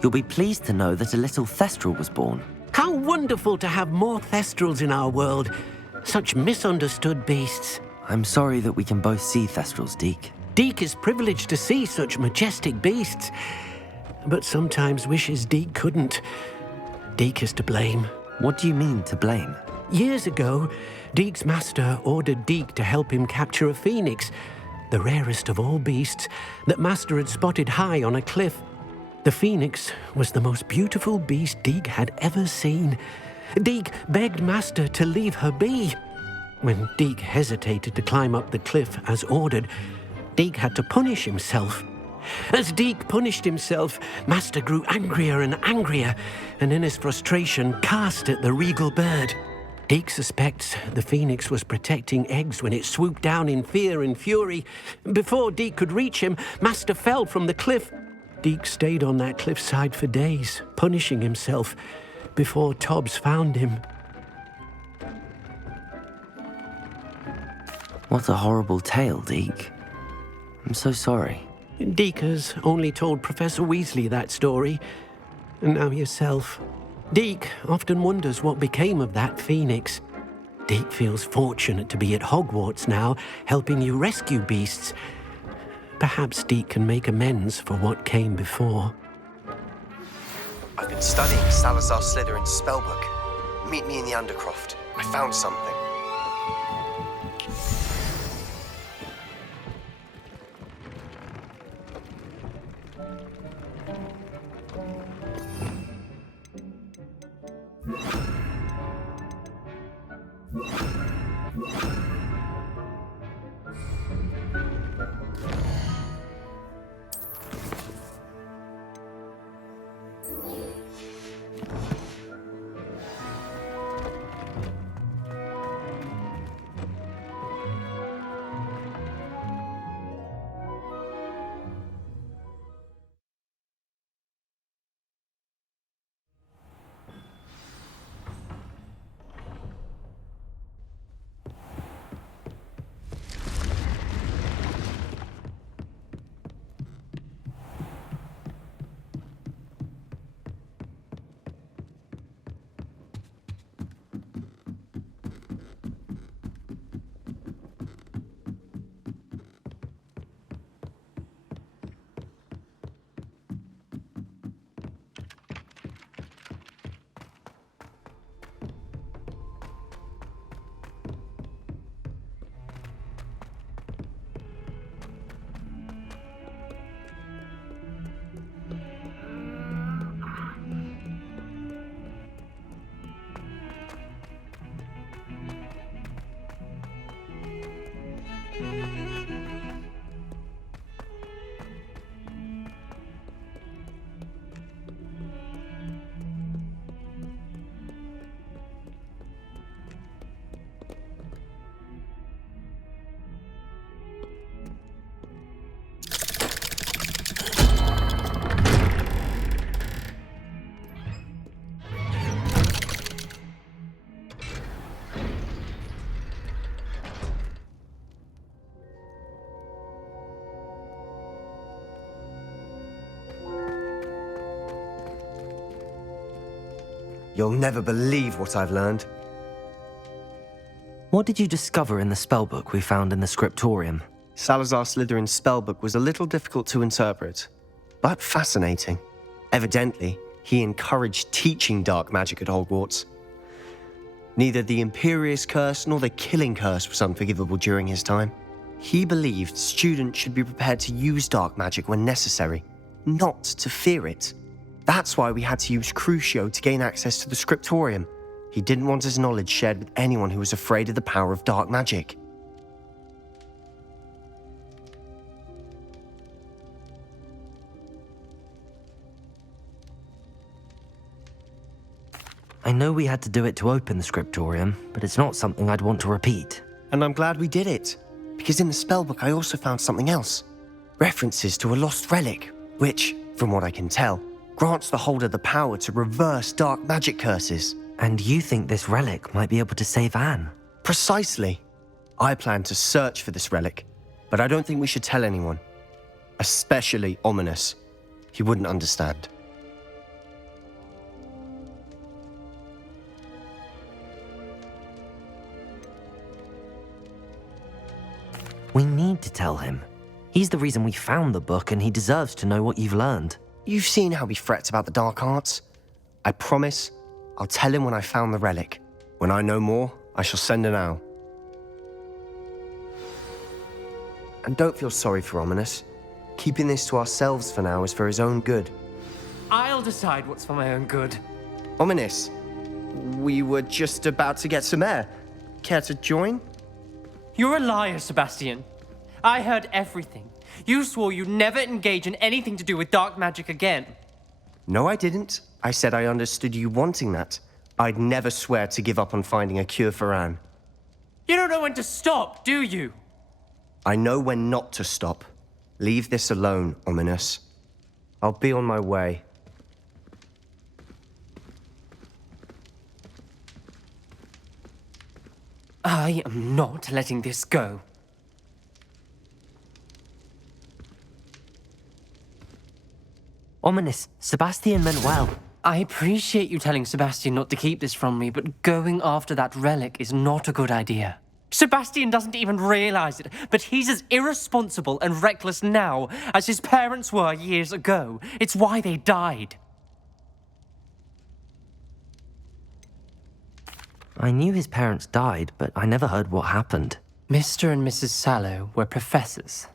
You'll be pleased to know that a little Thestral was born. How wonderful to have more Thestrals in our world. Such misunderstood beasts. I'm sorry that we can both see Thestrals, Deke. Deke is privileged to see such majestic beasts, but sometimes wishes Deke couldn't. Deke is to blame. What do you mean, to blame? Years ago, Deke's master ordered Deke to help him capture a phoenix, the rarest of all beasts, that Master had spotted high on a cliff. The phoenix was the most beautiful beast Deke had ever seen. Deke begged Master to leave her be. When Deke hesitated to climb up the cliff as ordered, Deke had to punish himself. As Deke punished himself, Master grew angrier and angrier, and in his frustration cast at the regal bird. Deke suspects the phoenix was protecting eggs when it swooped down in fear and fury. Before Deke could reach him, Master fell from the cliff. Deke stayed on that cliffside for days, punishing himself, before Tobbs found him. What a horrible tale, Deke. I'm so sorry. Deke has only told Professor Weasley that story, and now yourself. Deke often wonders what became of that phoenix. Deke feels fortunate to be at Hogwarts now, helping you rescue beasts. Perhaps Deke can make amends for what came before. I've been studying Salazar Slytherin's spellbook. Meet me in the Undercroft. I found something. You'll never believe what I've learned. What did you discover in the spellbook we found in the scriptorium? Salazar Slytherin's spellbook was a little difficult to interpret, but fascinating. Evidently, he encouraged teaching dark magic at Hogwarts. Neither the Imperious Curse nor the Killing Curse was unforgivable during his time. He believed students should be prepared to use dark magic when necessary, not to fear it. That's why we had to use Crucio to gain access to the scriptorium. He didn't want his knowledge shared with anyone who was afraid of the power of dark magic. I know we had to do it to open the scriptorium, but it's not something I'd want to repeat. And I'm glad we did it, because in the spellbook I also found something else. References to a lost relic, which, from what I can tell, grants the holder the power to reverse dark magic curses. And you think this relic might be able to save Anne? Precisely. I plan to search for this relic, but I don't think we should tell anyone. Especially Ominous. He wouldn't understand. We need to tell him. He's the reason we found the book, and he deserves to know what you've learned. You've seen how he frets about the dark arts. I promise I'll tell him when I found the relic. When I know more, I shall send an owl. And don't feel sorry for Ominous. Keeping this to ourselves for now is for his own good. I'll decide what's for my own good. Ominous, we were just about to get some air. Care to join? You're a liar, Sebastian. I heard everything. You swore you'd never engage in anything to do with dark magic again. No, I didn't. I said I understood you wanting that. I'd never swear to give up on finding a cure for Anne. You don't know when to stop, do you? I know when not to stop. Leave this alone, Ominous. I'll be on my way. I am not letting this go. Ominous, Sebastian meant well. I appreciate you telling Sebastian not to keep this from me, but going after that relic is not a good idea. Sebastian doesn't even realize it, but he's as irresponsible and reckless now as his parents were years ago. It's why they died. I knew his parents died, but I never heard what happened. Mr. and Mrs. Sallow were professors.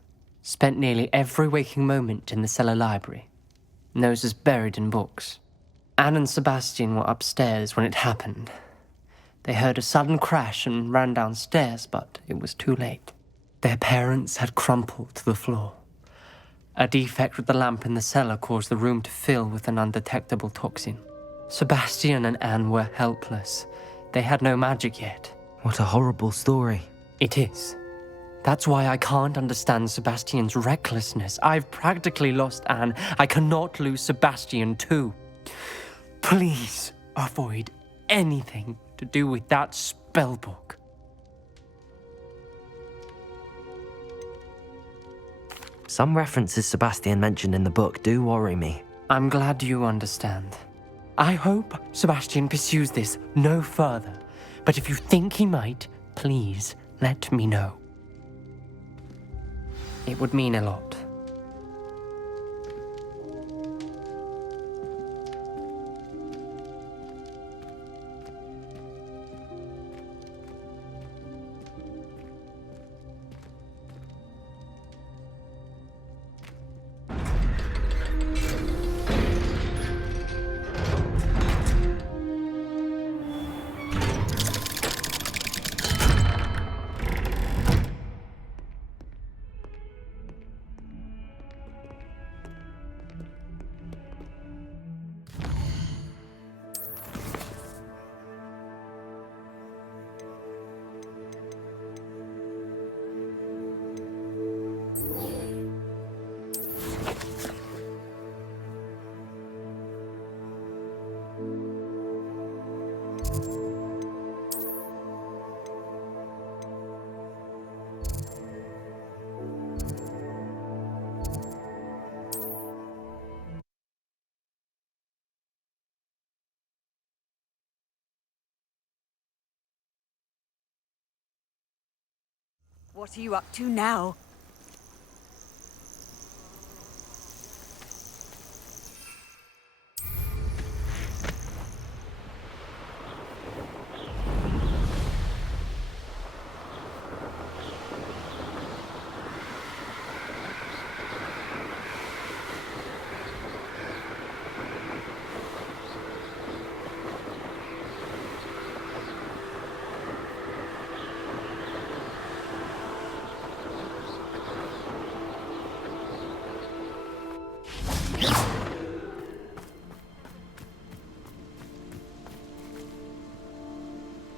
Spent nearly every waking moment in the cellar library. Noses buried in books. Anne and Sebastian were upstairs when it happened. They heard a sudden crash and ran downstairs, but it was too late. Their parents had crumpled to the floor. A defect with the lamp in the cellar caused the room to fill with an undetectable toxin. Sebastian and Anne were helpless. They had no magic yet. What a horrible story. It is. That's why I can't understand Sebastian's recklessness. I've practically lost Anne. I cannot lose Sebastian too. Please avoid anything to do with that spellbook. Some references Sebastian mentioned in the book do worry me. I'm glad you understand. I hope Sebastian pursues this no further. But if you think he might, please let me know. It would mean a lot. What are you up to now?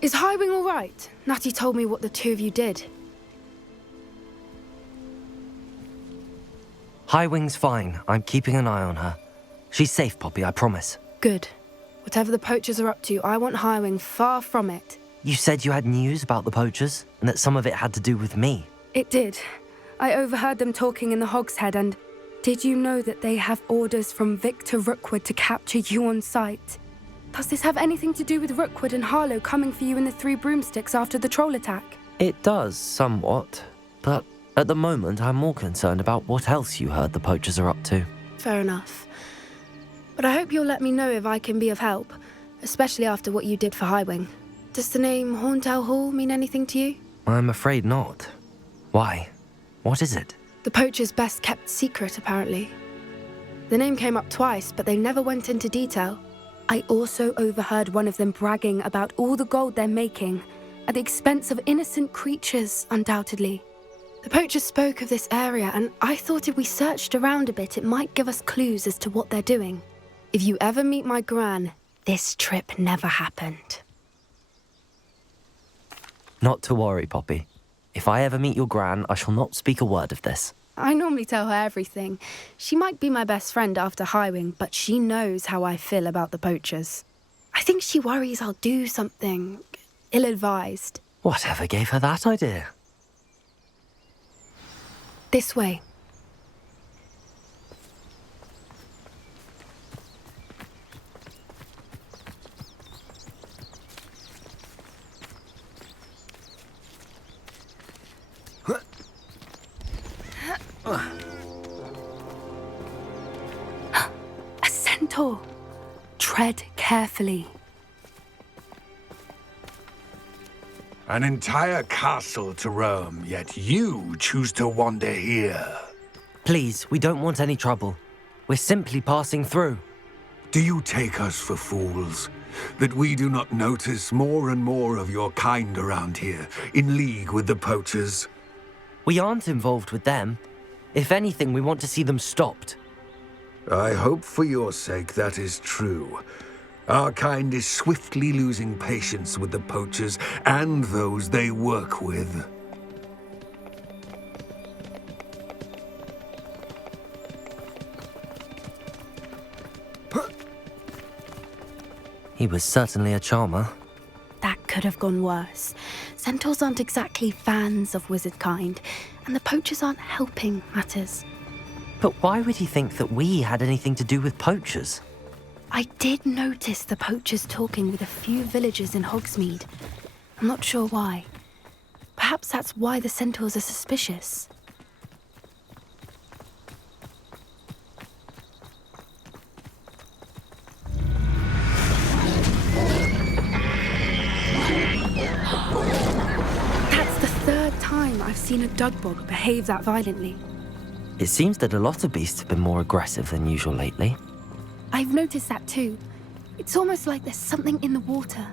Is Highwing all right? Natty told me what the two of you did. Highwing's fine. I'm keeping an eye on her. She's safe, Poppy, I promise. Good. Whatever the poachers are up to, I want Highwing far from it. You said you had news about the poachers, and that some of it had to do with me. It did. I overheard them talking in the Hogshead, and did you know that they have orders from Victor Rookwood to capture you on sight? Does this have anything to do with Rookwood and Harlow coming for you in the Three Broomsticks after the troll attack? It does, somewhat. But at the moment, I'm more concerned about what else you heard the poachers are up to. Fair enough. But I hope you'll let me know if I can be of help, especially after what you did for Highwing. Does the name Horntail Hall mean anything to you? I'm afraid not. Why? What is it? The poacher's best kept secret, apparently. The name came up twice, but they never went into detail. I also overheard one of them bragging about all the gold they're making, at the expense of innocent creatures, undoubtedly. The poachers spoke of this area, and I thought if we searched around a bit, it might give us clues as to what they're doing. If you ever meet my gran, this trip never happened. Not to worry, Poppy. If I ever meet your gran, I shall not speak a word of this. I normally tell her everything. She might be my best friend after Highwing, but she knows how I feel about the poachers. I think she worries I'll do something ill-advised. Whatever gave her that idea? This way. A centaur. Tread carefully. An entire castle to roam, yet you choose to wander here. Please, we don't want any trouble. We're simply passing through. Do you take us for fools? That we do not notice more and more of your kind around here, in league with the poachers? We aren't involved with them. If anything, we want to see them stopped. I hope for your sake that is true. Our kind is swiftly losing patience with the poachers and those they work with. He was certainly a charmer. That could have gone worse. Centaurs aren't exactly fans of wizard kind, and the poachers aren't helping matters. But why would he think that we had anything to do with poachers? I did notice the poachers talking with a few villagers in Hogsmeade. I'm not sure why. Perhaps that's why the centaurs are suspicious. That's the third time I've seen a dugbog behave that violently. It seems that a lot of beasts have been more aggressive than usual lately. I've noticed that too. It's almost like there's something in the water.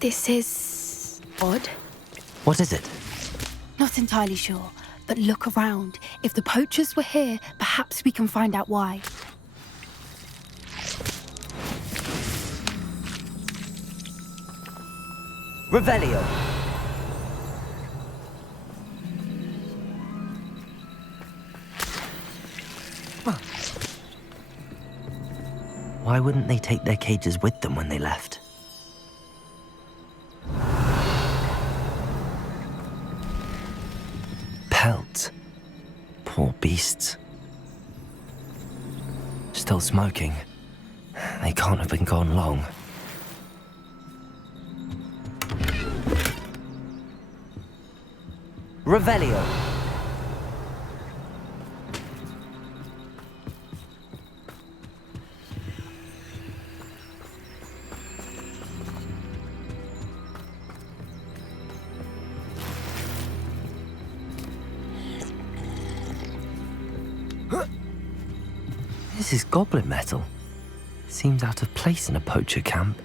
This is odd. What is it? Not entirely sure, but look around. If the poachers were here, perhaps we can find out why. Revelio. Why wouldn't they take their cages with them when they left? Pelts. Poor beasts. Still smoking. They can't have been gone long. Revelio. This is goblin metal. Seems out of place in a poacher camp.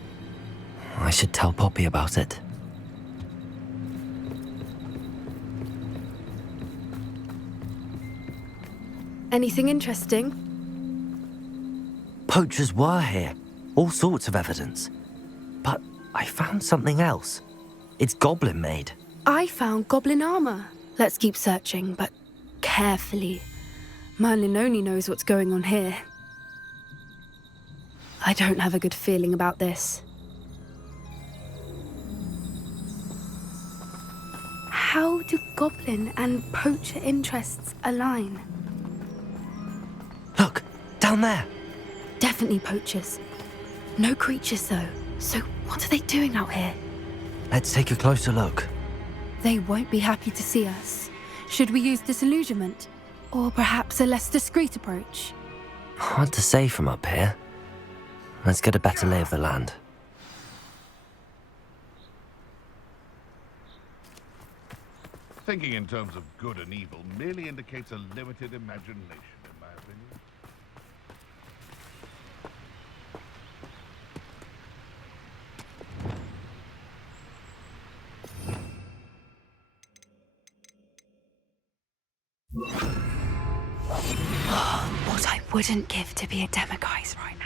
I should tell Poppy about it. Anything interesting? Poachers were here. All sorts of evidence. But I found something else. It's goblin made. I found goblin armor. Let's keep searching, but carefully. Merlin only knows what's going on here. I don't have a good feeling about this. How do goblin and poacher interests align? Look, down there. Definitely poachers. No creatures, though. So what are they doing out here? Let's take a closer look. They won't be happy to see us. Should we use disillusionment? Or perhaps a less discreet approach? Hard to say from up here. Let's get a better lay of the land. Thinking in terms of good and evil merely indicates a limited imagination, in my opinion. What I wouldn't give to be a demiguise right now.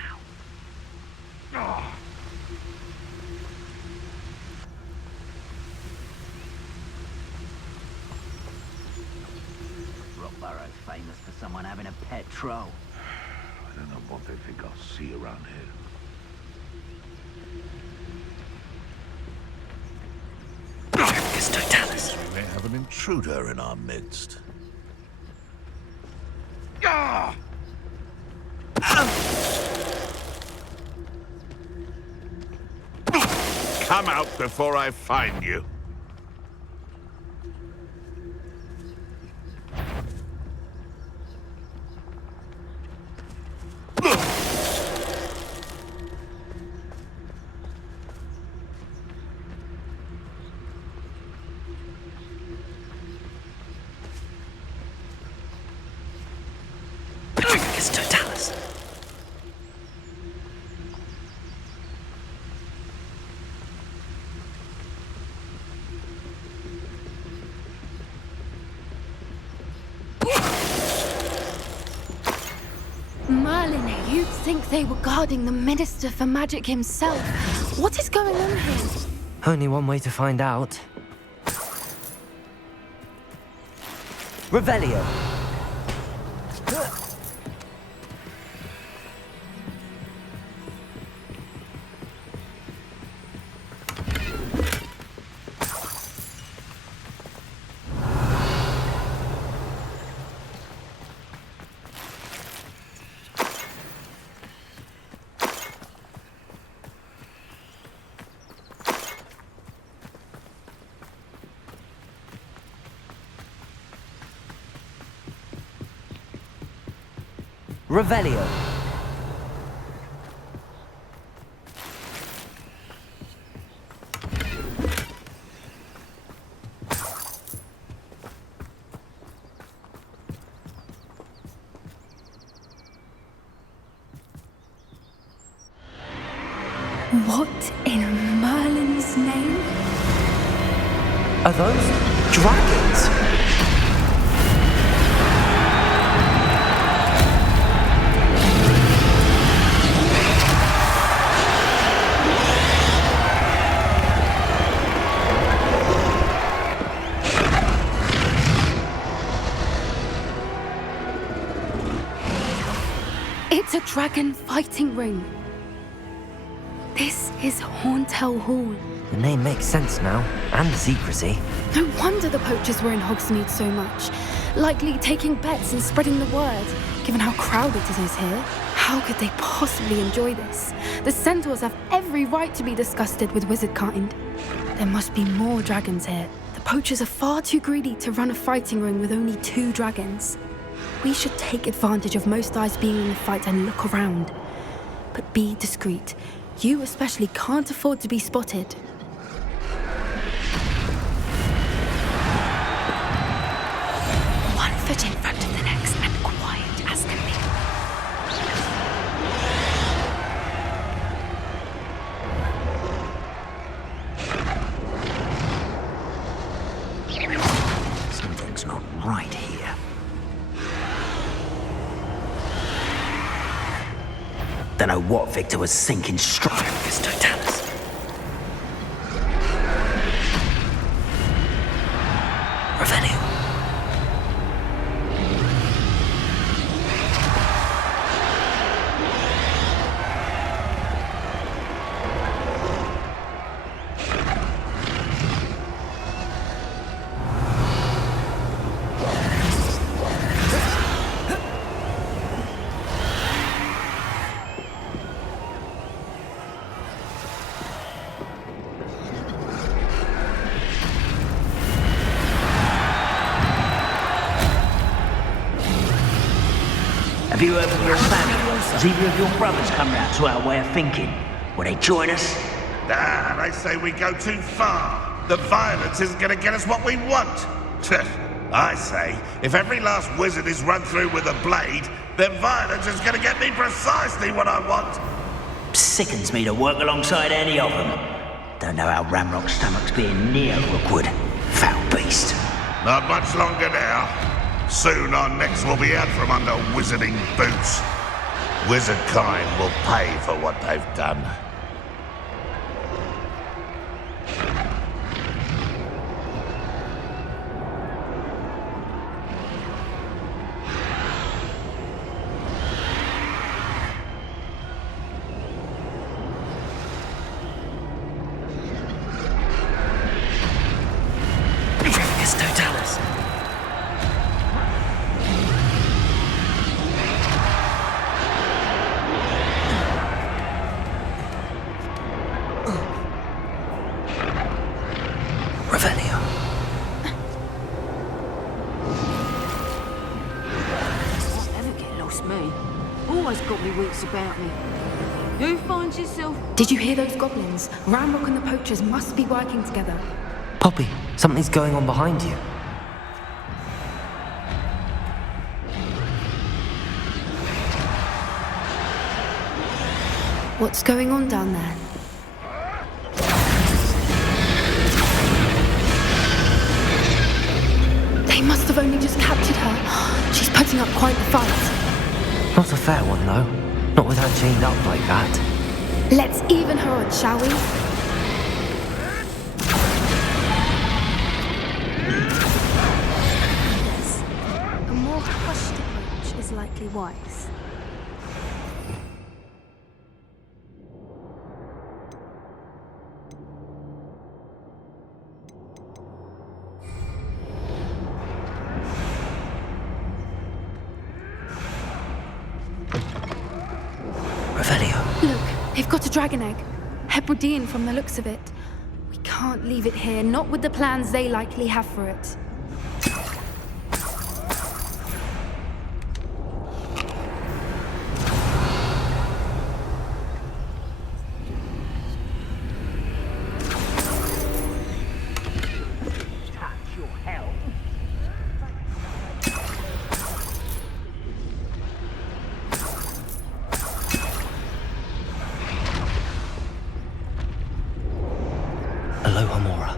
Rockborough's famous for someone having a pet troll. I don't know what they think I'll see around here. We may have an intruder in our midst. Come out before I find you. Merlin, you'd think they were guarding the Minister for Magic himself. What is going on here? Only one way to find out. Revelio. Revelio. What in Merlin's name? Are those dragons? It's a dragon fighting ring. This is Hauntel Hall. The name makes sense now, and the secrecy. No wonder the poachers were in Hogsmeade so much. Likely taking bets and spreading the word, given how crowded it is here. How could they possibly enjoy this? The centaurs have every right to be disgusted with wizardkind. There must be more dragons here. The poachers are far too greedy to run a fighting ring with only 2 dragons. We should take advantage of most eyes being in the fight and look around. But be discreet. You especially can't afford to be spotted. One foot in front of the next and quiet as can be. know what Victor was thinking straight. Totalis. Revelio. Have you heard from your family? Has either of your brothers come round to our way of thinking? Will they join us? Nah, they say we go too far. The violence isn't gonna get us what we want. I say, if every last wizard is run through with a blade, then violence is gonna get me precisely what I want. Sickens me to work alongside any of them. Don't know how Ramrock's stomach's being near Rookwood. Foul beast. Not much longer now. Soon our necks will be out from under wizarding boots. Wizard kind will pay for what they've done. Totalis. Revelio. Never get lost, me. Always got me wits about me. You find yourself... Did you hear those goblins? Ramrock and the poachers must be working together. Poppy, something's going on behind you. What's going on down there? They must have only just captured her. She's putting up quite the fight. Not a fair one, though. Not with her chained up like that. Let's even her odds, shall we? Yes. A more hushed approach is likely wise. Look, they've got a dragon egg. Hebridean from the looks of it. We can't leave it here, not with the plans they likely have for it. Aloha Mora.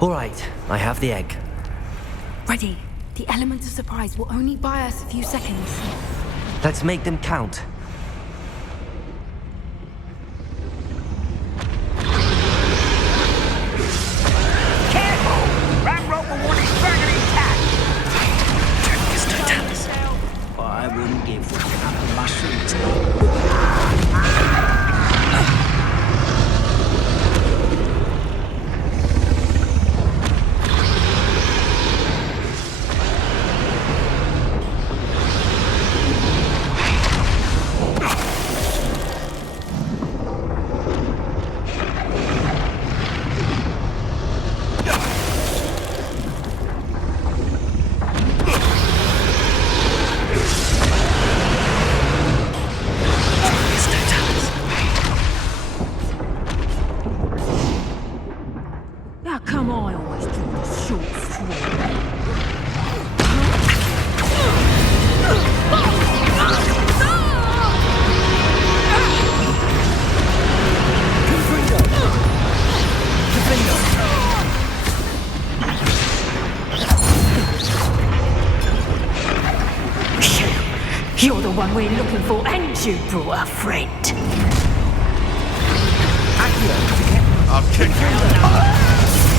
All right, I have the egg. Ready. The element of surprise will only buy us a few seconds. Let's make them count. Careful! Ramrock will want his dragon intact! I wouldn't give up mushrooms. How come I always draw the short straw? You're the one we're looking for, and you brought a friend. I'll kick you.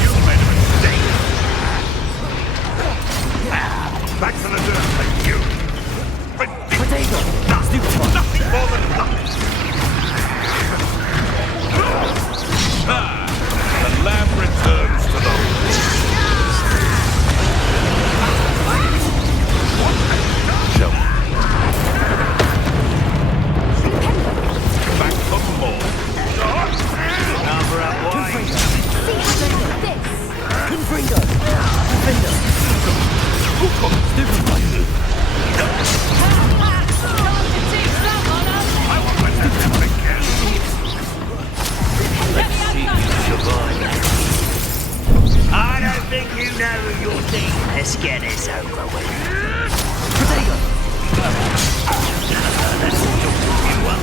You made a mistake. Back to the dirt, you. Potato! Nothing more than luck. The lamb returns to the back for more. Number up wide. Let's see you survive. I don't think you know who you're dealing. Let's get this over with. Potato! Let's you up.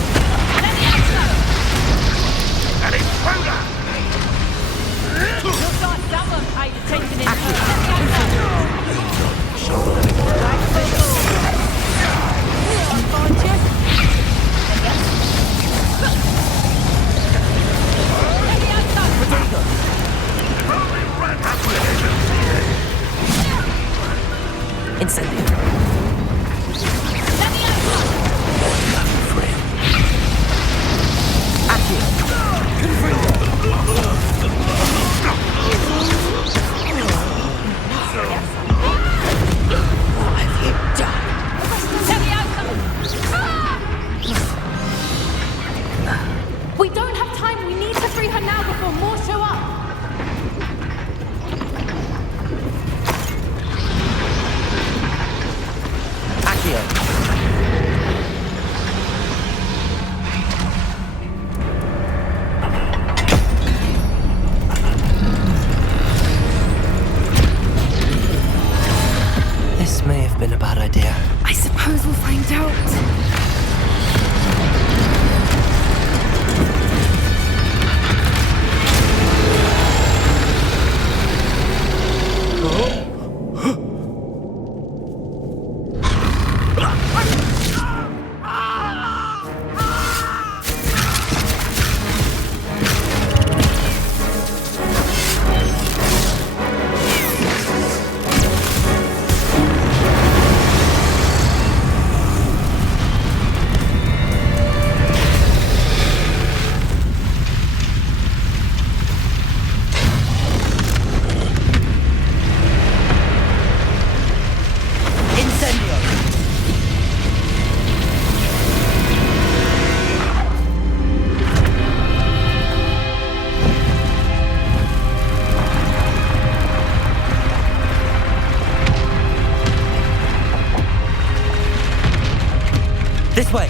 An intruder! Looks like someone paid attention in Incendio. We don't have time. We need to free her now before more show up. This may have been a bad idea. I suppose we'll find out. This way!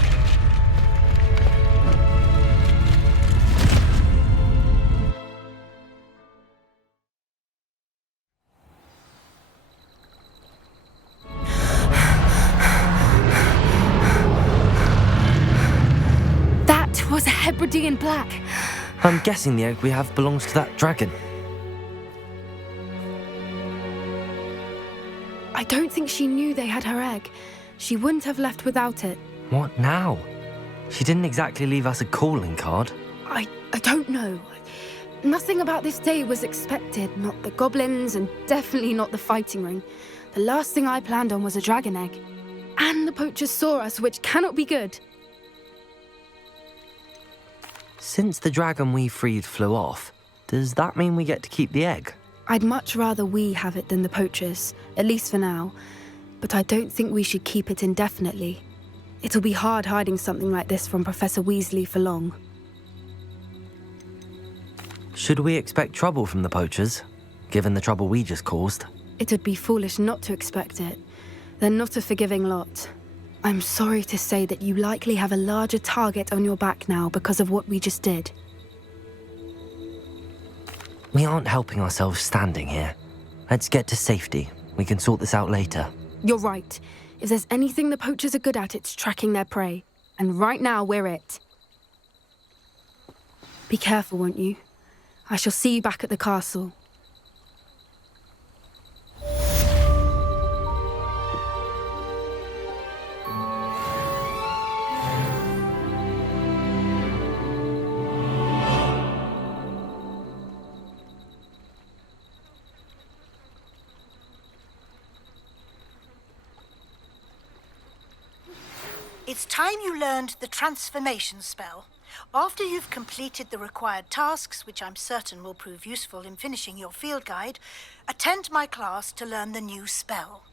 That was a Hebridean black. I'm guessing the egg we have belongs to that dragon. I don't think she knew they had her egg. She wouldn't have left without it. What now? She didn't exactly leave us a calling card. I don't know. Nothing about this day was expected. Not the goblins, and definitely not the fighting ring. The last thing I planned on was a dragon egg. And the poachers saw us, which cannot be good. Since the dragon we freed flew off, does that mean we get to keep the egg? I'd much rather we have it than the poachers, at least for now. But I don't think we should keep it indefinitely. It'll be hard hiding something like this from Professor Weasley for long. Should we expect trouble from the poachers, given the trouble we just caused? It would be foolish not to expect it. They're not a forgiving lot. I'm sorry to say that you likely have a larger target on your back now because of what we just did. We aren't helping ourselves standing here. Let's get to safety. We can sort this out later. You're right. If there's anything the poachers are good at, it's tracking their prey. And right now, we're it. Be careful, won't you? I shall see you back at the castle. It's time you learned the transformation spell. After you've completed the required tasks, which I'm certain will prove useful in finishing your field guide, attend my class to learn the new spell.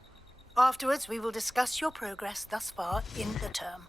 Afterwards, we will discuss your progress thus far in the term.